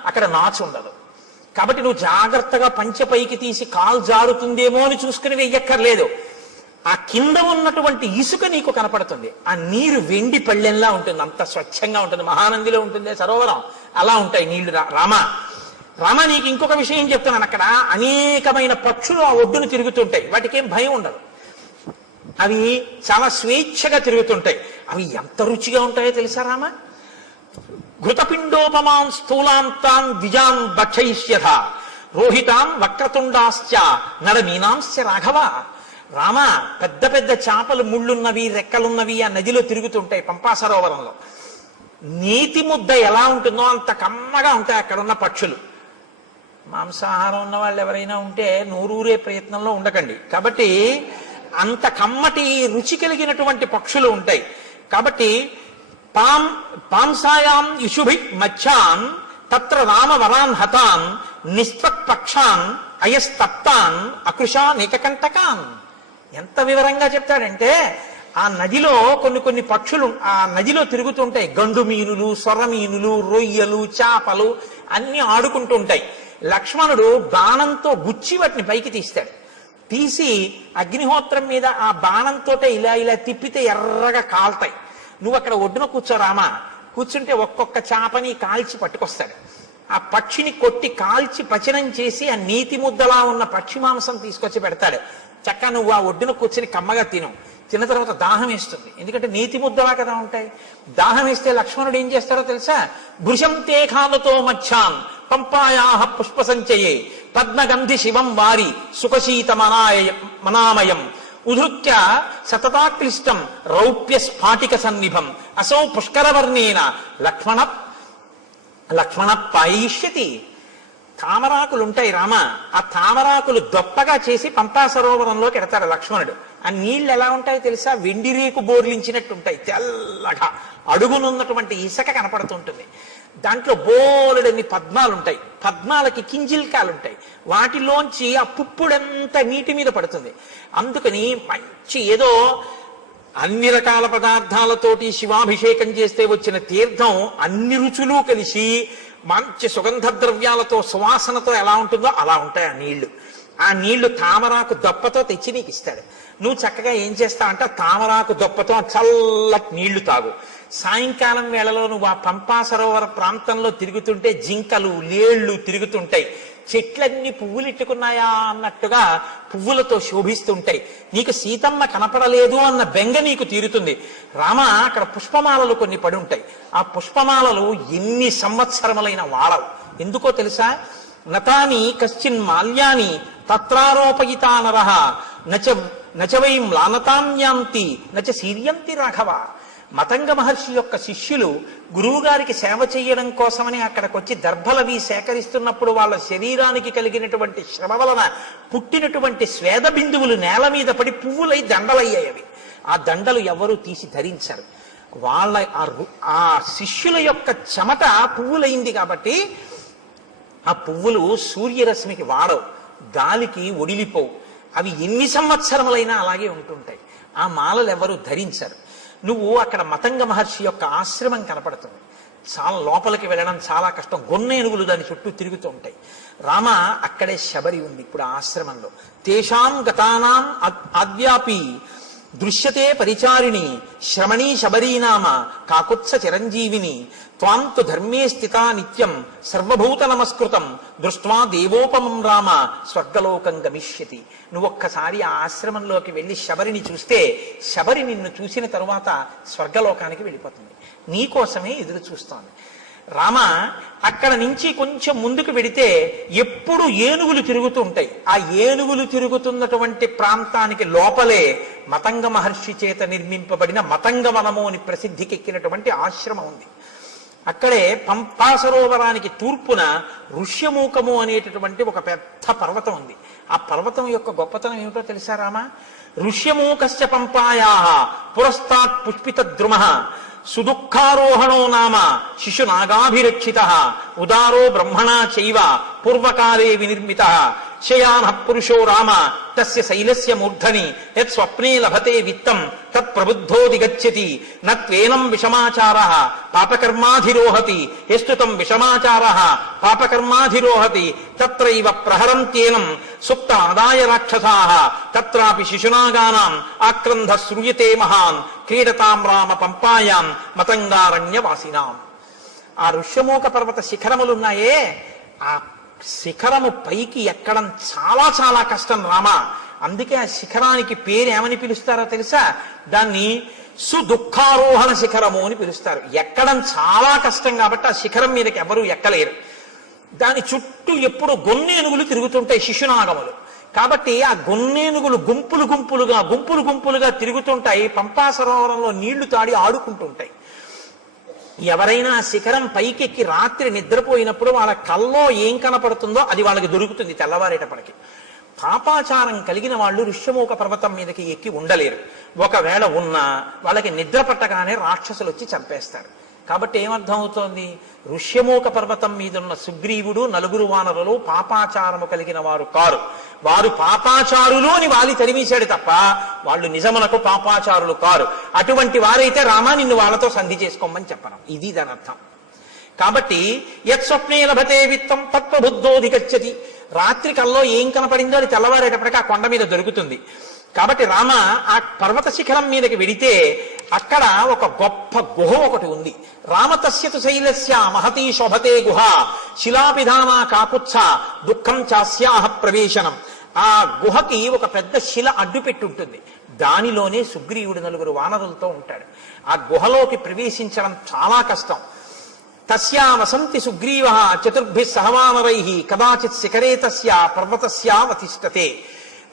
అక్కడ నాచు ఉండదు. కాబట్టి నువ్వు జాగ్రత్తగా పంచె పైకి తీసి కాలు జారుతుందేమో అని చూసుకుని వెయ్యక్కర్లేదు. ఆ కింద ఉన్నటువంటి ఇసుక నీకు కనపడుతుంది. ఆ నీరు వెండి పళ్ళెంలా ఉంటుంది, అంత స్వచ్ఛంగా ఉంటుంది. మహానందిలో ఉంటుంది సరోవరం, అలా ఉంటాయి నీళ్లు. రామ నీకు ఇంకొక విషయం చెప్తున్నాను. అక్కడ అనేకమైన పక్షులు ఆ ఒడ్డును తిరుగుతుంటాయి. వాటికి ఏం భయం ఉండదు. అవి చాలా స్వేచ్ఛగా తిరుగుతుంటాయి. అవి ఎంత రుచిగా ఉంటాయో తెలుసా రామ? ఘృతపిండోపమాన్ స్థూలాంతాన్ ద్విజాన్ భక్షయిష్యథ రోహితాన్ వక్రతుండాశ్చ నడమీనాంశ్చ రాఘవ. రామ పెద్ద పెద్ద చేపలు, ముళ్ళున్నవి, రెక్కలున్నవి ఆ నదిలో తిరుగుతుంటాయి పంపా సరోవరంలో. నీతి ముద్ద ఎలా ఉంటుందో అంత కమ్మగా ఉంటాయి అక్కడ ఉన్న పక్షులు. మాంసాహారం ఉన్న వాళ్ళు ఎవరైనా ఉంటే నోరూరే ప్రయత్నంలో ఉండకండి. కాబట్టి అంత కమ్మటి రుచి కలిగినటువంటి పక్షులు ఉంటాయి. కాబట్టి పాంసాయాం యుషుభి మచ్చాన్ తత్ర రామ వరాన్ హతాన్ నిస్త్వక్ పక్షాన్ అయస్తప్తాన్ అకృషా నీకకంటకాన్. ఎంత వివరంగా చెప్తాడంటే ఆ నదిలో కొన్ని పక్షులు ఆ నదిలో తిరుగుతుంటాయి. గండు మీనులు, సొర్ర మీనులు, రొయ్యలు, చేపలు అన్ని ఆడుకుంటూ ఉంటాయి. లక్ష్మణుడు బాణంతో గుచ్చి వాటిని పైకి తీస్తాడు. తీసి అగ్నిహోత్రం మీద ఆ బాణంతో ఇలా తిప్పితే ఎర్రగా కాల్తాయి. నువ్వు అక్కడ ఒడ్డున కూర్చోరామా, కూర్చుంటే ఒక్కొక్క చేపని కాల్చి పట్టుకొస్తాడు. ఆ పక్షిని కొట్టి కాల్చి పచనం చేసి ఆ నీతి ముద్దలా ఉన్న పక్షి మాంసం తీసుకొచ్చి పెడతాడు. చక్కగా నువ్వు ఆ ఒడ్డున కూర్చుని కమ్మగా తిన్న తర్వాత దాహం వేస్తుంది. ఎందుకంటే నీతి ముద్దలా కదా ఉంటాయి. దాహం వేస్తే లక్ష్మణుడు ఏం చేస్తాడో తెలుసా? భృశం తేఖాలతో మచ్చాన్ పంపాయాహ పుష్ప సంచయే పద్మగంధి శివం వారి సుఖశీత మనామయం ఉధృత్య సతతాక్లిష్టం రౌప్య స్ఫాటిక సన్నిభం అసౌ పుష్కరవర్ణేన లక్ష్మణ పాయిష్యతి. తామరాకులు ఉంటాయి రామ, ఆ తామరాకులు దొప్పగా చేసి పంపా సరోవరంలోకి ఎడతాడు లక్ష్మణుడు. ఆ నీళ్లు ఎలా ఉంటాయో తెలుసా? వెండి రేకు బోర్లించినట్టు ఉంటాయి, తెల్లగా. అడుగునున్నటువంటి ఇసుక కనపడుతుంటుంది. దాంట్లో బోలెడన్ని పద్మాలు ఉంటాయి. పద్మాలకి కింజిల్కాలు ఉంటాయి. వాటిలోంచి ఆ పుప్పుడంతా నీటి మీద పడుతుంది. అందుకని మంచి ఏదో అన్ని రకాల పదార్థాలతోటి శివాభిషేకం చేస్తే వచ్చిన తీర్థం అన్ని రుచులు కలిసి మంచి సుగంధ ద్రవ్యాలతో సువాసనతో ఎలా ఉంటుందో అలా ఉంటాయి ఆ నీళ్లు. ఆ నీళ్లు తామరాకు దొప్పతో తెచ్చి నీకు ఇస్తాడు. నువ్వు చక్కగా ఏం చేస్తావంటే తామరాకు దొప్పతో చల్లటి నీళ్లు తాగు. సాయంకాలం వేళలో నువ్వు ఆ పంపా సరోవర ప్రాంతంలో తిరుగుతుంటే జింకలు, లేళ్లు తిరుగుతుంటాయి. చెట్లన్నీ పువ్వులెట్టుకున్నాయా అన్నట్టుగా పువ్వులతో శోభిస్తుంటాయి. నీకు సీతమ్మ కనపడలేదు అన్న బెంగ నీకు తీరుతుంది. రామ, అక్కడ పుష్పమాలలు కొన్ని పడి ఉంటాయి. ఆ పుష్పమాలలు ఎన్ని సంవత్సరములైన వాడవు. ఎందుకో తెలుసా? నతాని కశ్చిన్ మాల్యాని తత్రారోపయితా నరః నచ వై మ్లానతాంయాంతి నచ శీర్యంతి రాఘవ. మతంగ మహర్షి యొక్క శిష్యులు గురువు గారికి సేవ చేయడం కోసమని అక్కడికి వచ్చి దర్భలవి సేకరిస్తున్నప్పుడు వాళ్ళ శరీరానికి కలిగినటువంటి శ్రమ వలన పుట్టినటువంటి స్వేద బిందువులు నేల మీద పడి పువ్వులై దండలయ్యాయి. ఆ దండలు ఎవరూ తీసి ధరించారు. వాళ్ళ ఆ శిష్యుల యొక్క చెమట పువ్వులైంది కాబట్టి ఆ పువ్వులు సూర్యరశ్మికి వాడవు, గాలికి ఒడిలిపోవు. అవి ఎన్ని సంవత్సరములైనా అలాగే ఉంటుంటాయి. ఆ మాలలు ఎవరు ధరించరు. నువ్వు అక్కడ మతంగ మహర్షి యొక్క ఆశ్రమం కనపడుతుంది. చాలా లోపలికి వెళ్ళడం చాలా కష్టం. గొన్నేనుగులు దాని చుట్టూ తిరుగుతూ ఉంటాయి. రామ, అక్కడే శబరి ఉంది ఇప్పుడు ఆ ఆశ్రమంలో. తేషాం గతానాం ఆద్యాపి దృశ్యతే పరిచారిణి శ్రమణీ శబరీనామ కాకుత్స చిరంజీవిని త్వాంతు ధర్మే స్థితా నిత్యం సర్వభూత నమస్కృతం దృష్ట్వా దేవోపమం రామ స్వర్గలోకం గమిష్యతి. నువ్వొక్కసారి ఆ ఆశ్రమంలోకి వెళ్ళి శబరిని చూస్తే శబరి నిన్ను చూసిన తరువాత స్వర్గలోకానికి వెళ్ళిపోతుంది. నీకోసమే ఎదురు చూస్తోంది. రామ, అక్కడ నుంచి కొంచెం ముందుకు వెడితే ఎప్పుడు ఏనుగులు తిరుగుతూ ఉంటాయి. ఆ ఏనుగులు తిరుగుతున్నటువంటి ప్రాంతానికి లోపలే మతంగ మహర్షి చేత నిర్మింపబడిన మతంగవనము అని ప్రసిద్ధికెక్కినటువంటి ఆశ్రమం ఉంది. అక్కడే పంపా సరోవరానికి తూర్పున ఋష్యమూకము అనేటటువంటి ఒక పెద్ద పర్వతం ఉంది. ఆ పర్వతం యొక్క గొప్పతనం ఏమిటో తెలుసా రామ? ఋష్యమూకస్య పంపాయా పురస్తాత్ పుష్పిత ద్రుమః సుదుఃఖారోహణో నామ శిశునాగాభిరక్షిత ఉదారో బ్రహ్మణా చైవ పూర్వకాలే వినిర్మిత శయాన పురుషో రామ తస్య శైలస్య మూర్ధని యత్ స్వప్నే లభతే విత్తం తత్ ప్రబుద్ధోదిగచ్చతి నత్వేనం విషమాచారః పాపకర్మాధిరోహతి యస్తుతం విషమాచారః పాపకర్మాధిరోహతి తత్రైవ ప్రహరంత్యేనం సుప్త ఆదాయ రాక్షసాః తత్రాపి శిశునాగానాం ఆక్రంధ శ్రూయతే మహాన్ క్రీడతాం రామ పంపాయాం మతంగారణ్యవాసినాం. ఆ ఋష్యమూక పర్వత శిఖరములున్నాయే, ఆ శిఖరము పైకి ఎక్కడం చాలా చాలా కష్టం రామ. అందుకే ఆ శిఖరానికి పేరు ఏమని పిలుస్తారో తెలుసా? దాన్ని సుదుఃఖారోహణ శిఖరము అని పిలుస్తారు. ఎక్కడం చాలా కష్టం కాబట్టి ఆ శిఖరం మీదకి ఎవరూ ఎక్కలేరు. దాని చుట్టూ ఎప్పుడు గొన్నేనుగులు తిరుగుతుంటాయి, శిశునాగములు. కాబట్టి ఆ గొన్నేనుగులు గుంపులు గుంపులుగా తిరుగుతుంటాయి. పంపా సరోవరంలో నీళ్లు తాడి ఆడుకుంటుంటాయి. ఎవరైనా శిఖరం పైకెక్కి రాత్రి నిద్రపోయినప్పుడు వాళ్ళ కల్లో ఏం కనపడుతుందో అది వాళ్ళకి దొరుకుతుంది తెల్లవారేటప్పటికి. పాపాచారం కలిగిన వాళ్ళు ఋష్యమూక పర్వతం మీదకి ఎక్కి ఉండలేరు. ఒకవేళ ఉన్నా వాళ్ళకి నిద్ర పట్టగానే రాక్షసులు వచ్చి చంపేస్తారు. కాబట్టి ఏమర్థం అవుతోంది? ఋష్యమూక పర్వతం మీదున్న సుగ్రీవుడు నలుగురు వానరులు పాపాచారము కలిగిన వారు కారు. వారు పాపాచారులు అని వాలి తరిమేశాడు తప్ప వాళ్ళు నిజమునకు పాపాచారులు కారు. అటువంటి వారైతే రామా నిన్ను వాళ్ళతో సంధి చేసుకోమని చెప్పడం, ఇది దాని అర్థం. కాబట్టి యత్ స్వప్నే లభతే విత్తం తత్వబుద్ధోధిగచ్చతి. రాత్రి కల్లో ఏం కనపడిందో అది తెల్లవారేటప్పటికీ ఆ కొండ మీద దొరుకుతుంది. కాబట్టి రామ ఆ పర్వత శిఖరం మీదకి వెడితే అక్కడ ఒక గొప్ప గుహ ఒకటి ఉంది. రామతస్యతు శైలస్య మహతీ శోభతే గుహ శిలాపిధానా కాకుత్స దుఃఖం చాస్యాహ ప్రవేశనం. ఆ గుహకి ఒక పెద్ద శిల అడ్డు పెట్టుంటుంది. దానిలోనే సుగ్రీవుడు నలుగురు వానరులతో ఉంటాడు. ఆ గుహలోకి ప్రవేశించడం చాలా కష్టం. తస్యా వసంతి సుగ్రీవ చతుర్భి సహవానరై కదాచిత్ శిఖరే తస్య పర్వతస్యావతిష్టతే.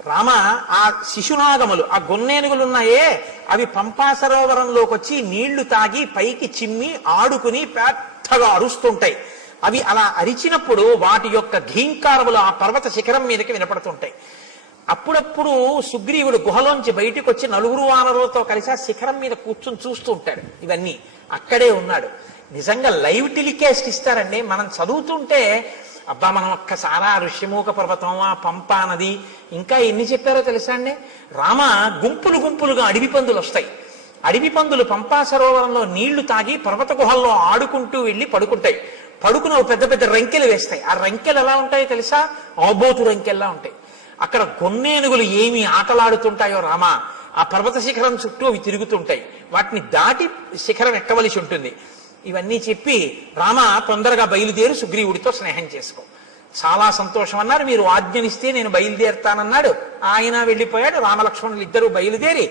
రామ, ఆ శిశునాగములు ఆ గొన్నేనుగులున్నాయే అవి పంపా సరోవరంలోకి వచ్చి నీళ్లు తాగి పైకి చిమ్మి ఆడుకుని పెద్దగా అరుస్తుంటాయి. అవి అలా అరిచినప్పుడు వాటి యొక్క ఘీంకారములు ఆ పర్వత శిఖరం మీదకి వినపడుతుంటాయి. అప్పుడప్పుడు సుగ్రీవుడు గుహలోంచి బయటికి వచ్చి నలుగురు వానరులతో కలిసి ఆ శిఖరం మీద కూర్చుని చూస్తూ ఉంటాడు. ఇవన్నీ అక్కడే ఉన్నాడు. నిజంగా లైవ్ టెలికాస్ట్ ఇస్తారండి. మనం చదువుతుంటే అబ్బా మనం ఒక్కసారా ఋష్యమూక పర్వతం, ఆ పంపా నది, ఇంకా ఎన్ని చెప్పారో తెలుసా అండి? రామ, గుంపులుగా అడవి పందులు వస్తాయి. అడవి పందులు పంపా సరోవరంలో నీళ్లు తాగి పర్వత గుహల్లో ఆడుకుంటూ వెళ్ళి పడుకుంటాయి. పడుకున్న పెద్ద పెద్ద రంకెలు వేస్తాయి. ఆ రంకెలు ఎలా ఉంటాయో తెలుసా? ఆబోతు రంకెల్లా ఉంటాయి. అక్కడ గొన్నేనుగులు ఏమి ఆటలాడుతుంటాయో రామ, ఆ పర్వత శిఖరం చుట్టూ అవి తిరుగుతుంటాయి. వాటిని దాటి శిఖరం ఎక్కవలసి ఉంటుంది. ఇవన్నీ చెప్పి రామ తొందరగా బయలుదేరి సుగ్రీవుడితో స్నేహం చేసుకో. చాలా సంతోషం అన్నారు. మీరు ఆజ్ఞనిస్తే నేను బయలుదేరుతానన్నాడు. ఆయన వెళ్ళిపోయాడు. రామలక్ష్మణులు ఇద్దరూ బయలుదేరి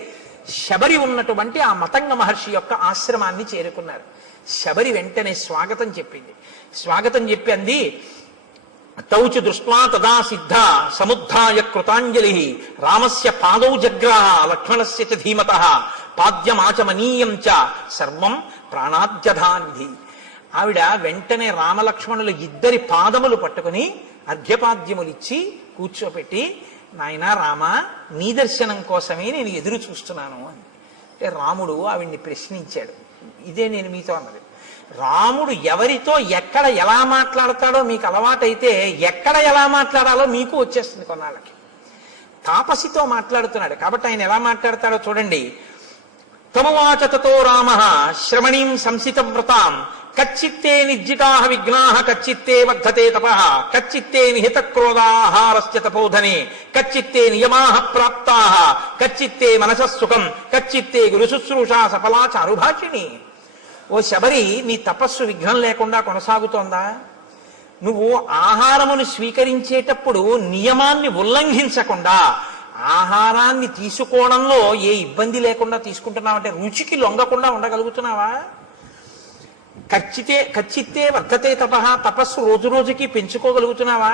శబరి ఉన్నటువంటి ఆ మతంగ మహర్షి యొక్క ఆశ్రమాన్ని చేరుకున్నారు. శబరి వెంటనే స్వాగతం చెప్పింది. స్వాగతం చెప్పి అంది, తౌచు దృష్ట్వా తదా సిద్ధ సముద్ధాయ కృతాంజలి రామస్య పాదౌ జగ్రాహ లక్ష్మణస్య చ ధీమతః పాద్యమాచమనీయం చ సర్వం ప్రాణాద్యధానిధి. ఆవిడ వెంటనే రామలక్ష్మణులు ఇద్దరి పాదములు పట్టుకుని అర్ఘ్యపాద్యములిచ్చి కూర్చోపెట్టి, నాయనా రామ, నీ దర్శనం కోసమే నేను ఎదురు చూస్తున్నాను అని. అంటే రాముడు ఆవిడ్ని ప్రశ్నించాడు. ఇదే నేను మీతో అన్నది. రాముడు ఎవరితో ఎక్కడ ఎలా మాట్లాడతాడో మీకు అలవాటైతే ఎక్కడ ఎలా మాట్లాడాలో మీకు వచ్చేస్తుంది కొన్నాళ్ళకి. తాపసితో మాట్లాడుతున్నాడు కాబట్టి ఆయన ఎలా మాట్లాడతాడో చూడండి. తమువాచ తతో రామః శ్రమణీం సంసితవ్రతాం కచ్చిత్తే నిర్జితాః విఘ్నాః కచ్చిత్తే వర్ధతే తపః కచ్చిత్తే నిహిత క్రోధాహారస్య తపోధనే కచ్చిత్తే నియమాః ప్రాప్తాః కచ్చిత్తే మనసః సుఖం కచ్చిత్తే గురుశుశ్రూషా సఫలా చారుభాషిణి. ఓ శబరి, నీ తపస్సు విఘ్నం లేకుండా కొనసాగుతోందా? నువ్వు ఆహారమును స్వీకరించేటప్పుడు నియమాన్ని ఉల్లంఘించకుండా ఆహారాన్ని తీసుకోవడంలో ఏ ఇబ్బంది లేకుండా తీసుకుంటున్నావంటే రుచికి లొంగకుండా ఉండగలుగుతున్నావా? కచ్చిత్తే వర్ధతే తపః, తపస్సు రోజు రోజుకి పెంచుకోగలుగుతున్నావా?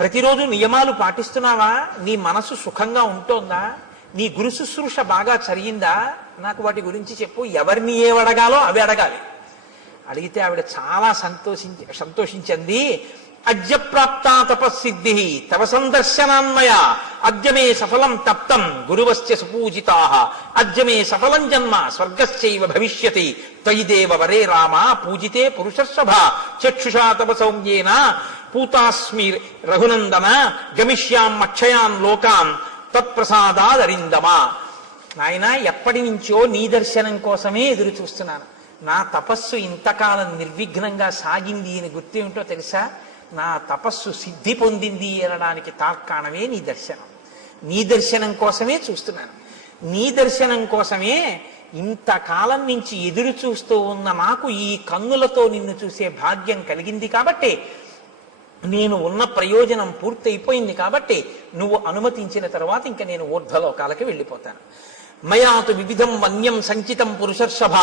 ప్రతిరోజు నియమాలు పాటిస్తున్నావా? నీ మనసు సుఖంగా ఉంటోందా? నీ గురు శుశ్రూష బాగా చరిగిందా? నాకు వాటి గురించి చెప్పు. ఎవరిని ఏవడగాలో అవి అడగాలి. అడిగితే ఆవిడ చాలా సంతోషించింది. అద్య ప్రాప్తా తపస్సిద్ధి తవ సందర్శనాన్మయ అద్యమే సఫలం తప్తం గురువస్య సుపూజితాః అద్యమే సఫలం జన్మ స్వర్గశ్చైవ భవిష్యతి త్వయి దేవ వరే రామ పూజితే పురుషర్షభ చక్షుషా తవ సౌమ్యేన పూతాస్మి రఘునందన గమిష్యాం అక్షయాన్ లోకాన్ తత్ప్రసాదాదరిందమా. నాయన, ఎప్పటి నుంచో నీ దర్శనం కోసమే ఎదురు చూస్తున్నాను. నా తపస్సు ఇంతకాలం నిర్విఘ్నంగా సాగింది అని గుర్తేమిటో తెలుసా? నా తపస్సు సిద్ధి పొందింది అనడానికి తార్కాణమే నీ దర్శనం. నీ దర్శనం కోసమే చూస్తున్నాను. నీ దర్శనం కోసమే ఇంతకాలం నుంచి ఎదురు చూస్తూ ఉన్న నాకు ఈ కన్నులతో నిన్ను చూసే భాగ్యం కలిగింది కాబట్టి, నేను ఉన్న ప్రయోజనం పూర్తయిపోయింది కాబట్టి నువ్వు అనుమతించిన తర్వాత ఇంకా నేను ఊర్ధ్వలోకాలకి వెళ్ళిపోతాను. మయాతు వివిధం వన్యం సంచితం పురుషర్షభ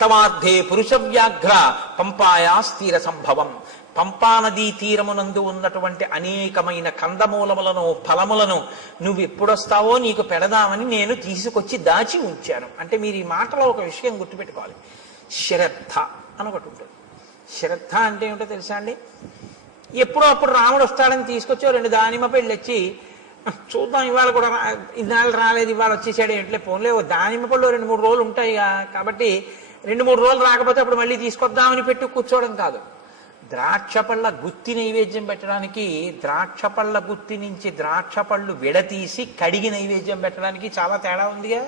తవార్థే పురుష వ్యాఘ్ర పంపాయా స్థిర సంభవం. పంపానదీ తీరమునందు ఉన్నటువంటి అనేకమైన కందమూలములను ఫలములను నువ్వు ఎప్పుడొస్తావో నీకు పెడదామని నేను తీసుకొచ్చి దాచి ఉంచాను. అంటే మీరు ఈ మాటలో ఒక విషయం గుర్తుపెట్టుకోవాలి. శ్రద్ధ అని ఒకటి ఉంటుంది. శ్రద్ధ అంటే ఏమిటో తెలుసా అండి? ఎప్పుడో అప్పుడు రాముడు వస్తాడని తీసుకొచ్చి 2 దానిమ్మ పళ్ళు వచ్చి చూద్దాం, ఇవాళ కూడా ఇన్నాళ్ళు రాలేదు, ఇవాళ వచ్చేసాడు ఏంటలే పోన్లే, దానిమ్మ పళ్ళు 2-3 రోజులు ఉంటాయి కాబట్టి 2-3 రోజులు రాకపోతే అప్పుడు మళ్ళీ తీసుకొద్దామని పెట్టి కూర్చోవడం కాదు. ద్రాక్ష పళ్ళ గుత్తి నైవేద్యం పెట్టడానికి ద్రాక్ష పళ్ళ గుత్తి నుంచి ద్రాక్ష పళ్ళు విడతీసి కడిగి నైవేద్యం పెట్టడానికి చాలా తేడా ఉందిగా.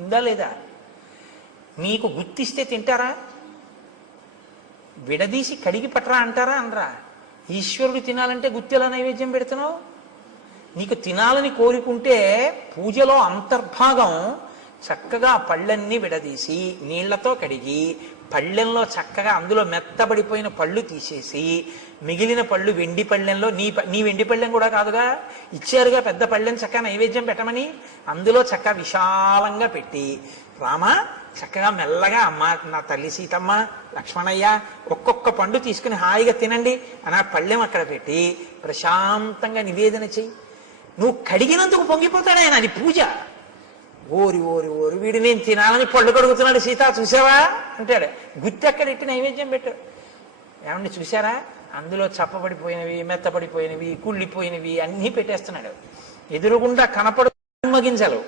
ఉందా లేదా? మీకు గుత్తిస్తే తింటారా? విడదీసి కడిగి పట్టరా అంటారా? అనరా? ఈశ్వరుడు తినాలంటే గుత్తెలా నైవేద్యం పెడుతున్నావు? నీకు తినాలని కోరుకుంటే పూజలో అంతర్భాగం చక్కగా పళ్ళన్నీ విడదీసి నీళ్లతో కడిగి పళ్ళెంలో చక్కగా అందులో మెత్తబడిపోయిన పళ్ళు తీసేసి మిగిలిన పళ్ళు వెండి పళ్ళెంలో నీ వెండి పళ్ళెం కూడా కాదుగా, ఇచ్చారుగా పెద్ద పళ్ళెం, చక్కగా నైవేద్యం పెట్టమని అందులో చక్కగా విశాలంగా పెట్టి, రామ చక్కగా మెల్లగా అమ్మ, నా తల్లి సీతమ్మ, లక్ష్మణయ్య ఒక్కొక్క పండు తీసుకుని హాయిగా తినండి అని ఆ పళ్ళెం అక్కడ పెట్టి ప్రశాంతంగా నివేదన చెయ్యి. నువ్వు కడిగినందుకు పొంగిపోతాడు ఆయన. అది పూజ. ఓరి ఓరి ఓరి వీడు నేను తినాలని పళ్ళు కడుగుతున్నాడు సీత చూసావా అంటాడు. గుత్తి అక్కడెట్టి నైవేద్యం పెట్టాడు. ఏమండి చూసారా? అందులో చప్పబడిపోయినవి, మెత్తపడిపోయినవి, కుళ్ళిపోయినవి అన్నీ పెట్టేస్తున్నాడు. ఎదురుగుండా కనపడు మగించలు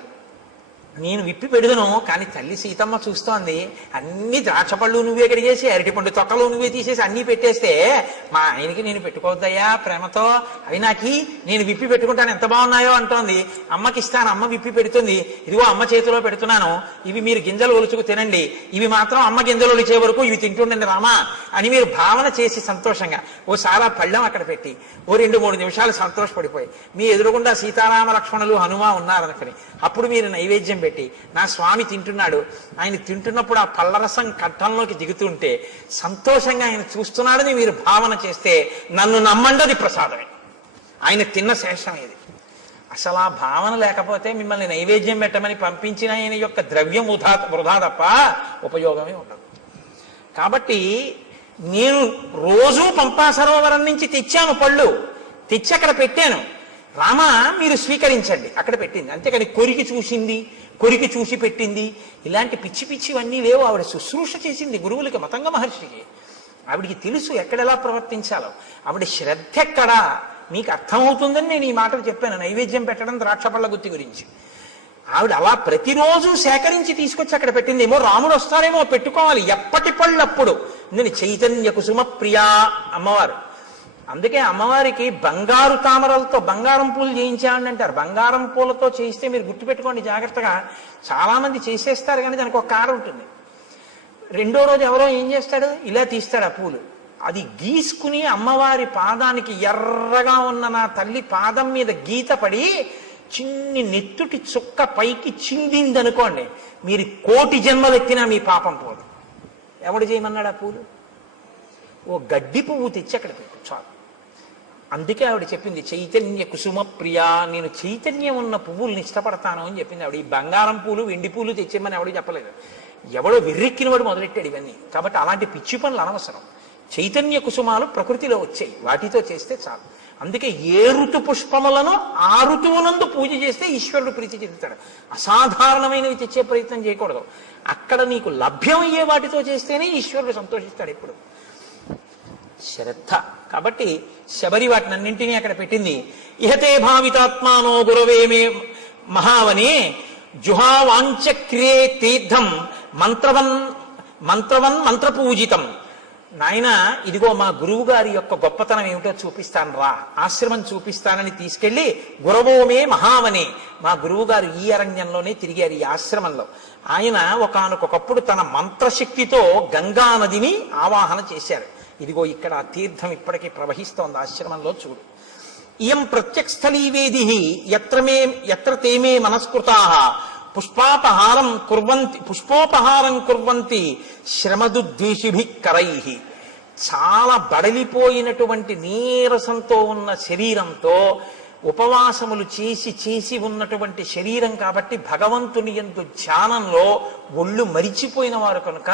నేను విప్పి పెడుదును, కానీ తల్లి సీతమ్మ చూస్తోంది. అన్ని ద్రాక్షపళ్ళు నువ్వే కడిగేసి అరటిపండు తొక్కలు నువ్వే తీసేసి అన్నీ పెట్టేస్తే మా ఆయనకి నేను పెట్టుకోవద్దయ్యా ప్రేమతో, అవి నాకి నేను విప్పి పెట్టుకుంటాను ఎంత బాగున్నాయో అంటోంది. అమ్మకి ఇస్తాను, అమ్మ విప్పి పెడుతుంది. ఇదిగో అమ్మ చేతిలో పెడుతున్నాను, ఇవి మీరు గింజలు ఒలుచుకు తినండి, ఇవి మాత్రం అమ్మ గింజలు ఒలిచే వరకు ఇవి తింటుండండి రామా అని మీరు భావన చేసి సంతోషంగా ఓసారి ఆ పళ్ళెం అక్కడ పెట్టి 2-3 నిమిషాలు సంతోషపడిపోయి మీ ఎదురుగుండా సీతారామ లక్ష్మణులు హనుమ ఉన్నారనుకుని అప్పుడు మీరు నైవేద్యం పెట్టి, నా స్వామి తింటున్నాడు, ఆయన తింటున్నప్పుడు ఆ పళ్ళరసం కంఠంలోకి దిగుతుంటే సంతోషంగా ఆయన చూస్తున్నాడని మీరు భావన చేస్తే నన్ను నమ్మండి, అది ప్రసాదమే, ఆయన తిన్న శేషం ఇది. అసలు ఆ భావన లేకపోతే మిమ్మల్ని నైవేద్యం పెట్టమని పంపించిన ఆయన యొక్క ద్రవ్యం వృధా తప్ప ఉపయోగమే ఉండదు. కాబట్టి నేను రోజూ పంపా సరోవరం నుంచి తెచ్చాను, పళ్ళు తెచ్చి అక్కడ పెట్టాను, రామ మీరు స్వీకరించండి, అక్కడ పెట్టింది. అంతేకాని కొరికి చూసింది, కొరికి చూసి పెట్టింది, ఇలాంటి పిచ్చి పిచ్చివన్నీ లేవు. ఆవిడ శుశ్రూష చేసింది గురువులకి, మతంగ మహర్షికి. ఆవిడికి తెలుసు ఎక్కడెలా ప్రవర్తించాలో. ఆవిడ శ్రద్ధ ఎక్కడా మీకు అర్థమవుతుందని నేను ఈ మాటలు చెప్పాను, నైవేద్యం పెట్టడం ద్రాక్ష పళ్ళ గుత్తి గురించి. ఆవిడ అలా ప్రతిరోజు సేకరించి తీసుకొచ్చి అక్కడ పెట్టింది. ఏమో రాముడు వస్తారేమో, పెట్టుకోవాలి, ఎప్పటి పళ్ళప్పుడు. నేను చైతన్య కుసుమ ప్రియా అమ్మవారు. అందుకే అమ్మవారికి బంగారు తామరలతో బంగారం పూలు చేయించాలని అంటారు. బంగారం పూలతో చేయిస్తే మీరు గుర్తుపెట్టుకోండి జాగ్రత్తగా, చాలా మంది చేసేస్తారు కానీ దానికి ఒక కాడ ఉంటుంది. రెండో రోజు ఎవరో ఏం చేస్తాడు, ఇలా తీస్తాడు ఆ పూలు, అది గీసుకుని అమ్మవారి పాదానికి ఎర్రగా ఉన్న నా తల్లి పాదం మీద గీత పడి చిన్ని నెత్తుటి చుక్క పైకి చిందిందనుకోండి, మీరు 1,000,000 జన్మలెత్తినా మీ పాపం పోదు. ఎవడు చేయమన్నాడు ఆ పూలు? ఓ గడ్డి పువ్వు తెచ్చి అక్కడ పెట్టు చాలు. అందుకే ఆవిడ చెప్పింది చైతన్య కుసుమ ప్రియా, నేను చైతన్యం ఉన్న పువ్వుల్ని ఇష్టపడతాను అని చెప్పింది ఆవిడ. ఈ బంగారం పూలు వెండి పూలు తెచ్చేమని ఎవడు చెప్పలేదు, ఎవడో వెర్రెక్కిన వాడు మొదలెట్టాడు ఇవన్నీ. కాబట్టి అలాంటి పిచ్చి పనులు అనవసరం. చైతన్య కుసుమాలు ప్రకృతిలో వచ్చాయి, వాటితో చేస్తే చాలు. అందుకే ఏ ఋతు పుష్పములను ఆ ఋతువునందు పూజ చేస్తే ఈశ్వరుడు ప్రీతి చెందుతాడు. అసాధారణమైనవి తెచ్చే ప్రయత్నం చేయకూడదు. అక్కడ నీకు లభ్యమయ్యే వాటితో చేస్తేనే ఈశ్వరుడు సంతోషిస్తాడు ఎప్పుడు. శ్రద్ధ. కాబట్టి శబరి వాటినన్నింటినీ అక్కడ పెట్టింది. ఇహతే భావితాత్మానో గురవే మే మహావనే జుహావాంచక్రియే తీర్థం మంత్రవన్ మంత్రపూజితం. నాయన ఇదిగో మా గురువు గారి యొక్క గొప్పతనం ఏమిటో చూపిస్తాను రా, ఆశ్రమం చూపిస్తానని తీసుకెళ్లి గురవోమే మహావనే, మా గురువు గారు ఈ అరణ్యంలోనే తిరిగారు, ఈ ఆశ్రమంలో. ఆయన ఒకానొకప్పుడు తన మంత్రశక్తితో గంగా నదిని ఆవాహన చేశారు. ఇదిగో ఇక్కడ ఆ తీర్థం ఇప్పటికీ ప్రవహిస్తోంది ఆశ్రమంలో, చూడు. ఇయం ప్రత్యక్షస్థలీవేది ఎత్ర తేమే మనస్కృతాః పుష్పోపహారం కుర్వంతి శ్రమదుద్వేషిభిః కరైః. చాలా బడలిపోయినటువంటి నీరసంతో ఉన్న శరీరంతో ఉపవాసములు చేసి చేసి ఉన్నటువంటి శరీరం కాబట్టి భగవంతుని యందు ధ్యానంలో ఒళ్ళు మరిచిపోయిన వారు కనుక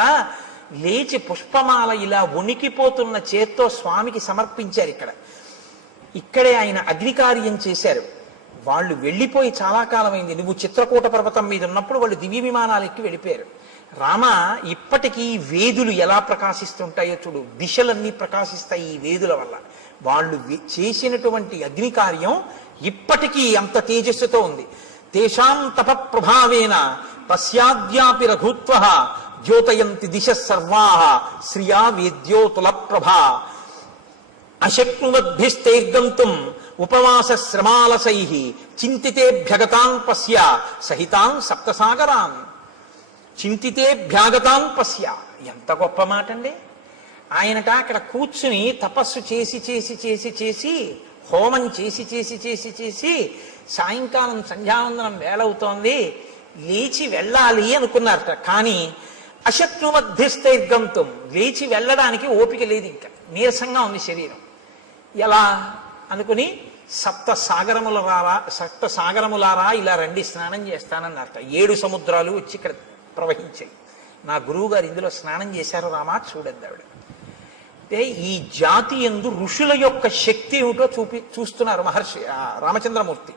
లేచి పుష్పమాల ఇలా వణికిపోతున్న చేత్తో స్వామికి సమర్పించారు. ఇక్కడే ఆయన అగ్నికార్యం చేశారు. వాళ్ళు వెళ్ళిపోయి చాలా కాలమైంది. నువ్వు చిత్రకూట పర్వతం మీద ఉన్నప్పుడు వాళ్ళు దివ్య విమానాలు ఎక్కి వెళ్ళిపోయారు. రామ, ఇప్పటికీ వేదులు ఎలా ప్రకాశిస్తుంటాయో చూడు, దిశలన్నీ ప్రకాశిస్తాయి ఈ వేదుల వల్ల. వాళ్ళు చేసినటువంటి అగ్నికార్యం ఇప్పటికీ అంత తేజస్సుతో ఉంది. తేషాం తప ప్రభావేన తస్యాద్యాపి రఘుత్వః ద్యోతయంతి దిశ సర్వాః శ్రియా వేద్యోతుల ప్రభా అశక్నువద్భిస్తైర్గంతుం ఉపవాస శ్రమాలసైః చింతితేభ్యగతాన్ పశ్య సహితాన్ సప్తసాగరాన్. చింతితేభ్యాగతాన్ పశ్య, ఎంత గొప్ప మాట అండి. ఆయనట అక్కడ కూర్చుని తపస్సు చేసి చేసి చేసి చేసి హోమం చేసి చేసి చేసి చేసి సాయంకాలం సంధ్యావందనం వేళవుతోంది, లేచి వెళ్ళాలి అనుకున్నారట. కానీ అశక్నువద్భిస్తైర్గంతుం, లేచి వెళ్ళడానికి ఓపిక లేదు, ఇంకా నీరసంగా ఉంది శరీరం. ఎలా అనుకుని సప్త సాగరములారా ఇలా రండి స్నానం చేస్తానన్నారట. 7 సముద్రాలు వచ్చి ఇక్కడ ప్రవహించాయి. నా గురువు గారు ఇందులో స్నానం చేశారు రామా, చూడండి ఆవిడ. అంటే ఈ జాతి యందు ఋషుల యొక్క శక్తి ఏమిటో చూస్తున్నారు మహర్షి రామచంద్రమూర్తి.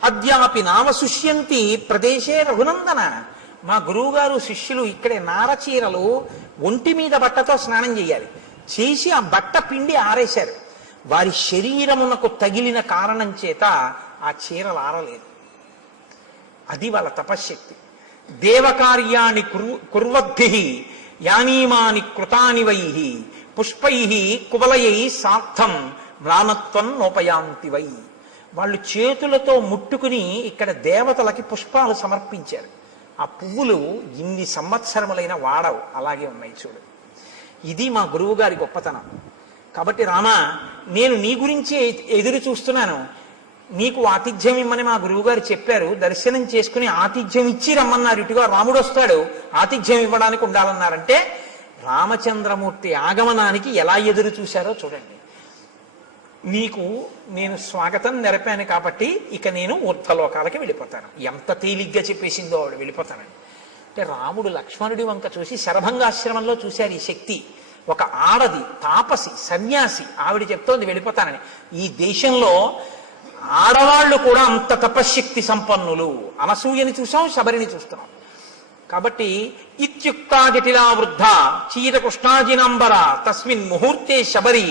అద్యాపి నామ శుష్యంతి ప్రదేశే రఘునందన. మా గురువు గారు శిష్యులు ఇక్కడే నారచీరలు ఒంటి మీద బట్టతో స్నానం చేయాలి, చేసి ఆ బట్ట పిండి ఆరేశారు. వారి శరీరమునకు తగిలిన కారణం చేత ఆ చీరలు ఆరలేదు. అది వాళ్ళ తపశ్శక్తి. దేవకార్యాణి కుర్వద్భిః యానీమాని కృతాని వైః పుష్పైః కువలయై సార్థం మ్లానత్వం నోపయాంతి వై. వాళ్ళు చేతులతో ముట్టుకుని ఇక్కడ దేవతలకి పుష్పాలు సమర్పించారు. ఆ పువ్వులు ఇన్ని సంవత్సరములైన వాడవు, అలాగే ఉన్నాయి చూడు. ఇది మా గురువు గారి గొప్పతనం. కాబట్టి రామ, నేను నీ గురించి ఎదురు చూస్తున్నాను. నీకు ఆతిథ్యం ఇమ్మని మా గురువుగారు చెప్పారు, దర్శనం చేసుకుని ఆతిథ్యం ఇచ్చి రమ్మన్నారు, ఇటుగా రాముడు వస్తాడు ఆతిథ్యం ఇవ్వడానికి ఉండాలన్నారంటే రామచంద్రమూర్తి ఆగమనానికి ఎలా ఎదురు చూశారో చూడండి. నీకు నేను స్వాగతం నెరపాను కాబట్టి ఇక నేను ఊర్ధ్వలోకాలకి వెళ్ళిపోతాను. ఎంత తేలిగ్గా చెప్పేసిందో ఆవిడ వెళ్ళిపోతానని. అంటే రాముడు లక్ష్మణుడి వంక చూసి శరభంగాశ్రమంలో చూశారు ఈ శక్తి. ఒక ఆడది, తాపసి, సన్యాసి, ఆవిడ చెప్తోంది వెళ్ళిపోతానని. ఈ దేశంలో ఆడవాళ్లు కూడా అంత తపశ్శక్తి సంపన్నులు. అనసూయని చూసాం, శబరిని చూస్తున్నాం. కాబట్టి ఇత్యుక్తా జటిలా వృద్ధ చీరకృష్ణాజినాంబర తస్మిన్ ముహూర్తే శబరి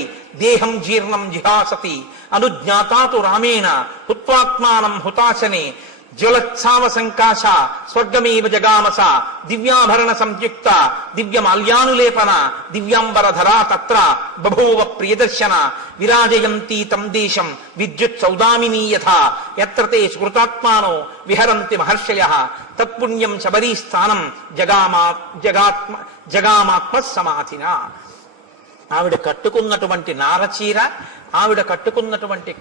దేహం జీర్ణం జిహాసతి అనుజ్ఞాతాతు రామేణ హుత్వాత్మానం హుతాశనే జ్వలత్సావ సంకాశ స్వర్గమేవ జగామస దివ్యాభరణ సంయుక్త దివ్యమాల్యానులేపన దివ్యాంబరధరా తత్ర బభూవ ప్రియదర్శన విరాజయంతి తం దేశం విద్యుత్ సౌదామినీ యథా యత్ర తే స్మృతాత్మానో విహరంతి మహర్షయః తత్పుణ్యం శబరీ స్థానం జగామాత్మ సమాధిన. ఆవిడ కట్టుకున్నటువంటి నారచీర, ఆవిడ కట్టుకున్నటువంటి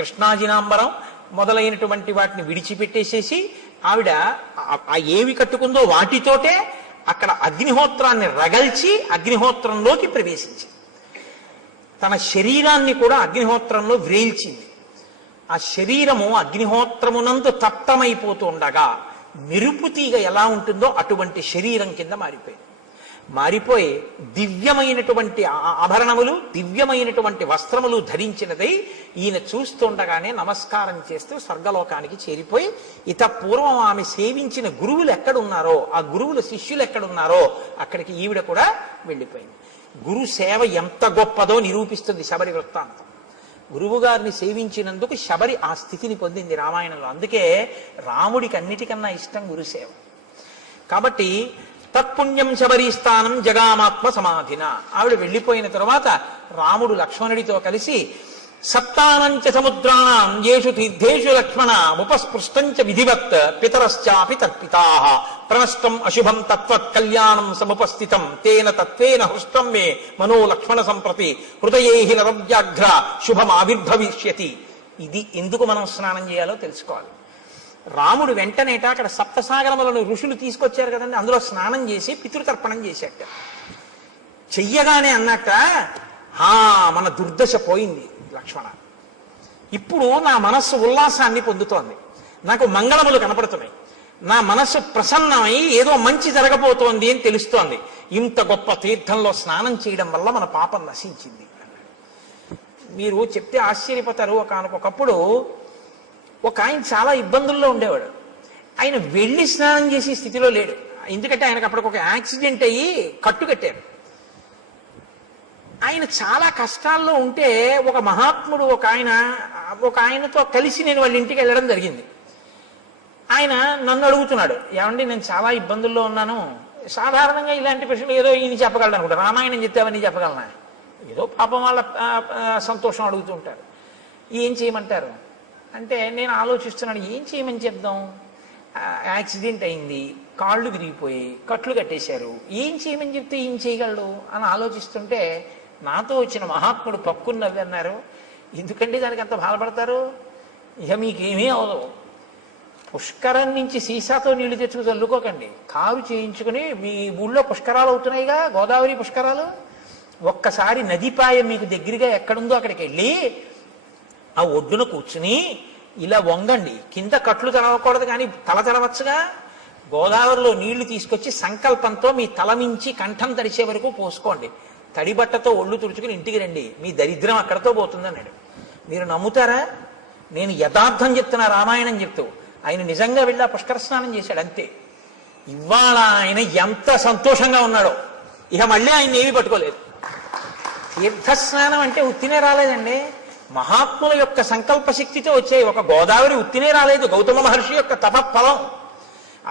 కృష్ణాజినాంబరం మొదలైనటువంటి వాటిని విడిచిపెట్టేసేసి ఆవిడ ఏవి కట్టుకుందో వాటితోటే అక్కడ అగ్నిహోత్రాన్ని రగల్చి అగ్నిహోత్రంలోకి ప్రవేశించింది. తన శరీరాన్ని కూడా అగ్నిహోత్రంలో వ్రేల్చింది. ఆ శరీరము అగ్నిహోత్రమునందు తప్తమైపోతూ ఉండగా మెరుపు తీగ ఎలా ఉంటుందో అటువంటి శరీరం కింద మారిపోయి దివ్యమైనటువంటి ఆభరణములు, దివ్యమైనటువంటి వస్త్రములు ధరించినదై ఈయన చూస్తుండగానే నమస్కారం చేస్తూ స్వర్గలోకానికి చేరిపోయి, ఇత పూర్వం ఆమె సేవించిన గురువులు ఎక్కడున్నారో, ఆ గురువుల శిష్యులు ఎక్కడున్నారో అక్కడికి ఈవిడ కూడా వెళ్ళిపోయింది. గురు సేవ ఎంత గొప్పదో నిరూపిస్తుంది శబరి వృత్తాంతం. గురువుగారిని సేవించినందుకు శబరి ఆ స్థితిని పొందింది రామాయణంలో. అందుకే రాముడికి అన్నిటికన్నా ఇష్టం గురుసేవ. కాబట్టి తత్పుణ్యం శబరీ స్థానం జగామాత్మ సమాధిన. ఆవిడ వెళ్ళిపోయిన తరువాత రాముడు లక్ష్మణుడితో కలిసి సప్తానంచ సముద్రాణం యేషు తీర్థేషు లక్ష్మణ ఉపస్పృష్టంచ విధివత్ పితరశ్చాపి తర్పితాః ప్రణష్టం అశుభం తత్వత్ కళ్యాణం సముపస్థితం తేన తత్వేన హృష్టం మే మనో లక్ష్మణ సంప్రతి హృదయేహి నరవ్యాఘ్ర శుభం ఆవిర్భవిష్యతి. ఇది ఎందుకు మనం స్నానం చేయాలో తెలుసుకోవాలి. రాముడు వెంటనేట అక్కడ సప్తసాగరములను ఋషులు తీసుకొచ్చారు కదండి, అందులో స్నానం చేసి పితృతర్పణం చేశాట. చెయ్యగానే అన్నట్ట, మన దుర్దశ పోయింది లక్ష్మణ, ఇప్పుడు నా మనస్సు ఉల్లాసాన్ని పొందుతోంది, నాకు మంగళములు కనపడుతున్నాయి, నా మనస్సు ప్రసన్నమై ఏదో మంచి జరగబోతోంది అని తెలుస్తోంది. ఇంత గొప్ప తీర్థంలో స్నానం చేయడం వల్ల మన పాపం నశించింది. మీరు చెప్తే ఆశ్చర్యపోతారు. ఒకనకొకప్పుడు ఒక ఆయన చాలా ఇబ్బందుల్లో ఉండేవాడు. ఆయన వెళ్ళి స్నానం చేసే స్థితిలో లేడు. ఎందుకంటే ఆయనకు అప్పటికి ఒక యాక్సిడెంట్ అయ్యి కట్టు కట్టారు. ఆయన చాలా కష్టాల్లో ఉంటే ఒక మహాత్ముడు ఒక ఆయనతో కలిసి నేను వాళ్ళ ఇంటికి వెళ్ళడం జరిగింది. ఆయన నన్ను అడుగుతున్నాడు, ఏమండి నేను చాలా ఇబ్బందుల్లో ఉన్నాను. సాధారణంగా ఇలాంటి ప్రశ్నలు ఏదో ఈయన చెప్పగలను అనుకుంటా, రామాయణం చెప్తావని చెప్పగలనా, ఏదో పాపం వాళ్ళ సంతోషం అడుగుతూ ఉంటారు. ఏం చేయమంటారు అంటే నేను ఆలోచిస్తున్నాను, ఏం చేయమని చెప్దాం, యాక్సిడెంట్ అయింది, కాళ్ళు విరిగిపోయి కట్లు కట్టేశారు, ఏం చేయమని చెప్తే ఏం చేయగలడు అని ఆలోచిస్తుంటే నాతో వచ్చిన మహాత్ముడు పక్కున్నవి అన్నారు, ఎందుకంటే దానికి అంత బాధపడతారు, ఇక మీకేమీ అవదు, పుష్కరం నుంచి సీసాతో నీళ్లు తెచ్చుకు చల్లుకోకండి, కారు చేయించుకుని మీ ఊళ్ళో పుష్కరాలు అవుతున్నాయిగా, గోదావరి పుష్కరాలు, ఒక్కసారి నదిపాయ మీకు దగ్గరగా ఎక్కడుందో అక్కడికి వెళ్ళి ఆ ఒడ్డున కూర్చుని ఇలా వంగండి, కింద కట్లు తడవకూడదు కానీ తల తడవచ్చుగా, గోదావరిలో నీళ్లు తీసుకొచ్చి సంకల్పంతో మీ తల మించి కంఠం తడిచే వరకు పోసుకోండి, తడిబట్టతో ఒళ్ళు తుడుచుకుని ఇంటికి రండి, మీ దరిద్రం అక్కడతో పోతుందన్నాడు. మీరు నమ్ముతారా? నేను యథార్థం చెప్తున్నా, రామాయణం చెప్తూ. ఆయన నిజంగా వెళ్ళి ఆ పుష్కర స్నానం చేశాడు, అంతే. ఇవాళ ఆయన ఎంత సంతోషంగా ఉన్నాడో, ఇక మళ్ళీ ఆయన ఏమీ పట్టుకోలేదు. తీర్థస్నానం అంటే ఉత్తినే రాలేదండి, మహాత్ముల యొక్క సంకల్ప శక్తితో వచ్చాయి. ఒక గోదావరి ఉత్తినే రాలేదు, గౌతమ మహర్షి యొక్క తపఫలం.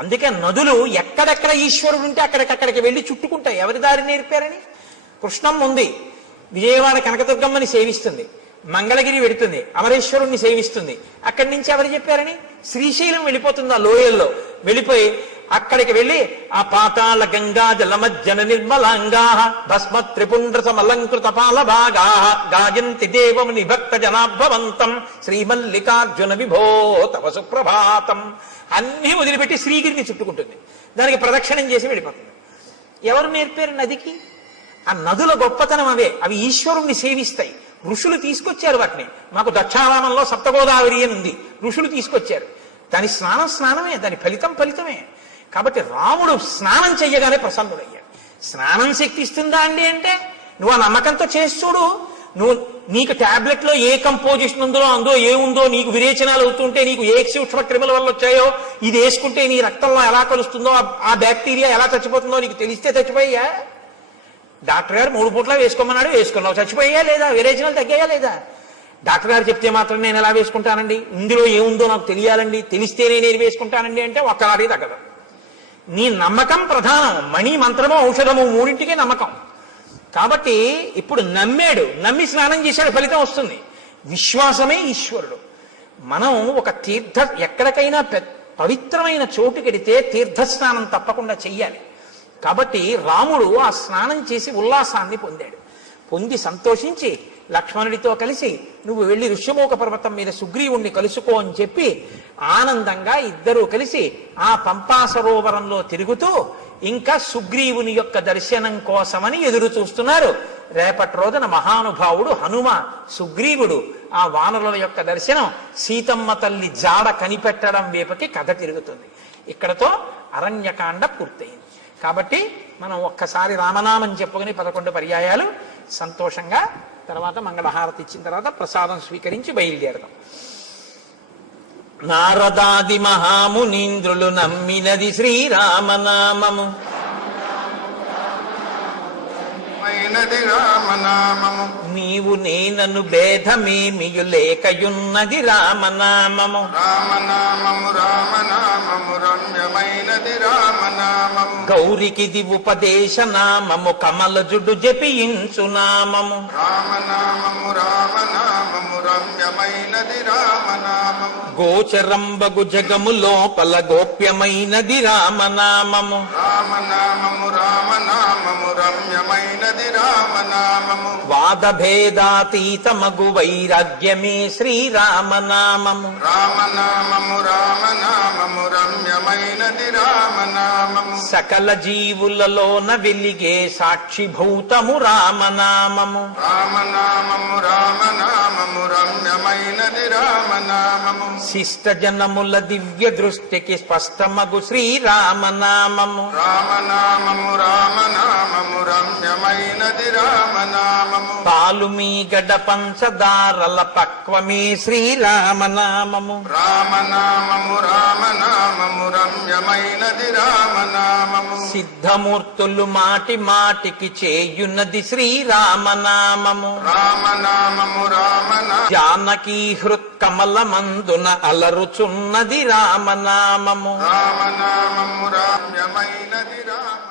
అందుకే నదులు ఎక్కడెక్కడ ఈశ్వరుడు ఉంటే అక్కడికక్కడికి వెళ్ళి చుట్టుకుంటాయి. ఎవరి దారి నేర్పారని? కృష్ణమ్మ ఉంది, విజయవాడ కనకదుర్గమ్మని సేవిస్తుంది, మంగళగిరి వెడుతుంది, అమరేశ్వరుణ్ణి సేవిస్తుంది. అక్కడి నుంచి ఎవరు చెప్పారని? శ్రీశైలం వెళ్ళిపోతుంది, ఆ లోయల్లో వెళ్ళిపోయి అక్కడికి వెళ్ళి ఆ పాతాళ గంగా జలమజ్జన నిర్మలాంగా భస్మ త్రిపుండ్ర సమలంకృత పాల భాగా గాయంతి దేవముని భక్త జనాభవంతం శ్రీమల్లికార్జున విభో తవ సుప్రభాతం అన్నీ వదిలిపెట్టి శ్రీగిరిని చుట్టుకుంటుంది. దానికి ప్రదక్షిణం చేసి వెళ్ళిపోతుంది. ఎవరు నేర్పారు నదికి? ఆ నదుల గొప్పతనం అవే. అవి ఈశ్వరుణ్ణి సేవిస్తాయి. ఋషులు తీసుకొచ్చారు వాటిని. మాకు దక్షారామంలో సప్తగోదావరి అని ఉంది, ఋషులు తీసుకొచ్చారు. దాని స్నానమే, దాని ఫలితమే. కాబట్టి రాముడు స్నానం చెయ్యగానే ప్రసన్నుడయ్యాడు. స్నానం శక్తి ఇస్తుందా అండి అంటే నువ్వు ఆ నమ్మకంతో చేసి చూడు. నీకు టాబ్లెట్ లో ఏ కంపోజిషన్ అందులో ఏముందో నీకు విరేచనాలు అవుతుంటే నీకు ఏ సూక్ష్మ క్రిముల వల్ల వచ్చాయో ఇది వేసుకుంటే నీ రక్తంలో ఎలా కలుస్తుందో ఆ బ్యాక్టీరియా ఎలా చచ్చిపోతుందో నీకు తెలిస్తే చచ్చిపోయా? డాక్టర్ గారు 3 పూట్ల వేసుకోమన్నాడు, వేసుకున్నావు, చచ్చిపోయా లేదా? విరేచనాలు తగ్గాయా లేదా? డాక్టర్ గారు చెప్తే మాత్రం నేను ఎలా వేసుకుంటానండి, ఇందులో ఏముందో నాకు తెలియాలండి, తెలిస్తేనే నేను వేసుకుంటానండి అంటే ఒక్కనాడే తగ్గదు. నీ నమ్మకం ప్రధానం. మణి, మంత్రము, ఔషధము మూడింటికే నమ్మకం. కాబట్టి ఇప్పుడు నమ్మి స్నానం చేశాడు, ఫలితం వస్తుంది. విశ్వాసమే ఈశ్వరుడు. మనం ఒక ఎక్కడికైనా పవిత్రమైన చోటుకెడితే తీర్థస్నానం తప్పకుండా చెయ్యాలి. కాబట్టి రాముడు ఆ స్నానం చేసి ఉల్లాసాన్ని పొంది సంతోషించి లక్ష్మణుడితో కలిసి నువ్వు వెళ్ళి ఋష్యమూక పర్వతం మీద సుగ్రీవుణ్ణి కలుసుకో అని చెప్పి ఆనందంగా ఇద్దరూ కలిసి ఆ పంపా సరోవరంలో తిరుగుతూ ఇంకా సుగ్రీవుని యొక్క దర్శనం కోసమని ఎదురు చూస్తున్నారు. రేపటి రోజున మహానుభావుడు హనుమ సుగ్రీవుడు ఆ వానరుల యొక్క దర్శనం, సీతమ్మ తల్లి జాడ కనిపెట్టడం వైపుకి కథ తిరుగుతుంది. ఇక్కడతో అరణ్యకాండ పూర్తయింది. కాబట్టి మనం ఒక్కసారి రామనామం చెప్పుకుని 11 పర్యాయాలు సంతోషంగా తర్వాత మంగళహారతి ఇచ్చిన తర్వాత ప్రసాదం స్వీకరించి బయలుదేరదాం. నారదాది మహామునీంద్రులు నమ్మినది శ్రీరామనామము, రామనామము నీవు నేనను భేదమేమియు లేకయున్నది రామనామము. రామనామము రామనామము రమ్యమైనది రామనామము, గౌరికిది ఉపదేశ నామము కమలజుడు జపించు నామము. రామనామము రామనామము రమ్యమైనది రామనామము, గోచరంబగు జగము లోపల గోప్యమైనది రామనామము. రామనామము రామనామము రమ్యమైనది రామనామము, వాదభేదాతీతమగు వైరాగ్యమే శ్రీరామనామము. రామనామము రామనామము రమ్యమైనది రామనామము, సకల జీవులలోన వెలిగే సాక్షిభూతము రామనామము. రామనామము రామనామము రమ్యమైనది రామనామము, శిష్ట జనముల దివ్య దృష్టికి స్పష్టమగు శ్రీరామనామము. రామనామము రామనామము రమ్యమైనది రామనామము, పాలు మీ గడ పంచదారల పక్వమే శ్రీరామనామము. రామనామము రామనామము రమ్యమైనది రామనామము, సిద్ధమూర్తులు మాటి మాటికి చేయున్నది శ్రీరామనామము. రామనామము రామనామము జానకీ హృత్కమలమందున అలరుచున్నది రామనామము. రామనామము రమ్యమైనది రామ